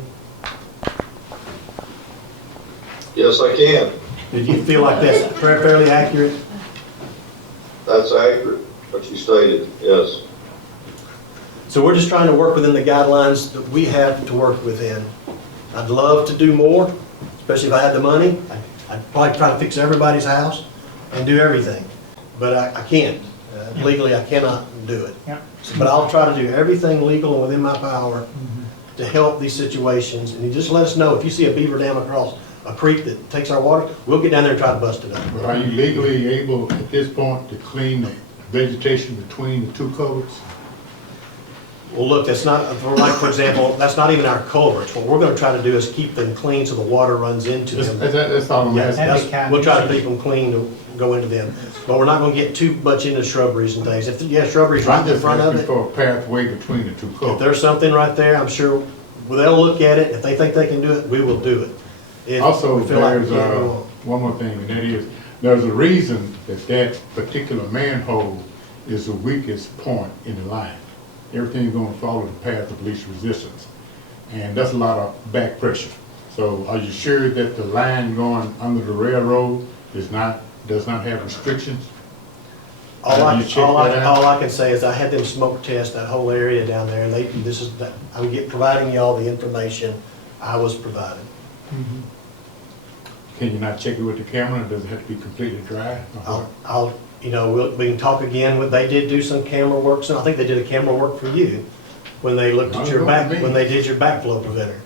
Yes, I can. Did you feel like that's fairly accurate? That's accurate, what you stated, yes. So we're just trying to work within the guidelines that we have to work within. I'd love to do more, especially if I had the money. I'd probably try to fix everybody's house and do everything, but I can't. Legally, I cannot do it. Yep. But I'll try to do everything legal and within my power to help these situations. And you just let us know if you see a beaver dam across a creek that takes our water, we'll get down there and try to bust it up. But are you legally able at this point to clean the vegetation between the two culverts? Well, look, that's not, for example, that's not even our culverts. What we're gonna try to do is keep them clean so the water runs into them. That's all I'm Yes, asking. we'll try to keep them clean to go into them. But we're not gonna get too much into shrubberies and things. If you have shrubberies right in front of it, For a pathway between the two if culverts. there's something right there, I'm sure, well, they'll look at it. If they think they can do it, we will do it. If Also, we feel like we there's can't, we won't. one more thing, and that is, there's a reason that that particular manhole is the weakest point in the line. Everything's gonna follow the path of least resistance. And that's a lot of back pressure. So are you sure that the line going under the railroad does not have restrictions? All Have you checked that out? all I can say is I had them smoke test that whole area down there, and I'm providing y'all the information I was provided. Can you not check it with the camera? Does it have to be completely dry? We can talk again. They did do some camera work, so I think they did a camera work for you when they looked at your when they did your backflow preventer.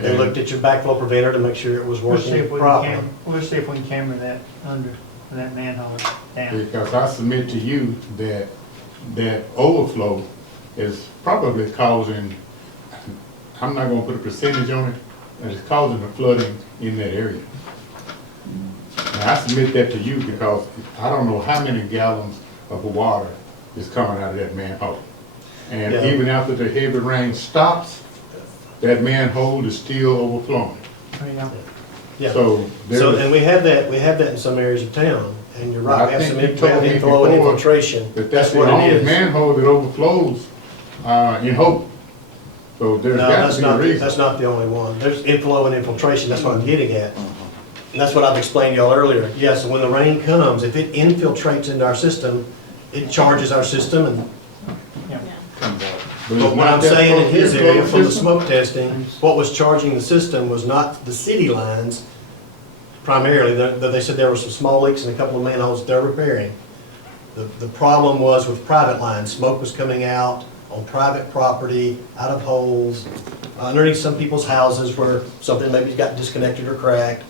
They looked at your backflow preventer to make sure it was working properly. We'll see if we can camera that under that manhole down. Because I submit to you that that overflow is probably causing, I'm not gonna put a percentage on it, but it's causing the flooding in that area. And I submit that to you because I don't know how many gallons of water is coming out of that manhole. And Yeah. even after the heavy rain stops, that manhole is still overflowing. Yeah. So And we have that in some areas of town, and you're right, we have some you told me inflow and before infiltration. that that's the what it only is. manhole that overflows in Hope. So there's No, got to be a reason. that's not the only one. There's inflow and infiltration, that's what I'm getting at. And that's what I've explained to y'all earlier. Yes, when the rain comes, if it infiltrates into our system, it charges our system. And But what I'm saying in his area from the smoke testing, what was charging the system was not the city lines primarily. They said there were some small leaks and a couple of manholes they're repairing. The problem was with private lines. Smoke was coming out on private property, out of holes, underneath some people's houses where something maybe got disconnected or cracked.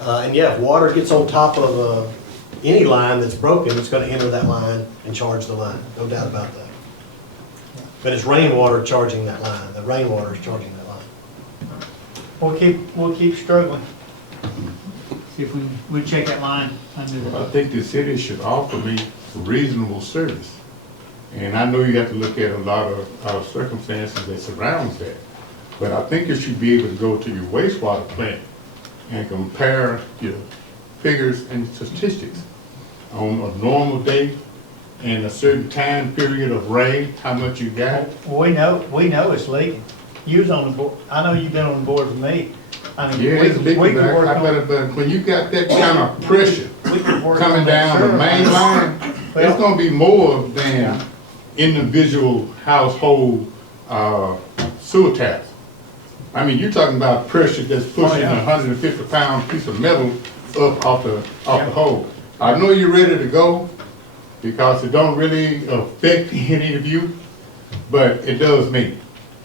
And yeah, if water gets on top of any line that's broken, it's gonna enter that line and charge the line, no doubt about that. But it's rainwater charging that line, the rainwater is charging that line. We'll keep struggling. See if we check that line under the. I think the city should offer me reasonable service. And I know you have to look at a lot of circumstances that surrounds that. But I think you should be able to go to your wastewater plant and compare your figures and statistics on a normal day and a certain time period of rain, how much you got. We know it's leaking. You was on the board, I know you've been on the board with me. I mean, Yeah, it's leaking, we could work but when you got that kind of pressure work coming on that down the sewer main line, it's gonna be more than individual household sewer taps. I mean, you're talking about pressure that's pushing a 150-pound piece of metal up off the hole. I know you're ready to go because it don't really affect any of you, but it does me.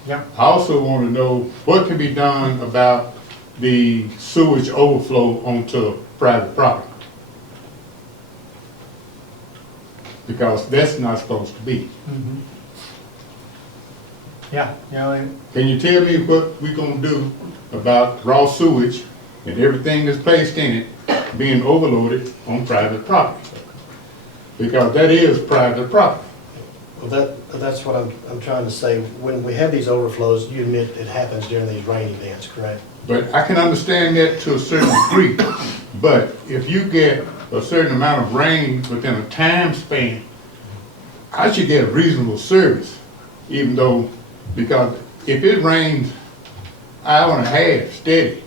Yeah. I also want to know what can be done about the sewage overflow onto private property. Because that's not supposed to be. Mhm. Yeah, Can you tell me what we're gonna do about raw sewage and everything that's placed in it being overloaded on private property? Because that is private property. Well, that's what I'm trying to say. When we have these overflows, you admit it happens during these rain events, correct? But I can understand that to a certain degree. But if you get a certain amount of rain within a time span, I should get reasonable service, even though, because if it rains hour and a half steady,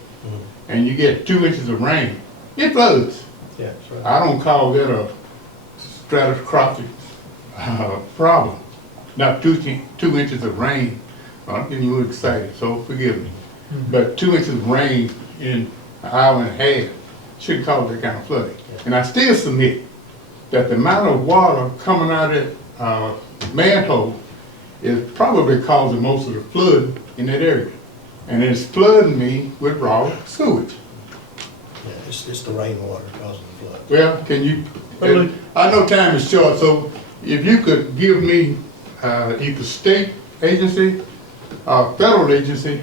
and you get 2 inches of rain, it floods. Yeah, that's right. I don't call that a catastrophic problem. Not 2 inches of rain. I'm getting a little excited, so forgive me. But 2 inches of rain in an hour and a half shouldn't cause that kind of flooding. And I still submit that the amount of water coming out of that manhole is probably causing most of the flood in that area. And it's flooding me with raw sewage. Yeah, it's the rainwater causing the flood. Well, can you, I know time is short, so if you could give me either state agency or federal agency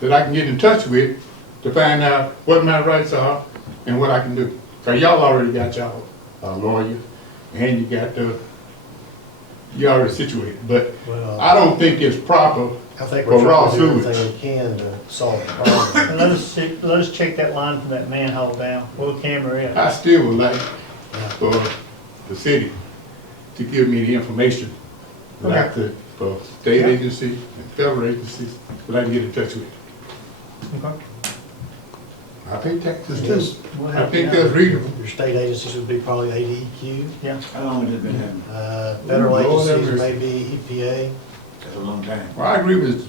that I can get in touch with to find out what my rights are and what I can do. Cause y'all already got y'all lawyer and you got you already situated, but Well, I don't think it's proper I think for we're raw trying to do sewage. everything we can to solve the problem. And let us check that line from that manhole down, where the camera is. I still would like for the city to give me the information like the for state agencies and federal agencies that I can get in touch with. Okay. I pay taxes Yes. too. We'll I help think you that's out. reasonable. Your state agencies would be probably ADEQ. Yeah. How long has it been happening? Federal Lord have agencies mercy. may be EPA. That's a long time. Well, I agree with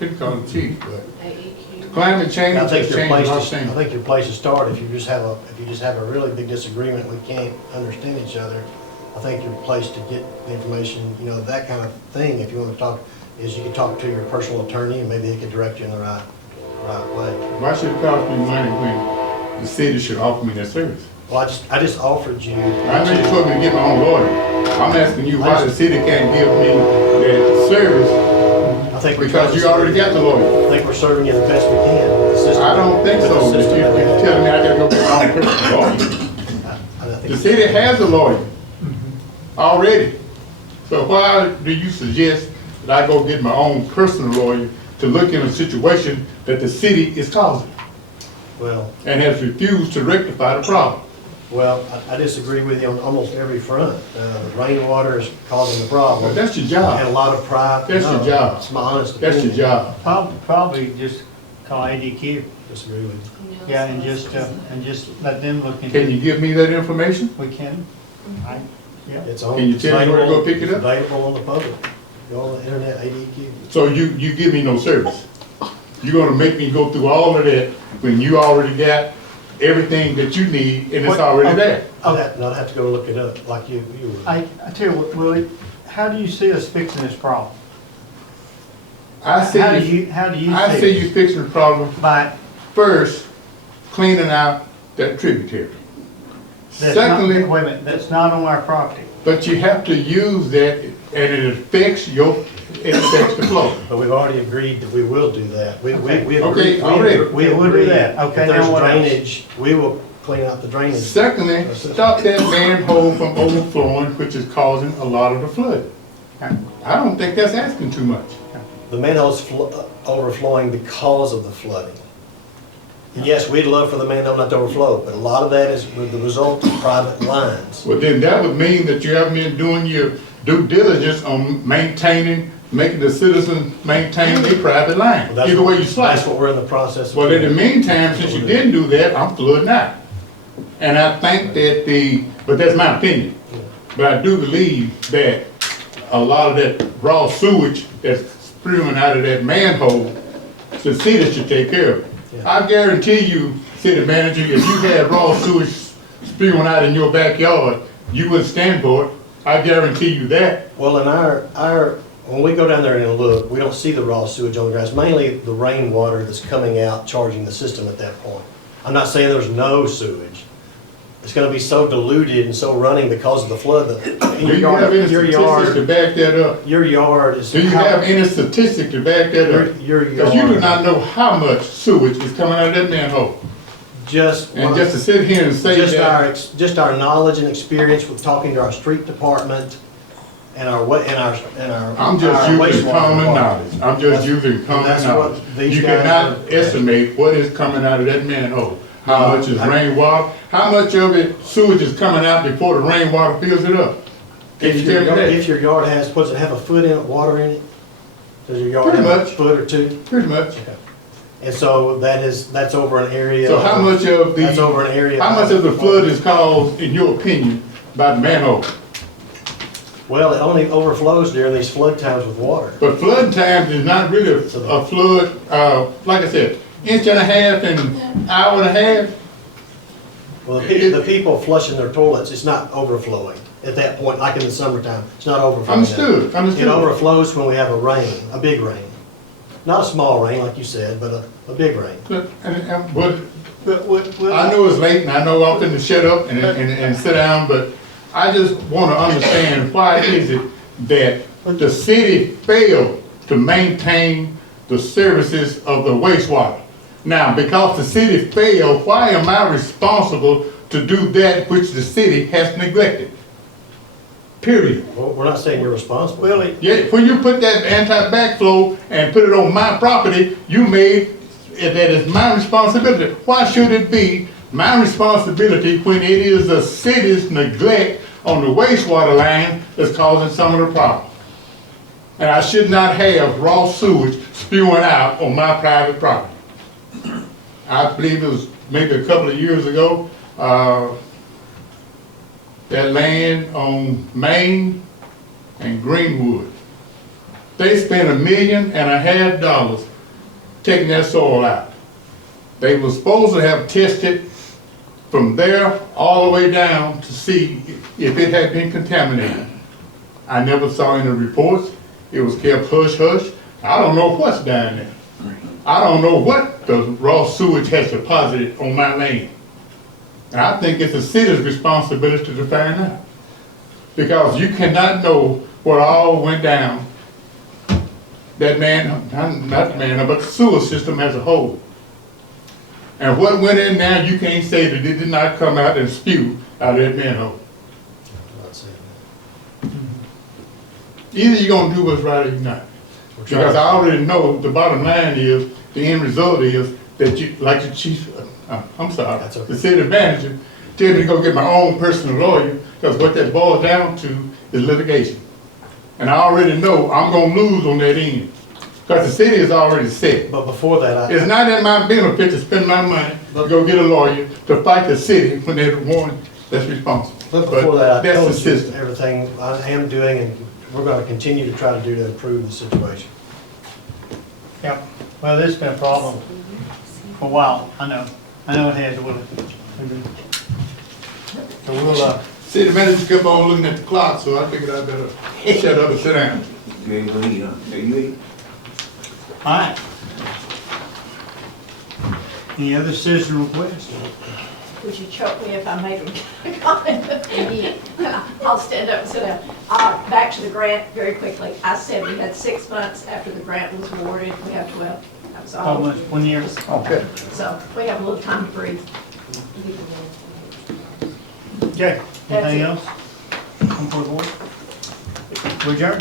Pentecost Chief, but climate change I has think your changed place a lot of to, I things. think your place to start, if you just have a really big disagreement, we can't understand each other, I think your place to get the information, you know, that kind of thing, if you want to talk, is you could talk to your personal attorney and maybe they could direct you in the right way. Why should it cost me money when the city should offer me that service? Well, I just offered you. I know you told me to get my own lawyer. I'm asking you why the city can't give me that service I think we're because trying you to- already got the lawyer. I think we're serving you the best we can with the system. I don't think with the so. If system you're that we have. telling me I gotta go get my own personal lawyer. I think The city has a lawyer already. So why do you suggest that I go get my own personal lawyer to look in a situation that the city is causing Well, and has refused to rectify the problem? well, I disagree with you on almost every front. The rainwater is causing the problem. But that's your job. And a lot of pride. That's your job. It's my honest That's opinion. your job. Probably just call ADQ. Disagree with you. Yeah, and just let them look into it. Can you give me that information? We can. Yeah. It's on. Can you tell me where to go pick it It's up? available on the public. Go on the internet, ADQ. So you give me no service. You're gonna make me go through all of that when you already got everything that you need and it's already there. I'd have to go look it up like you would. I tell you what, Willie, how do you see us fixing this problem? I see How do you, you I see see it? you fixing the problem By, first, cleaning out that tributary. that's not, Secondly, wait a minute, that's not on our property. but you have to use that and it affects the flow. But we've already agreed that we will do that. We Okay, agreed. already. We We'll do agreed that. that Okay, if there's now what else? drainage, we will clean out the drainage. Secondly, stop that manhole from overflowing, which is causing a lot of the flood. I don't think that's asking too much. The manhole's overflowing because of the flooding. Yes, we'd love for the manhole not to overflow, but a lot of that is the result of private lines. Well, then that would mean that you haven't been doing your due diligence on making the citizens maintain their private line. That's Either way you what- slice That's it. what we're in the process of. Well, in the doing. meantime, since you didn't do that, I'm flooding out. And I think that but that's my opinion. But I do believe that a lot of that raw sewage that's spewing out of that manhole, the city should take care of it. I guarantee you, city manager, if you had raw sewage spewing out in your backyard, you wouldn't stand for it. I guarantee you that. Well, in when we go down there and look, we don't see the raw sewage on the ground. It's mainly the rainwater that's coming out, charging the system at that point. I'm not saying there's no sewage. It's gonna be so diluted and so running because of the flood that. Do you have any statistics to back that up? Your yard is. Do you have any statistic to back that up? Your Because you do yard, not know how much sewage is coming out of that manhole. just. And just to sit here and say that. Just our knowledge and experience with talking to our street department and our I'm just our using wastewater common department. knowledge. I'm just using common that's what knowledge. these You guys cannot are- estimate what is coming out of that manhole. How No, much is rainwater? How much of it sewage is coming out before the rainwater fills it up? Can you tell me that? If your yard does it have a foot in it, water in it? Does your yard Pretty have a much. foot or two? Pretty much. And so that's over an area. So how much of That's over an area. how much of the flood is caused, in your opinion, by the manhole? Well, it only overflows during these flood times with water. But flood time is not really a flood, like I said, inch and a half and hour and a half. Well, the people flushing their toilets, it's not overflowing at that point, like in the summertime. It's not overflowing. Understood, understood. It overflows when we have a rain, a big rain. Not a small rain, like you said, but a big rain. But I know it's late and I know I'm finna shut up and sit down, but I just wanna understand why is it that the city failed to maintain the services of the wastewater? Now, because the city failed, why am I responsible to do that which the city has neglected? Period. Well, we're not saying you're responsible. Willie, Yeah, when you put that anti-backflow and put it on my property, you made it that it's my responsibility. Why should it be my responsibility when it is the city's neglect on the wastewater line that's causing some of the problem? And I should not have raw sewage spewing out on my private property. I believe it was maybe a couple of years ago, that land on Main and Greenwood. They spent $1.5 million taking that soil out. They were supposed to have tested from there all the way down to see if it had been contaminated. I never saw any reports. It was kept hush hush. I don't know what's down there. I don't know what the raw sewage has deposited on my land. And I think it's the city's responsibility to find out. Because you cannot know what all went down that not the man, but the sewer system as a whole. And what went in there, you can't say that it did not come out and spew out of that manhole. Either you're gonna do what's right or you're not. Because I already know the bottom line is, the end result is that you, like the chief, I'm sorry, the city manager, tell me to go get my own personal lawyer, because what that boils down to is litigation. And I already know I'm gonna lose on that end, because the city is already set. But before that, It's not in my benefit to spend my money to go get a lawyer to fight the city when they're the one that's responsible. But before that, I that's told the you system. everything I am doing and we're gonna continue to try to do to improve the situation. yeah, well, this has been a problem for a while, I know it has, Willie. So we'll, City manager kept on looking at the clock, so I figured I better shut up and sit down. all right. Any other citizen requests? Would you choke me if I made a comment? I'll stand up and sit down. Back to the grant very quickly. I said we had 6 months after the grant was awarded. We have 12. That was all. Almost 1 year. Okay. So we have a little time to breathe. Okay, That's anything it. else? Come forward. We adjourn?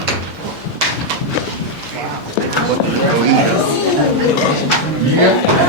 Yeah.